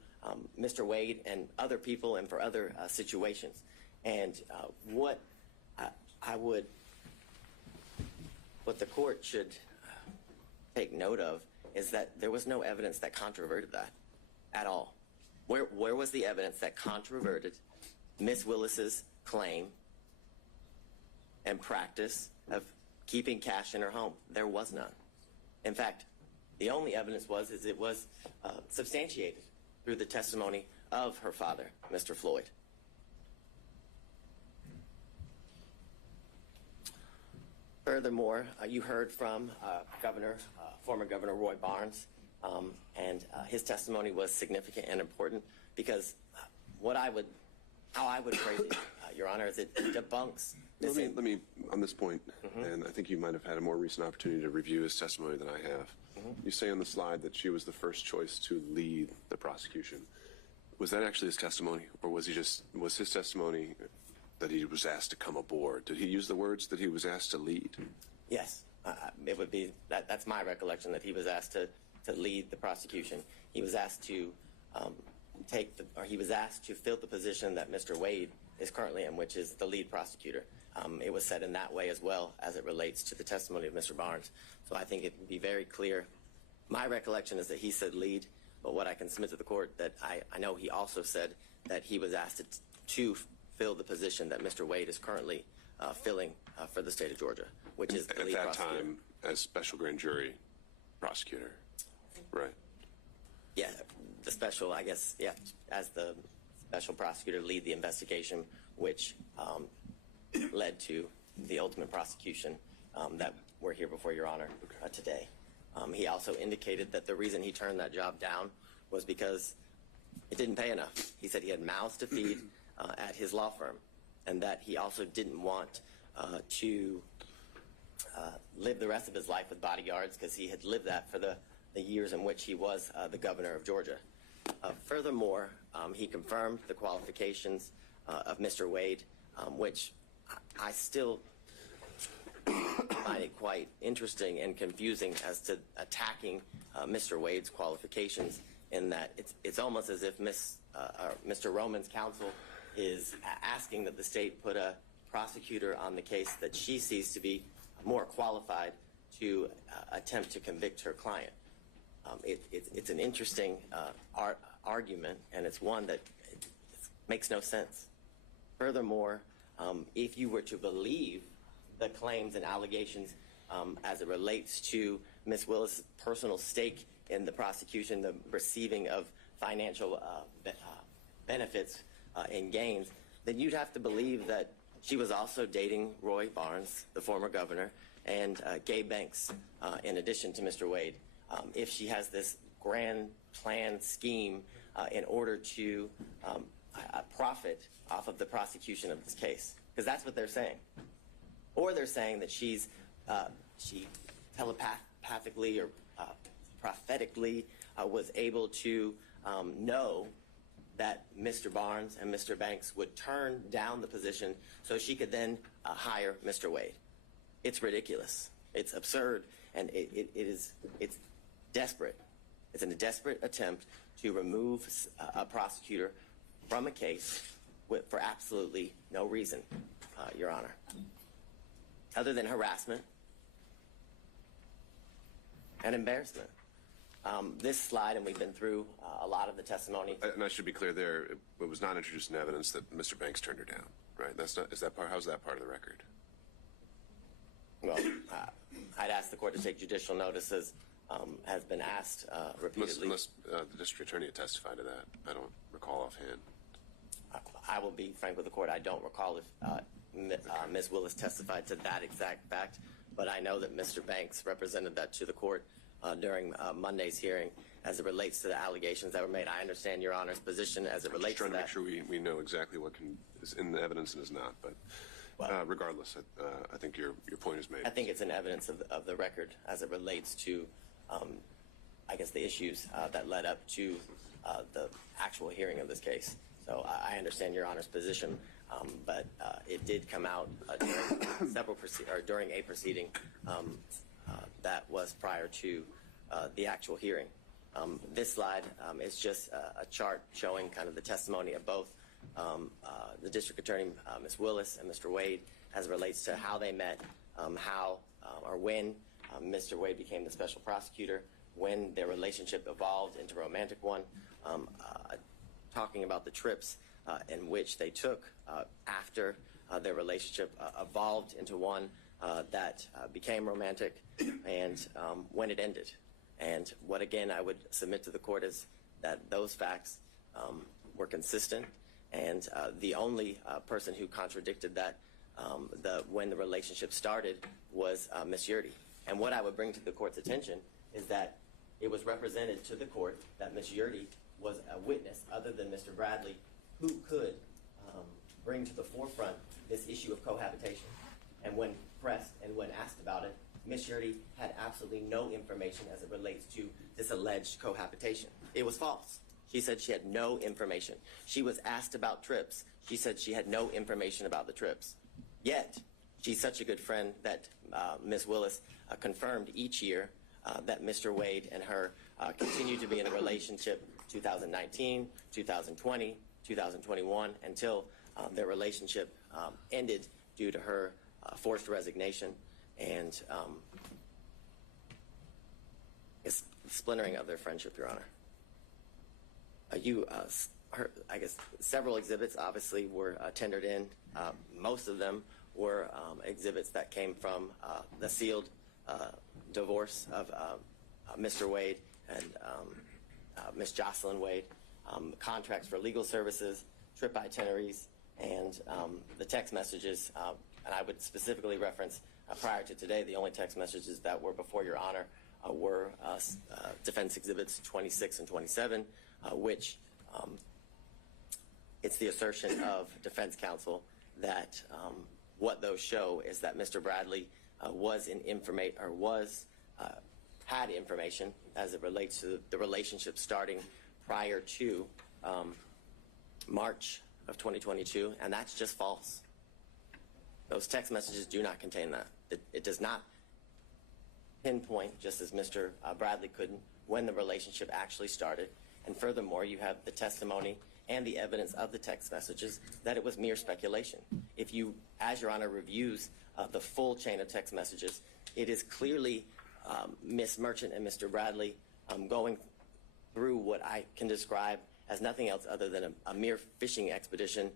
Mr. Wade and other people and for other situations. And what the court should take note of is that there was no evidence that controverted that at all. Where was the evidence that controverted Miss Willis's claim and practice of keeping cash in her home? There was none. In fact, the only evidence is it was substantiated through the testimony of her father, Mr. Floyd. Furthermore, you heard from former Governor Roy Barnes, and his testimony was significant and important because how I would phrase it, Your Honor, is it debunks Let me, on this point, and I think you might have had a more recent opportunity to review his testimony than I have. You say on the slide that she was the first choice to lead the prosecution. Was that actually his testimony, or was his testimony that he was asked to come aboard? Did he use the words that he was asked to lead? Yes, it would be, that's my recollection, that he was asked to lead the prosecution. He was asked to he was asked to fill the position that Mr. Wade is currently in, which is the lead prosecutor. It was said in that way as well as it relates to the testimony of Mr. Barnes. So I think it would be very clear. My recollection is that he said lead, but what I can submit to the court that I know he also said that he was asked to fill the position that Mr. Wade is currently filling for the state of Georgia, which is the lead prosecutor. At that time, as special grand jury prosecutor, right? Yeah, the special, I guess, yeah, as the special prosecutor, lead the investigation, which led to the ultimate prosecution that we're here before Your Honor today. He also indicated that the reason he turned that job down was because it didn't pay enough. He said he had mouths to feed at his law firm, and that he also didn't want to live the rest of his life with bodyguards, because he had lived that for the years in which he was the governor of Georgia. Furthermore, he confirmed the qualifications of Mr. Wade, which I still find it quite interesting and confusing as to attacking Mr. Wade's qualifications, in that it's almost as if Mr. Roman's counsel is asking that the state put a prosecutor on the case that she sees to be more qualified to attempt to convict her client. It's an interesting argument, and it's one that makes no sense. Furthermore, if you were to believe the claims and allegations as it relates to Ms. Willis' personal stake in the prosecution, the receiving of financial benefits and gains, then you'd have to believe that she was also dating Roy Barnes, the former governor, and Gabe Banks, in addition to Mr. Wade. If she has this grand plan scheme in order to profit off of the prosecution of this case, because that's what they're saying. Or they're saying that she telepathically or prophetically was able to know that Mr. Barnes and Mr. Banks would turn down the position so she could then hire Mr. Wade. It's ridiculous. It's absurd, and it's desperate. It's a desperate attempt to remove a prosecutor from a case for absolutely no reason, Your Honor, other than harassment and embarrassment. This slide, and we've been through a lot of the testimony. And I should be clear there, it was not introduced in evidence that Mr. Banks turned her down, right? How's that part of the record? Well, I'd ask the court to take judicial notices, has been asked repeatedly. Unless the district attorney had testified to that. I don't recall offhand. I will be frank with the court. I don't recall if Ms. Willis testified to that exact fact, but I know that Mr. Banks represented that to the court during Monday's hearing as it relates to the allegations that were made. I understand Your Honor's position as it relates to that. I'm just trying to make sure we know exactly what is in the evidence and is not, but regardless, I think your point is made. I think it's an evidence of the record as it relates to, I guess, the issues that led up to the actual hearing of this case. So I understand Your Honor's position, but it did come out during a proceeding that was prior to the actual hearing. This slide is just a chart showing kind of the testimony of both the district attorney, Ms. Willis, and Mr. Wade, as it relates to how they met, how or when Mr. Wade became the special prosecutor, when their relationship evolved into a romantic one, talking about the trips in which they took after their relationship evolved into one that became romantic, and when it ended. And what, again, I would submit to the court is that those facts were consistent, and the only person who contradicted that when the relationship started was Ms. Yurdy. And what I would bring to the court's attention is that it was represented to the court that Ms. Yurdy was a witness other than Mr. Bradley who could bring to the forefront this issue of cohabitation. And when pressed and when asked about it, Ms. Yurdy had absolutely no information as it relates to this alleged cohabitation. It was false. She said she had no information. She was asked about trips. She said she had no information about the trips. Yet, she's such a good friend that Ms. Willis confirmed each year that Mr. Wade and her continue to be in a relationship 2019, 2020, 2021, until their relationship ended due to her forced resignation and splintering of their friendship, Your Honor. I guess several exhibits obviously were tendered in. Most of them were exhibits that came from the sealed divorce of Mr. Wade and Ms. Jocelyn Wade, contracts for legal services, trip itineraries, and the text messages. And I would specifically reference, prior to today, the only text messages that were before Your Honor were Defense Exhibits 26 and 27, which it's the assertion of defense counsel that what those show is that Mr. Bradley had information as it relates to the relationship starting prior to March of 2022, and that's just false. Those text messages do not contain that. It does not pinpoint, just as Mr. Bradley couldn't, when the relationship actually started. And furthermore, you have the testimony and the evidence of the text messages that it was mere speculation. If you, as Your Honor, reviews the full chain of text messages, it is clearly Ms. Merchant and Mr. Bradley going through what I can describe as nothing else other than a mere fishing expedition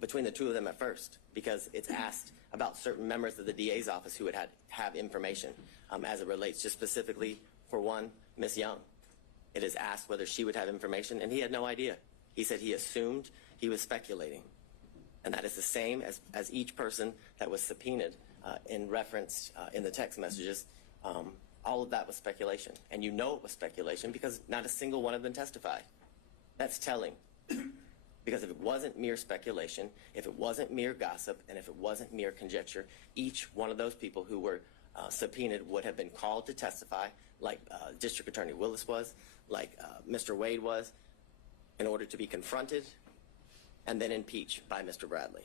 between the two of them at first, because it's asked about certain members of the DA's office who would have information as it relates just specifically, for one, Ms. Young. It is asked whether she would have information, and he had no idea. He said he assumed, he was speculating. And that is the same as each person that was subpoenaed in reference in the text messages. All of that was speculation. And you know it was speculation because not a single one of them testified. That's telling. Because if it wasn't mere speculation, if it wasn't mere gossip, and if it wasn't mere conjecture, each one of those people who were subpoenaed would have been called to testify, like District Attorney Willis was, like Mr. Wade was, in order to be confronted and then impeached by Mr. Bradley.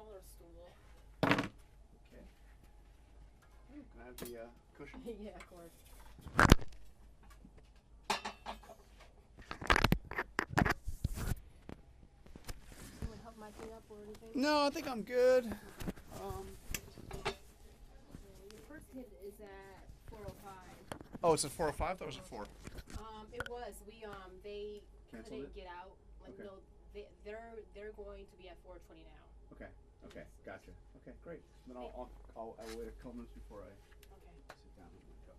smaller stool. Okay. Can I have the cushion? Yeah, of course. Someone help mic me up or anything? No, I think I'm good. Your first hit is at 4:05. Oh, it's a 4:05. That was a 4. It was. They Canceled couldn't it? get out. Like Okay. no, they're going to be at 4:20 now. Okay. Okay. Gotcha. Okay. Great. Then I'll wait a couple minutes before I Okay. sit down and go.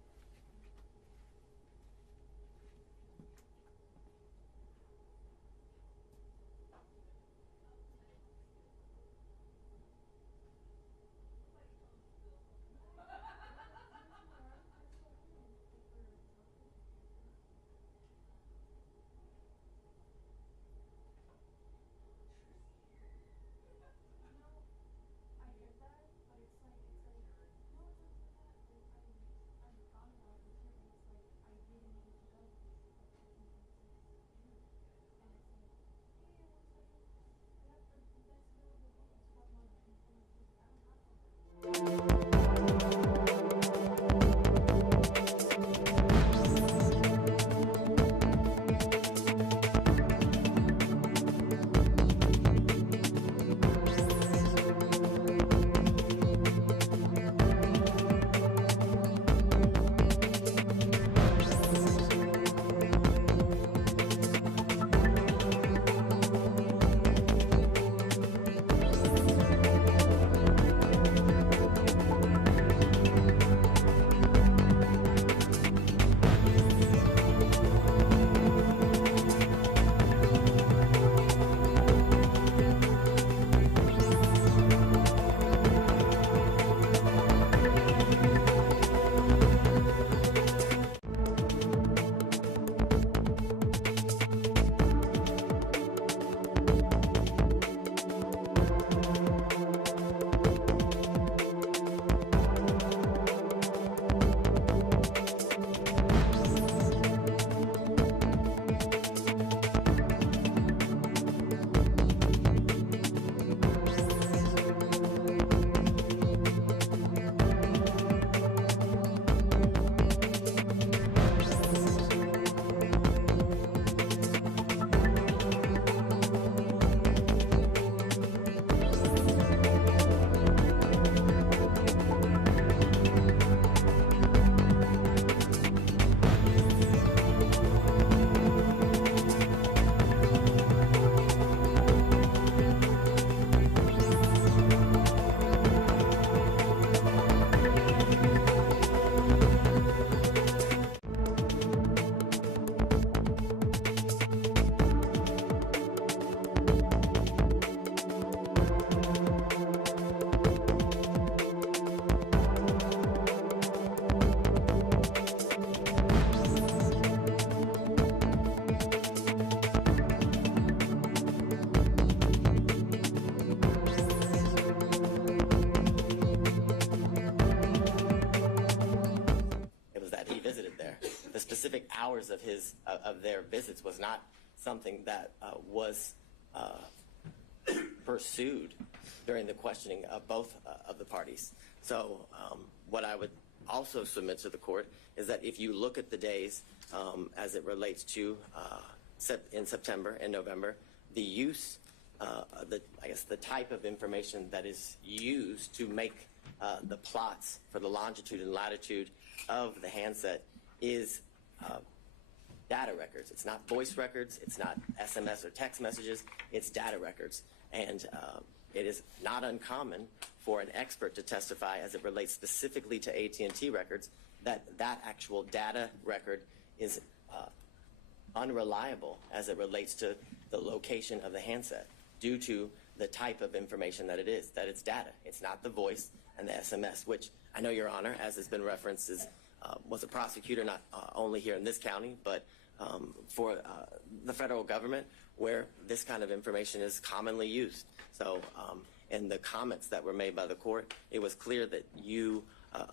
hours of their visits was not something that was pursued during the questioning of both of the parties. So what I would also submit to the court is that if you look at the days as it relates to in September and November, the use, the type of information that is used to make the plots for the longitude and latitude of the handset is data records. It's not voice records. It's not SMS or text messages. It's data records. And it is not uncommon for an expert to testify as it relates specifically to AT&T records that that actual data record is unreliable as it relates to the location of the handset due to the type of information that it is, that it's data. It's not the voice and the SMS, which I know, Your Honor, as has been referenced, was a prosecutor not only here in this county, but for the federal government where this kind of information is commonly used. So in the comments that were made by the court, it was clear that you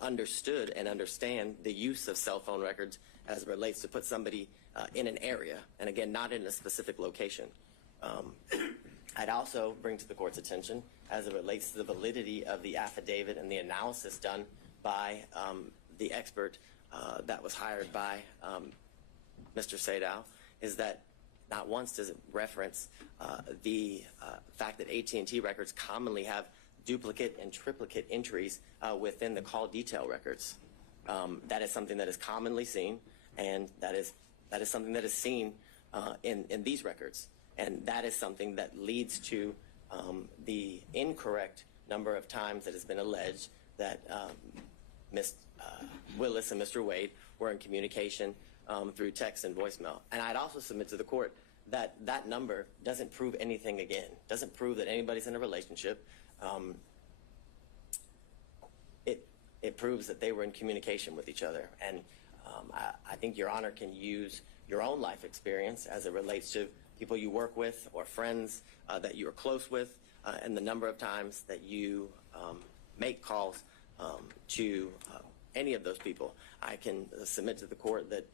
understood and understand the use of cell phone records as it relates to put somebody in an area, and again, not in a specific location. I'd also bring to the court's attention, as it relates to the validity of the affidavit and the analysis done by the expert that was hired by Mr. Sadow, is that not once does it reference the fact that AT&T records commonly have duplicate and triplicate entries within the call detail records. That is something that is commonly seen, and that is something that is seen in these records. And that is something that leads to the incorrect number of times that has been alleged that Ms. Willis and Mr. Wade were in communication through text and voicemail. And I'd also submit to the court that that number doesn't prove anything again, doesn't prove that anybody's in a relationship. It proves that they were in communication with each other. And I think Your Honor can use your own life experience as it relates to people you work with or friends that you're close with, and the number of times that you make calls to any of those people. I can submit to the court that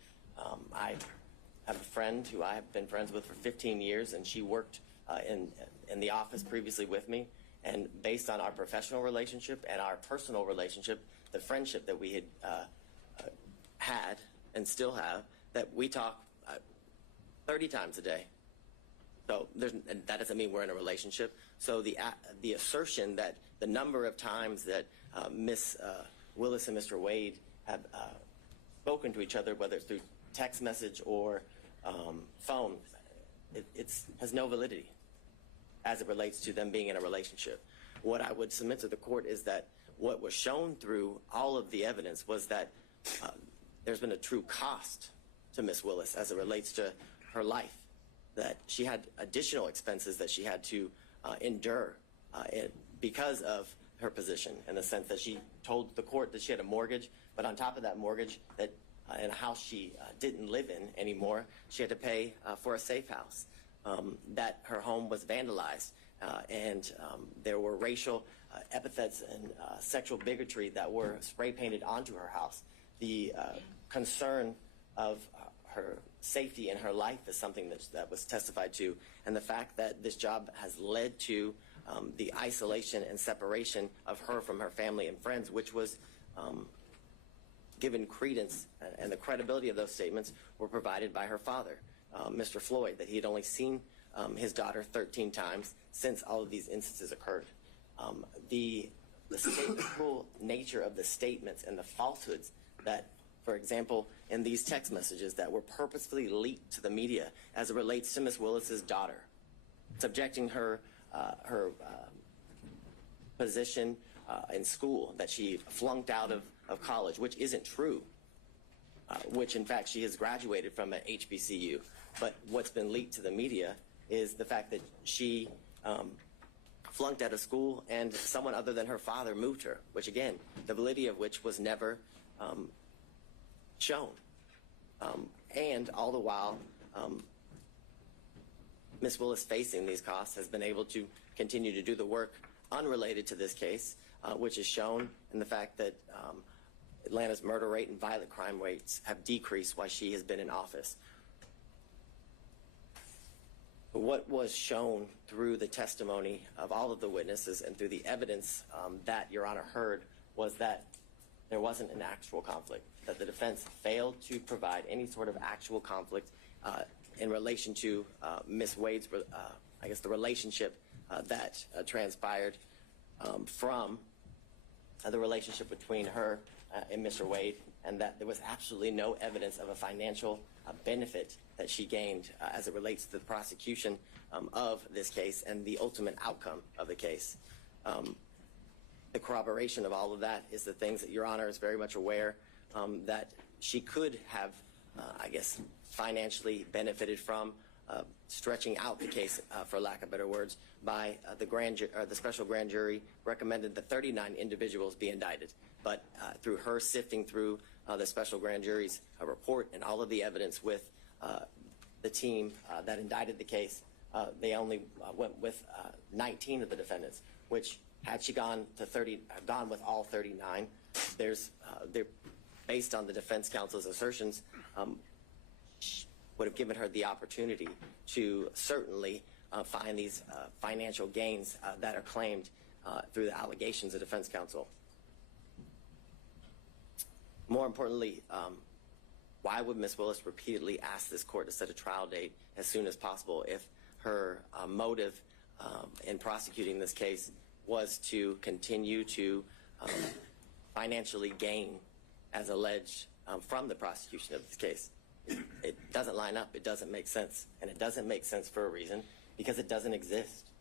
I have a friend who I have been friends with for 15 years, and she worked in the office previously with me. And based on our professional relationship and our personal relationship, the friendship that we had had and still have, that we talk 30 times a day. So and that doesn't mean we're in a relationship. So the assertion that the number of times that Ms. Willis and Mr. Wade have spoken to each other, whether it's through text message or phone, it has no validity as it relates to them being in a relationship. What I would submit to the court is that what was shown through all of the evidence was that there's been a true cost to Ms. Willis as it relates to her life, that she had additional expenses that she had to endure because of her position, in the sense that she told the court that she had a mortgage, but on top of that mortgage, that in a house she didn't live in anymore, she had to pay for a safe house, that her home was vandalized, and there were racial epithets and sexual bigotry that were spray painted onto her house. The concern of her safety in her life is something that was testified to, and the fact that this job has led to the isolation and separation of her from her family and friends, which was given credence, and the credibility of those statements were provided by her father, Mr. Floyd, that he had only seen his daughter 13 times since all of these instances occurred. The stateful nature of the statements and the falsehoods that, for example, in these text messages that were purposefully leaked to the media as it relates to Ms. Willis's daughter, subjecting her position in school, that she flunked out of college, which isn't true, which in fact she has graduated from an HBCU. But what's been leaked to the media is the fact that she flunked out of school and someone other than her father moved her, which again, the validity of which was never shown. And all the while, Ms. Willis, facing these costs, has been able to continue to do the work unrelated to this case, which is shown in the fact that Atlanta's murder rate and violent crime rates have decreased while she has been in office. What was shown through the testimony of all of the witnesses and through the evidence that Your Honor heard was that there wasn't an actual conflict, that the defense failed to provide any sort of actual conflict in relation to Ms. Wade's, I guess, the relationship that transpired from the relationship between her and Mr. Wade, and that there was absolutely no evidence of a financial benefit that she gained as it relates to the prosecution of this case and the ultimate outcome of the case. The corroboration of all of that is the things that Your Honor is very much aware that she could have, I guess, financially benefited from, stretching out the case, for lack of better words, by the special grand jury recommended that 39 individuals be indicted. But through her sifting through the special grand jury's report and all of the evidence with the team that indicted the case, they only went with 19 of the defendants, which had she gone with all 39, based on the defense counsel's assertions, would have given her the opportunity to certainly find these financial gains that are claimed through the allegations of defense counsel. More importantly, why would Ms. Willis repeatedly ask this court to set a trial date as soon as possible if her motive in prosecuting this case was to continue to financially gain as alleged from the prosecution of this case? It doesn't line up. It doesn't make sense. And it doesn't make sense for a reason, because it doesn't exist.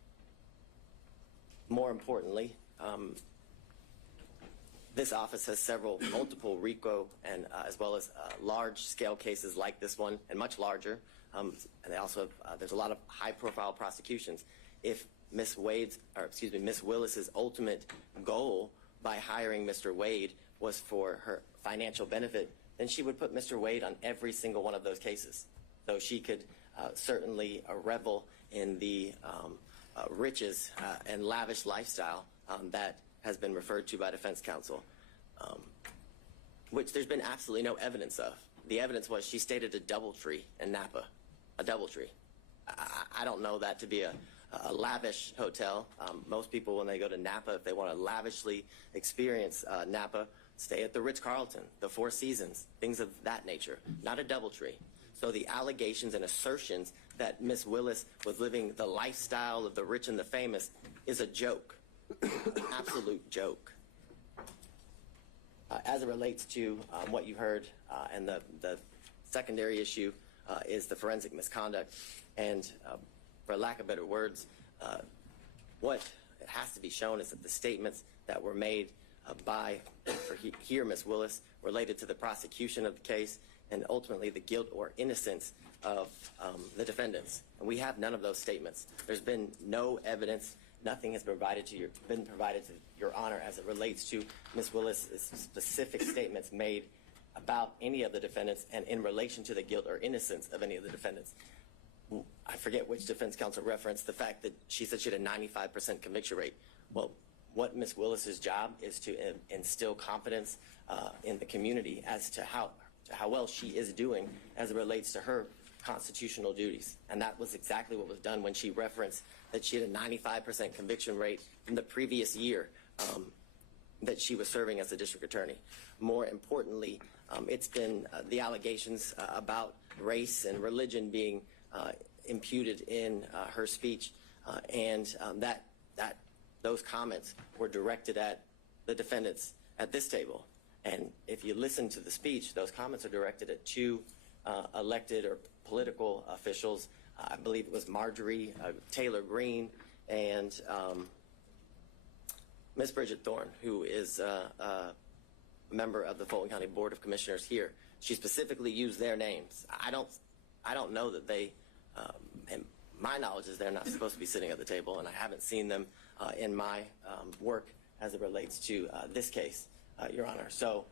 More importantly, this office has multiple RICO and as well as large-scale cases like this one, and much larger. And they also there's a lot of high-profile prosecutions. If Ms. Willis's ultimate goal by hiring Mr. Wade was for her financial benefit, then she would put Mr. Wade on every single one of those cases. So she could certainly revel in the riches and lavish lifestyle that has been referred to by defense counsel, which there's been absolutely no evidence of. The evidence was she stayed at a DoubleTree in Napa, a DoubleTree. I don't know that to be a lavish hotel. Most people, when they go to Napa, if they want to lavishly experience Napa, stay at the Ritz-Carlton, the Four Seasons, things of that nature, not a DoubleTree. So the allegations and assertions that Ms. Willis was living the lifestyle of the rich and the famous is a joke, absolute joke. As it relates to what you heard, and the secondary issue is the forensic misconduct, and for lack of better words, what has to be shown is that the statements that were made by Ms. Willis related to the prosecution of the case and ultimately the guilt or innocence of the defendants. And we have none of those statements. There's been no evidence. Nothing has been provided to Your Honor as it relates to Ms. Willis' specific statements made about any of the defendants and in relation to the guilt or innocence of any of the defendants. I forget which defense counsel referenced the fact that she said she had a 95% conviction rate. Well, what Ms. Willis's job is to instill confidence in the community as to how well she is doing as it relates to her constitutional duties. And that was exactly what was done when she referenced that she had a 95% conviction rate in the previous year that she was serving as a district attorney. More importantly, it's been the allegations about race and religion being imputed in her speech, and that those comments were directed at the defendants at this table. And if you listen to the speech, those comments are directed at two elected or political officials. I believe it was Marjorie Taylor Greene and Ms. Bridget Thorne, who is a member of the Fulton County Board of Commissioners here. She specifically used their names. I don't know that they, and my knowledge is they're not supposed to be sitting at the table, and I haven't seen them in my work as it relates to this case, Your Honor. So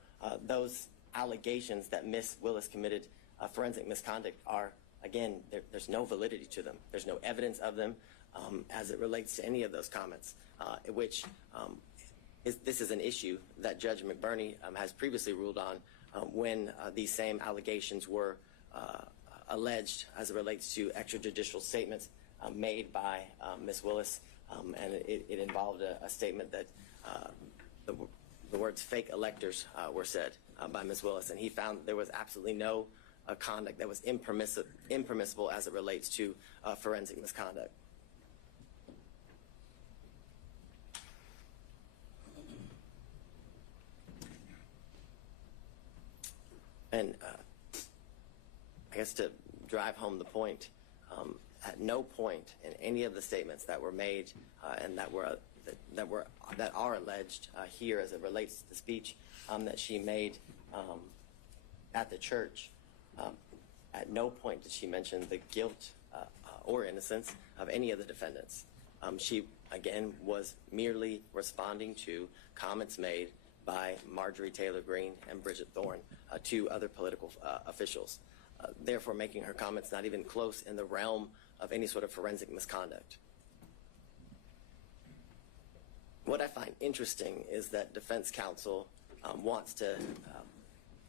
those allegations that Ms. Willis committed forensic misconduct are, again, there's no validity to them. There's no evidence of them as it relates to any of those comments, which this is an issue that Judge McBurney has previously ruled on when these same allegations were alleged as it relates to extrajudicial statements made by Ms. Willis, and it involved a statement that the words fake electors were said by Ms. Willis, and he found there was absolutely no conduct that was impermissible as it relates to forensic misconduct. And I guess to drive home the point, at no point in any of the statements that were made and that are alleged here as it relates to the speech that she made at the church, at no point did she mention the guilt or innocence of any of the defendants. She, again, was merely responding to comments made by Marjorie Taylor Greene and Bridget Thorne, two other political officials, therefore making her comments not even close in the realm of any sort of forensic misconduct. What I find interesting is that defense counsel wants to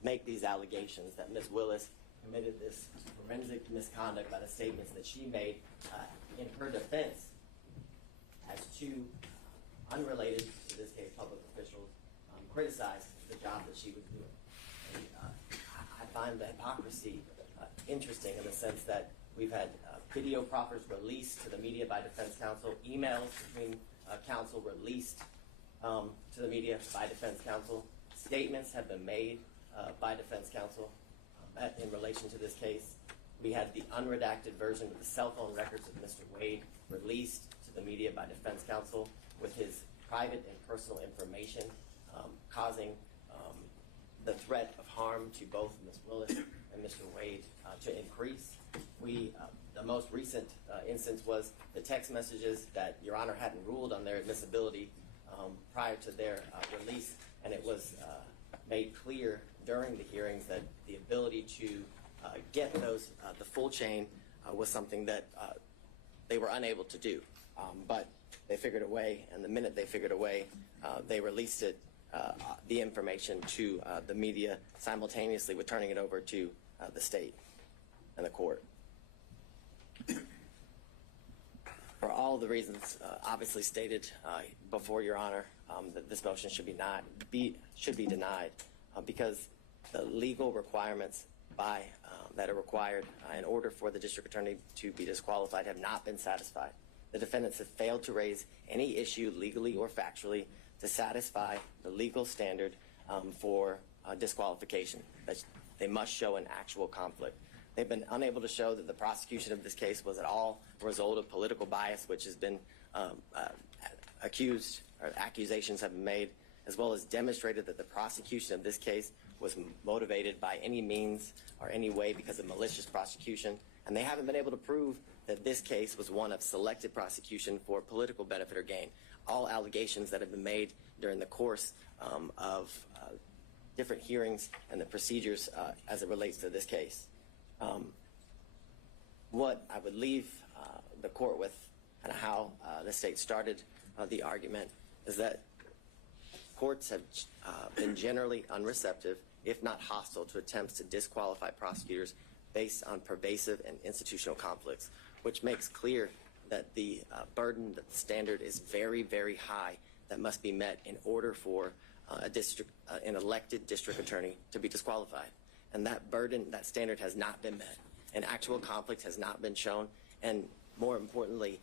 make these allegations that Ms. Willis committed this forensic misconduct by the statements that she made in her defense, as two unrelated, to this case, public officials, criticized the job that she was doing. And, I find the hypocrisy interesting in the sense that we've had video proffers released to the media by defense counsel, emails between counsel released to the media by defense counsel, statements have been made by defense counsel in relation to this case. We had the unredacted version of the cell phone records of Mr. Wade released to the media by defense counsel with his private and personal information causing the threat of harm to both Ms. Willis and Mr. Wade to increase. The most recent instance was the text messages that Your Honor hadn't ruled on their admissibility prior to their release, and it was made clear during the hearings that the ability to get those, the full chain, was something that they were unable to do. But they figured a way, and the minute they figured a way, they released it, the information to the media, simultaneously with turning it over to the state and the court. For all the reasons obviously stated before Your Honor, that this motion should be denied because the legal requirements that are required in order for the district attorney to be disqualified have not been satisfied. The defendants have failed to raise any issue legally or factually to satisfy the legal standard for disqualification. They must show an actual conflict. They've been unable to show that the prosecution of this case was at all a result of political bias, which has been accused, or accusations have been made, as well as demonstrated that the prosecution of this case was motivated by any means or any way because of malicious prosecution. And they haven't been able to prove that this case was one of selected prosecution for political benefit or gain. All allegations that have been made during the course of different hearings and the procedures as it relates to this case. What I would leave the court with, and how the state started the argument, is that courts have been generally unreceptive, if not hostile, to attempts to disqualify prosecutors based on pervasive and institutional conflicts, which makes clear that the burden, that the standard is very, very high that must be met in order for an elected district attorney to be disqualified. And that burden, that standard has not been met. An actual conflict has not been shown. And more importantly,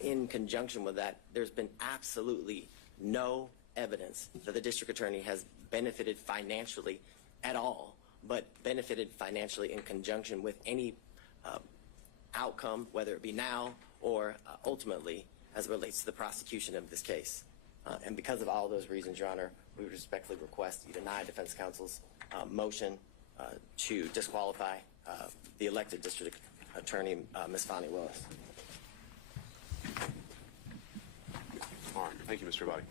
in conjunction with that, there's been absolutely no evidence that the district attorney has benefited financially at all, but benefited financially in conjunction with any outcome, whether it be now or ultimately as it relates to the prosecution of this case. And because of all those reasons, Your Honor, we respectfully request you deny defense counsel's motion to disqualify the elected district attorney, Ms. Fani Willis. All right. Thank you, Mr. Rebuttal.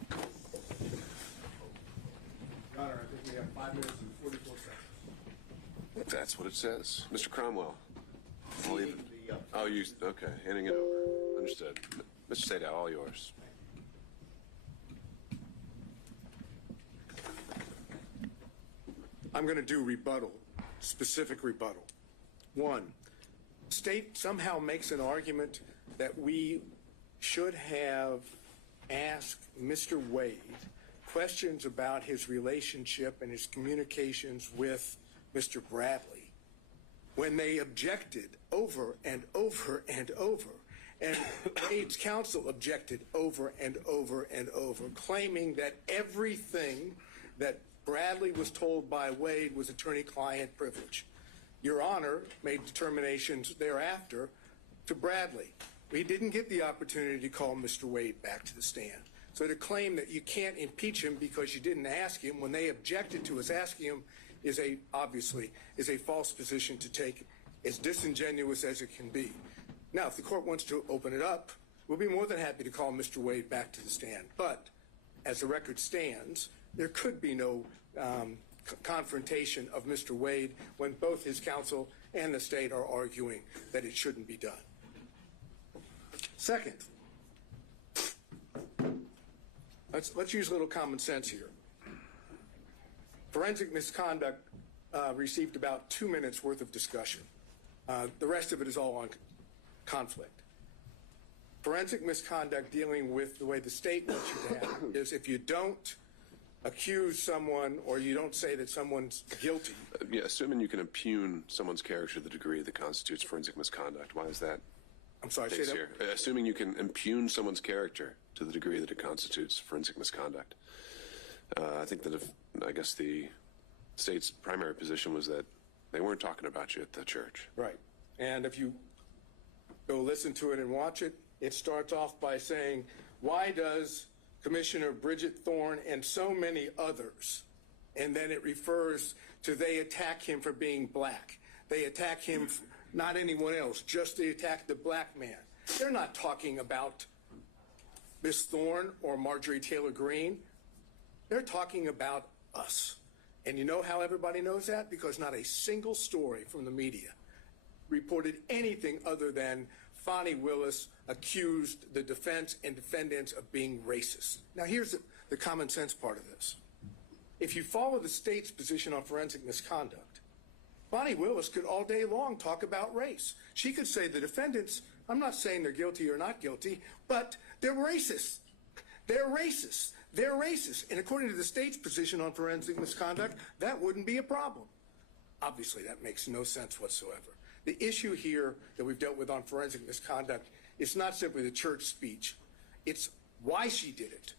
Your Honor, I think we have 5 minutes and 44 seconds. That's what it says. Mr. Cromwell. I'll leave it. Oh, you, okay, handing it over. Understood. Mr. Sadow, all yours. I'm going to do rebuttal, specific rebuttal. One, state somehow makes an argument that we should have asked Mr. Wade questions about his relationship and his communications with Mr. Bradley when they objected over and over and over. And Wade's counsel objected over and over and over, claiming that everything that Bradley was told by Wade was attorney-client privilege. Your Honor made determinations thereafter to Bradley. We didn't get the opportunity to call Mr. Wade back to the stand. So to claim that you can't impeach him because you didn't ask him when they objected to us asking him is obviously a false position to take, as disingenuous as it can be. Now, if the court wants to open it up, we'll be more than happy to call Mr. Wade back to the stand. But as the record stands, there could be no confrontation of Mr. Wade when both his counsel and the state are arguing that it shouldn't be done. Second, let's use a little common sense here. Forensic misconduct received about 2 minutes worth of discussion. The rest of it is all on conflict. forensic misconduct dealing with the way the state wants you to have it is if you don't accuse someone or you don't say that someone's guilty. Yeah, assuming you can impugn someone's character to the degree that constitutes forensic misconduct. Why is that? I'm sorry, say case that. here? Assuming you can impugn someone's character to the degree that it constitutes forensic misconduct. I think that I guess the state's primary position was that they weren't talking about you at the church. Right. And if you go listen to it and watch it, it starts off by saying, why does Commissioner Bridget Thorne and so many others, and then it refers to they attack him for being black. They attack him, not anyone else, just they attack the black man. They're not talking about Miss Thorne or Marjorie Taylor Greene. They're talking about us. And you know how everybody knows that? Because not a single story from the media reported anything other than Fani Willis accused the defense and defendants of being racist. Now, here's the common sense part of this. If you follow the state's position on forensic misconduct, Fani Willis could all day long talk about race. She could say the defendants, I'm not saying they're guilty or not guilty, but they're racist. They're racist. They're racist. And according to the state's position on forensic misconduct, that wouldn't be a problem. Obviously, that makes no sense whatsoever. The issue here that we've dealt with on forensic misconduct is not simply the church speech. It's why she did it,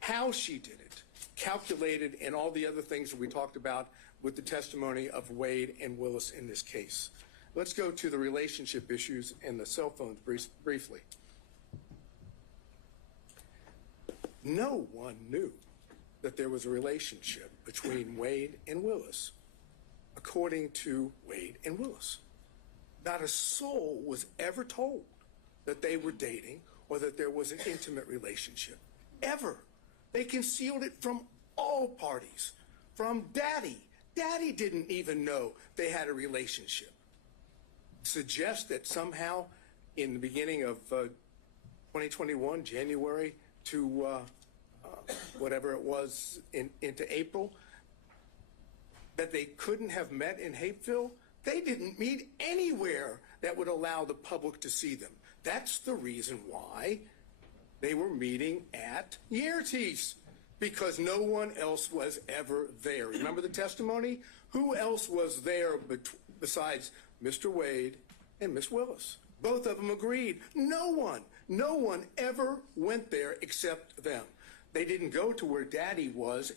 how she did it, calculated, and all the other things that we talked about with the testimony of Wade and Willis in this case. Let's go to the relationship issues and the cell phones briefly. No one knew that there was a relationship between Wade and Willis, according to Wade and Willis. Not a soul was ever told that they were dating or that there was an intimate relationship. Ever. They concealed it from all parties. From Daddy. Daddy didn't even know they had a relationship. Suggest that somehow in the beginning of 2021, January to whatever it was into April, that they couldn't have met in Hapeville. They didn't meet anywhere that would allow the public to see them. That's the reason why they were meeting at Yertes, because no one else was ever there. Remember the testimony? Who else was there besides Mr. Wade and Miss Willis? Both of them agreed. No one ever went there except them. They didn't go to where Daddy was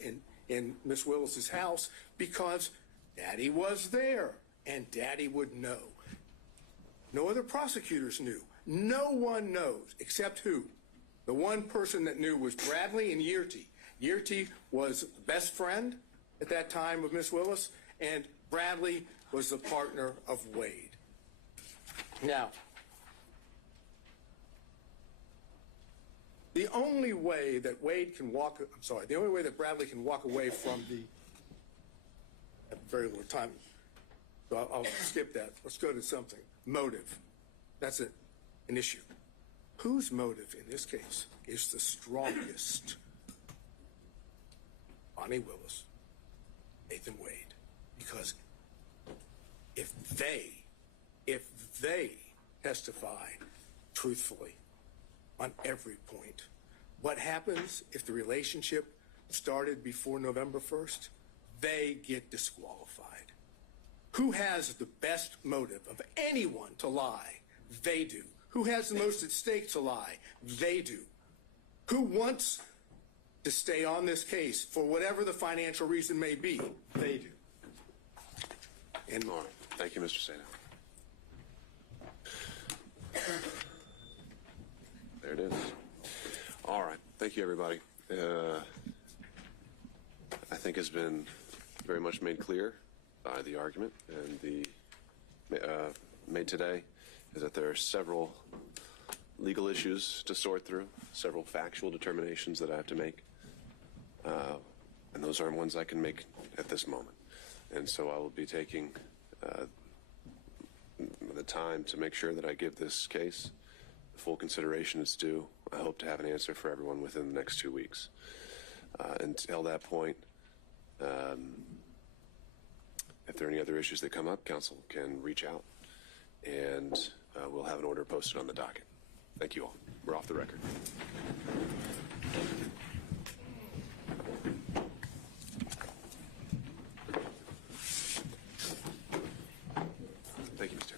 in Miss Willis's house because Daddy was there and Daddy would know. No other prosecutors knew. No one knows except who? The one person that knew was Bradley and Yerty. Yerty was the best friend at that time of Miss Willis, and Bradley was the partner of Wade. Now, the only way that Bradley can walk away from I have very little time, so I'll skip that. Let's go to something. Motive. That's an issue. Whose motive in this case is the strongest? Fani Willis, Nathan Wade. Because if they testify truthfully on every point, what happens if the relationship started before November 1st? They get disqualified. Who has the best motive of anyone to lie? They do. Who has the most at stake to lie? They do. Who wants to stay on this case for whatever the financial reason may be? They do. And more. Thank you, Mr. Sato. There it is. All right. Thank you, everybody. I think has been very much made clear by the argument and the made today is that there are several legal issues to sort through, several factual determinations that I have to make, and those aren't ones I can make at this moment. And so I will be taking the time to make sure that I give this case the full consideration it's due. I hope to have an answer for everyone within the next 2 weeks. Until that point, if there are any other issues that come up, counsel can reach out, and we'll have an order posted on the docket. Thank you all. We're off the record. Thank you, Mr.